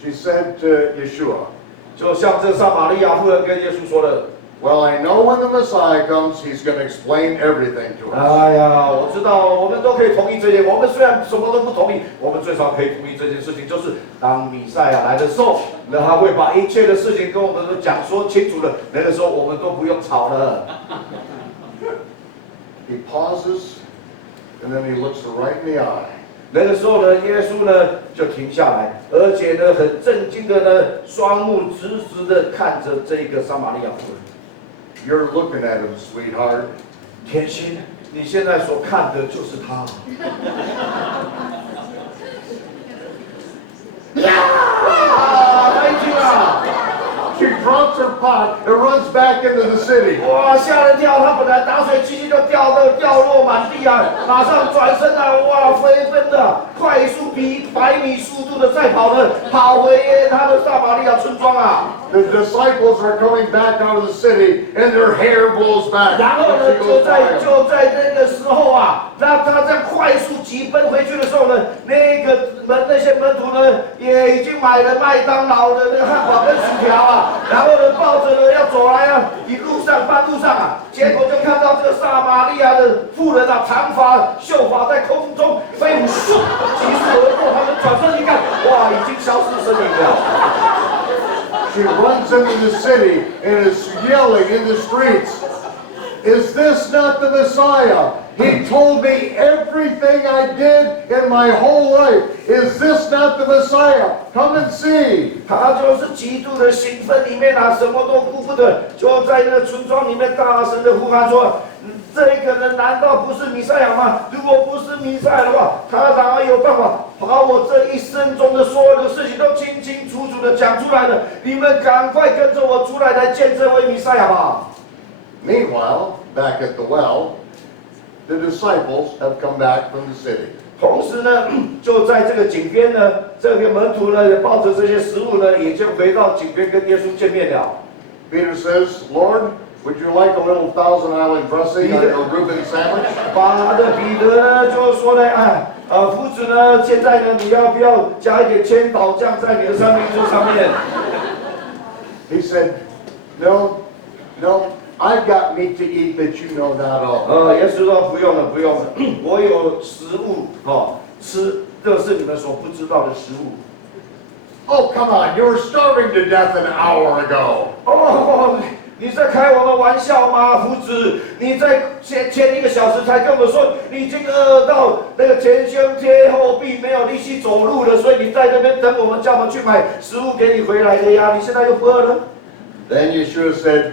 She said to Yeshua, 就像这撒玛利亚妇人跟耶稣说的。 Well, I know when the Messiah comes, he's going to explain everything to us. 哎呀，我知道，我们都可以同意这些。我们虽然什么都不同意，我们最少可以同意这件事情，就是当弥赛亚来的时候，那他会把一切的事情跟我们都讲说清楚了。那个时候我们都不用吵了。 He pauses, and then he looks her right in the eye. 那个时候呢，耶稣呢就停下来，而且呢很震惊的呢，双目直直的看着这个撒玛利亚妇人。 You're looking at him, sweetheart. 甜心，你现在所看的就是他。呀，太惊了！ She drops her pot and runs back into the city. 哇，吓人跳！他本来打水机就掉落满地啊，马上转身啊，哇，飞奔的快速比100米速度的赛跑呢，跑回他的撒玛利亚村庄啊。 The disciples are coming back out of the city, and their hair blows back. 然后呢，就在那个时候啊，那他这样快速疾奔回去的时候呢，那些门徒呢，也已经买了麦当劳的那个汉堡跟薯条啊，然后呢，抱着呢要走来啊，半路上啊，结果就看到这个撒玛利亚的妇人啊，长发秀发在空中飞舞，咻，疾速而过。他们转身一看，哇，已经消失身影了。 She runs into the city and is yelling in the streets, Is this not the Messiah? He told me everything I did in my whole life. Is this not the Messiah? Come and see. 他就是极度的兴奋里面啊，什么都顾不得，就在那个村庄里面大声的呼喊说：“这个人难道不是弥赛亚吗？如果不是弥赛亚的话，他哪有办法把我这一生中的所有的事情都清清楚楚的讲出来的？你们赶快跟着我出来，来见这位弥赛亚吧！” Meanwhile, back at the well, the disciples have come back from the city. 同时呢，就在这个井边呢，这个门徒呢也抱着这些食物呢，也就回到井边跟耶稣见面了。 Peter says, Lord, would you like a little Thousand Island dressing on your Reuben sandwich? 彼得呢就说呢，夫子呢，现在呢你要不要加一点千岛酱在你的三明治上面？ He said, No, I've got meat to eat that you know not of. 耶稣说不用了，不用了，我有食物吃，这是你们所不知道的食物。Oh, come on, you were starving to death an hour ago. 你在开我们玩笑吗，夫子？你在前1个小时才跟我说，你已经饿到那个前胸贴后臂，没有力气走路了，所以你在那边等我们，叫我们去买食物给你回来的呀。你现在又不饿了？ Then Yeshua said,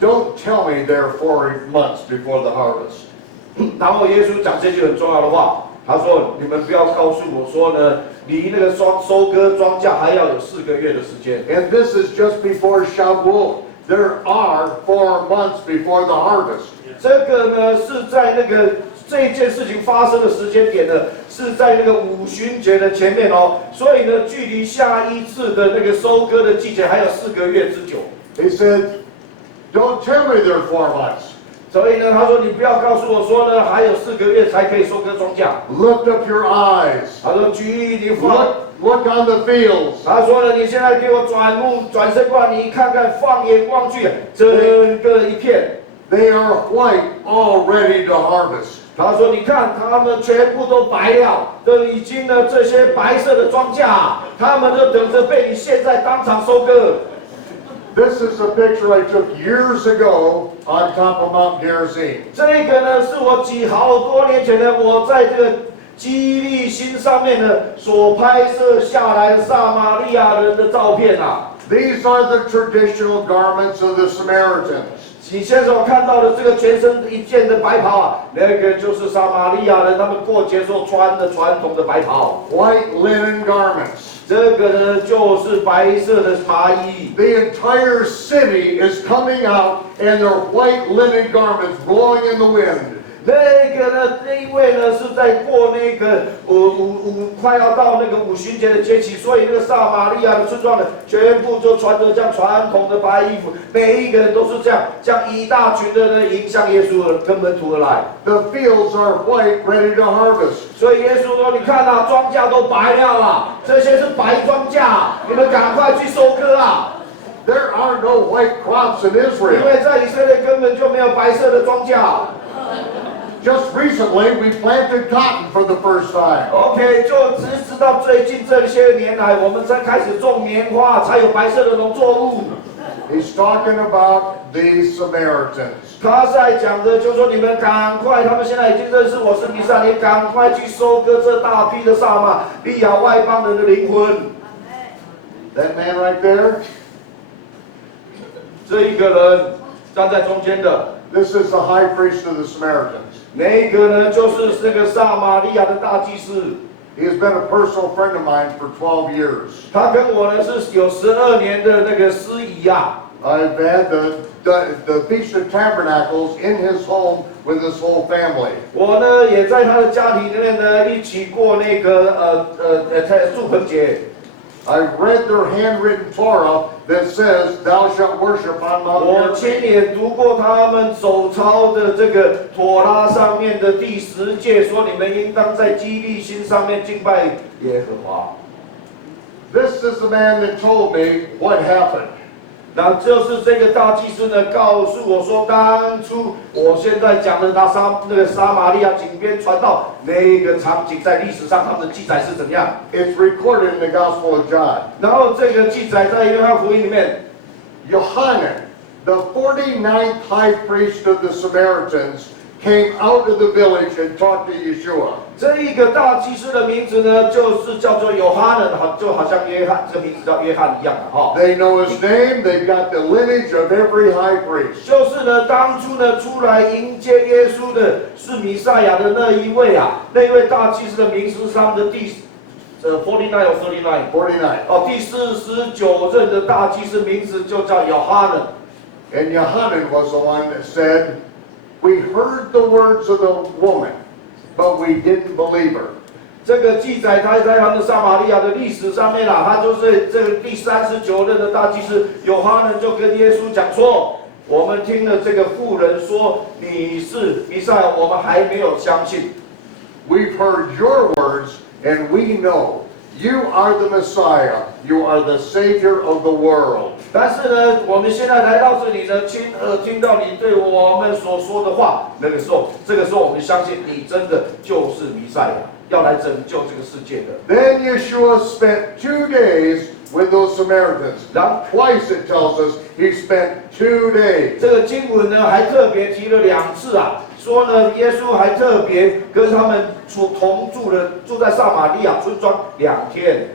"Don't tell me there are 4 months before the harvest." 然后耶稣讲这句很重要的话，他说：“你们不要告诉我说呢，离那个收割庄稼还要有4个月的时间。” And this is just before Shavuot. There are 4 months before the harvest. 这个呢是在这件事情发生的时间点呢，是在那个五旬节的前面哦，所以呢，距离下一次的那个收割的季节还有4个月之久。He said, "Don't tell me there are 4 months." 所以呢，他说你不要告诉我说呢，还有4个月才可以收割庄稼。Lift up your eyes. 他说举你放。Look on the fields. 他说了，你现在给我转身过来，你看看，放眼望去，整个一片。They are white, all ready to harvest. 他说，你看，他们全部都白了，都已经呢这些白色的庄稼，他们就等着被你现在当场收割。This is a picture I took years ago on top of Mount Gerizim. 这个呢是我好多年前呢，我在这个基利心上面呢所拍摄下来的撒玛利亚人的照片啊。These are the traditional garments of the Samaritans. 你现在所看到的这个全身一件的白袍啊，那个就是撒玛利亚人他们过节所穿的传统的白袍。White linen garments. 这个呢就是白色的麻衣。The entire city is coming out and their white linen garments blowing in the wind. 那个呢，因为呢是在过那个快要到那个五旬节的节气，所以那个撒玛利亚的村庄呢，全部就穿着这样传统的白衣服，每一个人都是这样一大群的呢迎向耶稣跟门徒而来。The fields are white, ready to harvest. 所以耶稣说：“你看啊，庄稼都白了啊，这些是白庄稼，你们赶快去收割啊！” There are no white crops in 因 Israel. 为在以色列根本就没有白色的庄稼。Just recently, we planted cotton for the first time. OK， 就直到最近这些年来，我们才开始种棉花，才有白色的农作物。He's talking about the Samaritans. 他在讲的就是说，你们赶快，他们现在已经认识我是弥赛亚，你赶快去收割这大批的撒玛利亚外邦人的灵魂。That man right there, 这一个人站在中间的， this is the high priest of the Samaritans. 那个呢，就是这个撒玛利亚的大祭司。 He has been a personal friend of mine for 12 years. 他跟我呢是有12年的那个司仪啊。I've had the Feast of Tabernacles in his home with his whole family. 我呢也在他的家庭里面呢一起过那个祝棚节。 I've read their handwritten Torah that says, "Thou shalt worship on Mount 我亲眼读过他们手抄的这个妥拉上面的第10诫，说你们应当在基利心上面敬拜耶和华。 This is the man that told me what happened. 那就是这个大祭司呢，告诉我说，当初我现在讲的那个撒玛利亚井边传道那个场景，在历史上他们的记载是怎样？ It's recorded in the Gospel of John. 然后这个记载在约翰福音里面， Yohanan, the 49th high priest of the Samaritans, came out of the village and talked to Yeshua. 这一个大祭司的名字呢，就是叫做有哈呢，就好像约翰，这个名字叫约翰一样的哈。 They know his name. They've got the lineage of every high priest. 就是呢，当初呢出来迎接耶稣的是弥赛亚的那一位啊，那一位大祭司的名字是他们的第49 or 39 49. 哦，第49任的大祭司名字就叫有哈呢。 And Yohanan was the one that said, "We heard the words of the woman, but we didn't believe her." 这个记载他在他们撒玛利亚的历史上面啦，他就是这个第39任的大祭司有哈呢，就跟耶稣讲说，我们听了这个妇人说你是弥赛亚，我们还没有相信。 We've heard your words, and we know you are the Messiah. You are the Savior of the world. 但是呢，我们现在来到这里呢，亲耳听到你对我们所说的话，这个时候我们相信你真的就是弥赛亚，要来拯救这个世界的。Then Yeshua spent 2 days with those Samaritans. Twice it tells us he spent 2 days. 这个经文呢还特别提了2次啊，说呢耶稣还特别跟他们同住在撒玛利亚村庄2天。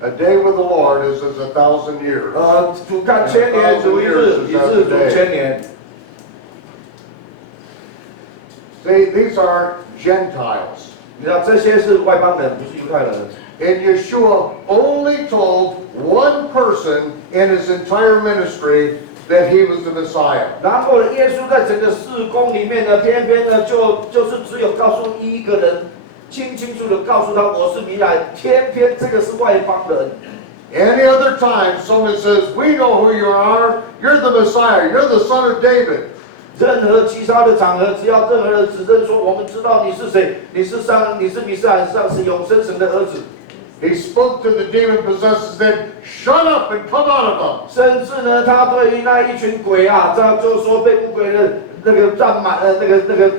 A day with the Lord is as 1,000 years. 主看千年，主一日，一日主千年。See, these are Gentiles. 你知道这些是外邦人，不是犹太人。And Yeshua only told one person in his entire ministry that he was the Messiah. 然后呢，耶稣在整个事工里面呢，偏偏呢就是只有告诉一个人，清楚的告诉他我是弥赛亚，偏偏这个是外邦人。Any other time someone says, "We know who you are. You're the Messiah. You're the Son of David." 任何其他的场合，只要任何人指认说我们知道你是谁，你是弥赛亚，是永生神的儿子。He spoke to the demon-possessed and said, "Shut up and come out of them." 甚至呢，他对于那一群鬼啊，这样就是说被污鬼的那个占满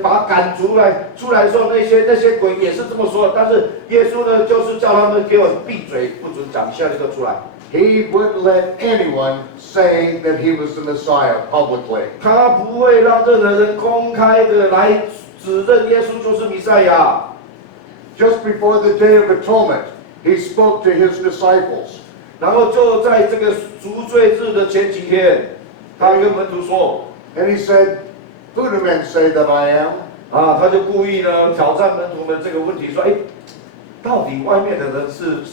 把他赶出来的时候，那些鬼也是这么说的。但是耶稣呢，就是叫他们给我闭嘴，不准讲，下就出来。He wouldn't let anyone say that he was the Messiah publicly. 他不会让任何人公开的来指认耶稣就是弥赛亚。Just before the Day of Atonement, he spoke to his disciples. 然后就在这个赎罪日的前几天，他跟门徒说 And he said, "Who do men say that I am?" 他就故意呢挑战门徒们这个问题，说：到底外面的人是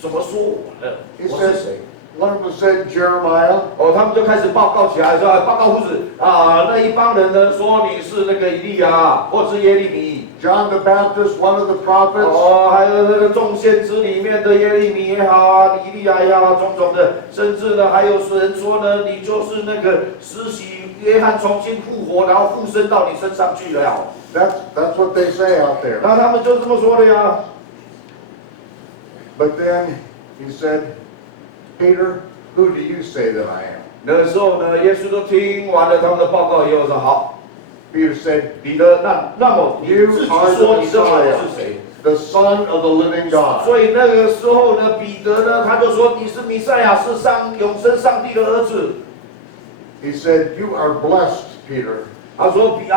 怎么说我的？我是谁？ One of them said Jeremiah. 他们就开始报告起来，说：报告夫子那一帮人呢说你是那个以利亚，或者是耶利米。John the Baptist, one of the prophets. 还有那个众先知里面的耶利米也好，以利亚也好，种的，甚至呢还有人说呢，你就是那个施洗约翰重新复活，然后附身到你身上去了。That's what they say out there. 那他们就这么说的呀。But then he said, "Peter, who do you say that I am?" 那个时候呢，耶稣都听完了他们的报告以后说：好， Peter said, 彼得，那么你自己说你认为我是谁？ "The Son of the living God." 所以那个时候呢，彼得呢他就说：你是弥赛亚，是永生上帝的儿子。He said, "You are blessed, Peter. 他说：彼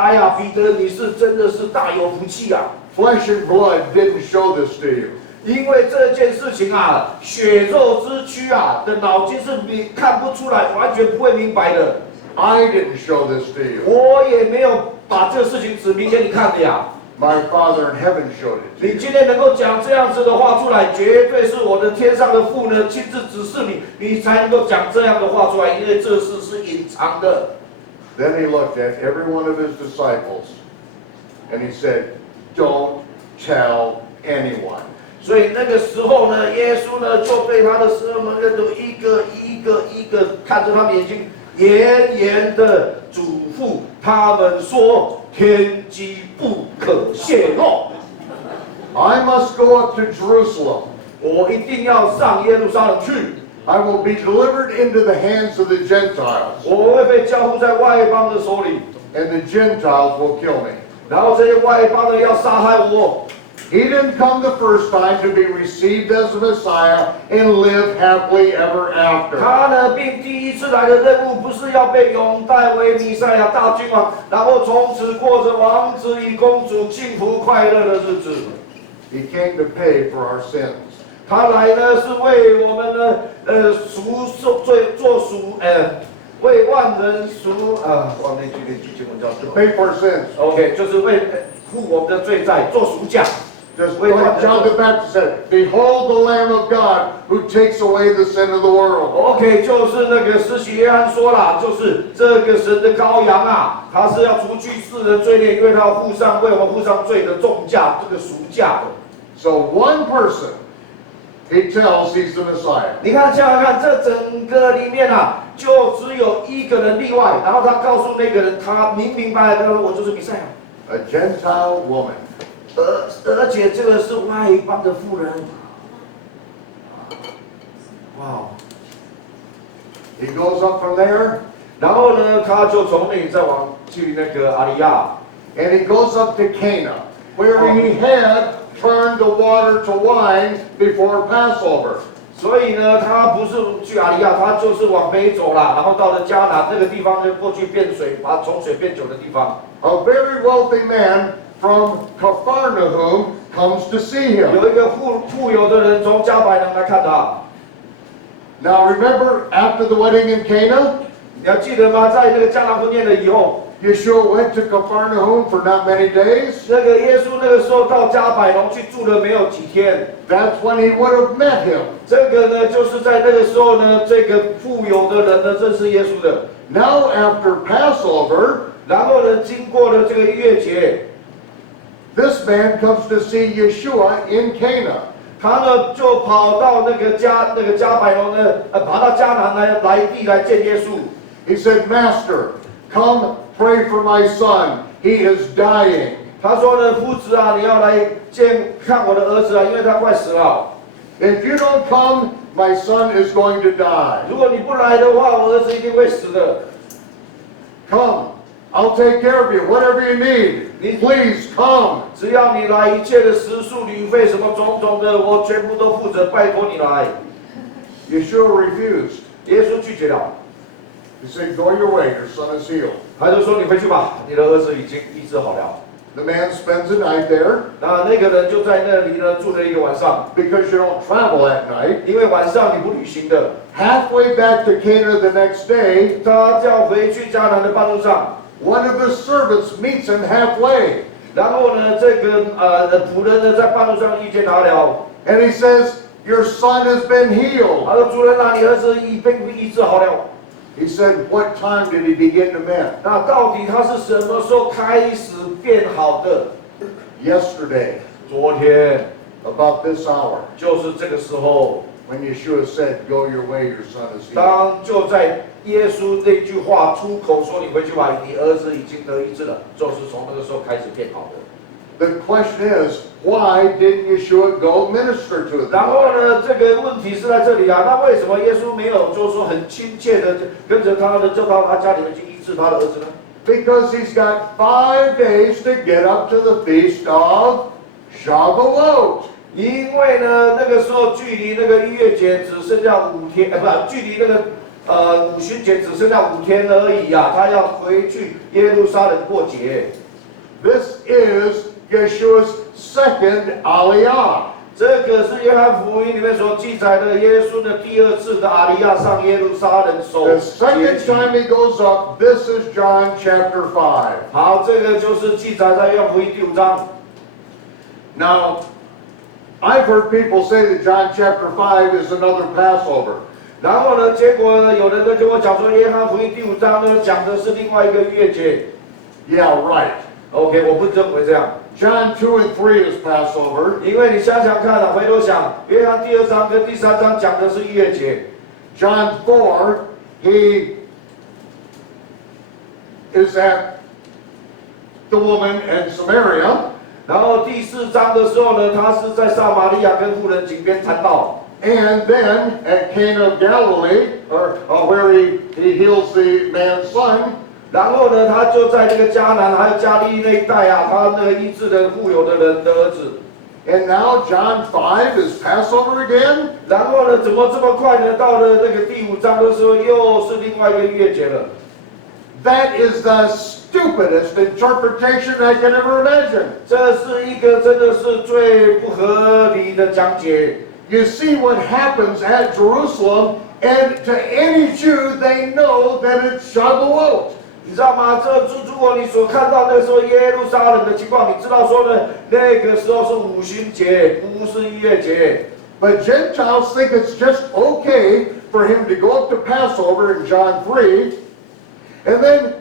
得，你是真的是大有福气啊！ Flesh and blood didn't show this to you. 因为这件事情啊，血肉之躯啊的脑筋是你看不出来，完全不会明白的。 I didn't show this to you. 我也没有把这个事情指明给你看的呀。 My Father in heaven showed it to 你 you." 今天能够讲这样子的话出来，绝对是我的天上的父呢亲自指示你，你才能够讲这样的话出来，因为这事是隐藏的。 Then he looked at every one of his disciples and he said, "Don't tell anyone." 所以那个时候呢，耶稣呢就对他的12门人都一个看着他们眼睛，严严的嘱咐他们说：天机不可泄露。 I must go up to Jerusalem. 我一定要上耶路撒冷去， I will be delivered into the hands of the Gentiles, 我会被交付在外邦的手里， and the Gentiles will kill me. 然后这些外邦人要杀害我。 He didn't come the first time to be received as a Messiah and live happily ever after. 他呢，并第一次来的任务不是要被拥戴为弥赛亚大君王，然后从此过着王子与公主幸福快乐的日子。 He came to pay for our sins. 他来呢，是为我们呢，为万人忘那句经文叫做 Pay for our sins. OK， 就是为付我们的罪债，做赎价。 Just like John the Baptist said, "Behold the Lamb of God who takes away the sin of the world." OK， 就是那个施洗约翰说了，就是这个神的羔羊啊，他是要除去世人罪孽，因为他要为我们付上罪的重价，这个赎价的。 So one person, he tells he's the Messiah. 你看，想想看，这整个里面啊，就只有一个人例外，然后他告诉那个人，他明白的，我就是弥赛亚。 A Gentile woman. 而且这个是外邦的妇人。哇！ He goes up from there, 然后呢，他就从那里再往去那个阿里亚， and he goes up to Cana, where he had turned the water to wine before Passover. 所以呢，他不是去阿里亚，他就是往北走啦，然后到了迦南那个地方，就过去变水，把从水变酒的地方。 A very wealthy man from Capernaum comes to see him. 有一个富有的人从加百农来看他， Now remember, after the wedding in Cana, 你还记得吗？在那个迦南婚宴了以后， Yeshua went to Capernaum for not many days. 那个耶稣那个时候到加百农去住了没有几天， That's when he would have met him. 这个呢，就是在那个时候呢，这个富有的人呢认识耶稣的。 Now after Passover, 然后呢，经过了这个逾越节， this man comes to see Yeshua in Cana. 他呢就跑到那个加百农呢，跑到迦南来地来见耶稣。 He said, Master, come pray for my son. He is dying. 他说呢，夫子啊，你要来看我的儿子啊，因为他快死了。 If you don't come, my son is going to die. 如果你不来的话，我儿子一定会死的。 Come, I'll take care of you. Whatever you need, please come. 只要你来，一切的食宿、旅费什么种种的，我全部都负责，拜托你来。 Yeshua refused. 耶稣拒绝了， He said, Go your way, your son is healed. 他就说你回去吧，你的儿子已经医治好了。 The man spends the night there 那个人就在那里呢住了一个晚上， because you don't travel at night. 因为晚上你不旅行的。 Halfway back to Cana the next day, 他就要回去迦南的半路上， one of the servants meets him halfway. 然后呢，这个仆人呢在半路上遇见他了， And he says, Your son has been 他 healed. 说主人啊，你儿子已被医治好了。 He said, What time did he begin to mend? 那到底他是什么时候开始变好的？ Yesterday, 昨天， about this hour, 就是这个时候， when Yeshua said, Go your way, your son is healed. 当就在耶稣这句话出口说你回去吧，你儿子已经得医治了，就是从那个时候开始变好的。 The question is, why didn't Yeshua go minister to 然 them? 后呢，这个问题是在这里啊，那为什么耶稣没有就是说很亲切的跟着他呢，就到他家里面去医治他的儿子呢？ Because he's got 5 days to get up to the feast of Shavuot. 因为呢，那个时候距离那个逾越节只剩下5天，不，距离那个五旬节只剩下5天而已啊，他要回去耶路撒冷过节。 This is Yeshua's second Aliyah. 这个是约翰福音里面所记载的耶稣的第二次的阿里亚上耶路撒冷守 The 节 second 期。 time he goes up, this is John chapter 5. 好，这个就是记载在约翰福音第5章。 Now, I've heard people say that John chapter 5 is another Passover. 然后呢，结果呢，有人跟我讲说，约翰福音第5章呢讲的是另外一个逾越节。 Yeah, right. OK， 我不认为这样， John 2 and 3 is Passover. 因为你想想看啊，回头想，约翰第2章跟第3章讲的是逾越节。 John 4, he is at the woman in Samaria. 然后第4章的时候呢，他是在撒玛利亚跟妇人井边谈道。 And then at Cana of Galilee, or where he heals the man's son, 然后呢，他就在那个迦南还有加利利那一带啊，他那个医治的富有的人的儿子。 and now John 5 is Passover again. 然后呢，怎么这么快呢？到了那个第5章的时候，又是另外一个逾越节了。 That is the stupidest interpretation I can ever imagine. 这是一个真的是最不合理的讲解。 You see what happens at Jerusalem, and to any Jew, they know that it's Shavuot. 你知道吗？如果你所看到那个时候耶路撒冷的情况，你知道说呢，那个时候是五旬节，不是逾越节。 But Gentiles think it's just okay for him to go up to Passover in John 3, and then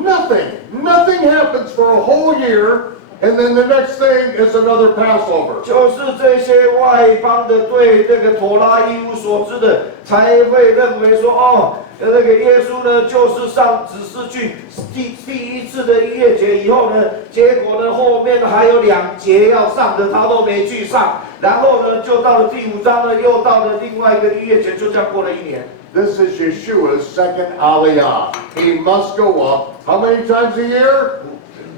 nothing happens for a whole year And then the next thing is another Passover. 就是这些外邦的对这个妥拉一无所知的，才会认为说，哦，那个耶稣呢，就是只是去第一次的逾越节以后呢，结果呢后面还有2节要上的，他都没去上，然后呢就到了第5章呢，又到了另外一个逾越节，就这样过了1年。This is Yeshua's second Aliyah. He must go up how many times a year?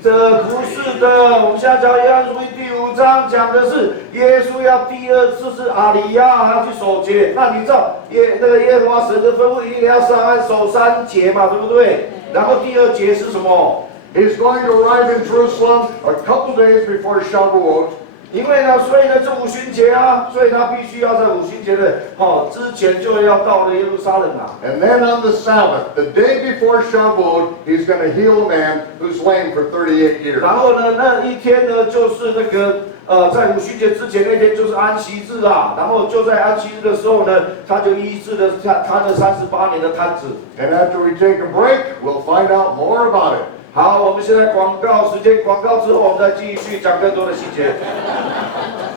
这不是的，我们现在讲约翰福音第5章讲的是耶稣要第2次是阿里亚要去守节，那你知道耶和华神的吩咐一定要上岸守3节嘛，对不对？然后第2节是什么？ He's going to arrive in Jerusalem a couple days before Shavuot. 因为呢，所以呢，这5旬节啊，所以他必须要在5旬节的之前就要到了耶路撒冷啊。And then on the Sabbath, the day before Shavuot, he's going to heal a man who's lame for 38 years. 然后呢，那一天呢，就是那个在5旬节之前那天就是安息日啊。然后就在安息日的时候呢，他就医治了他的38年的瘫子。And after we take a break, we'll find out more about it. 好，我们现在广告时间，广告之后我们再继续讲更多的细节。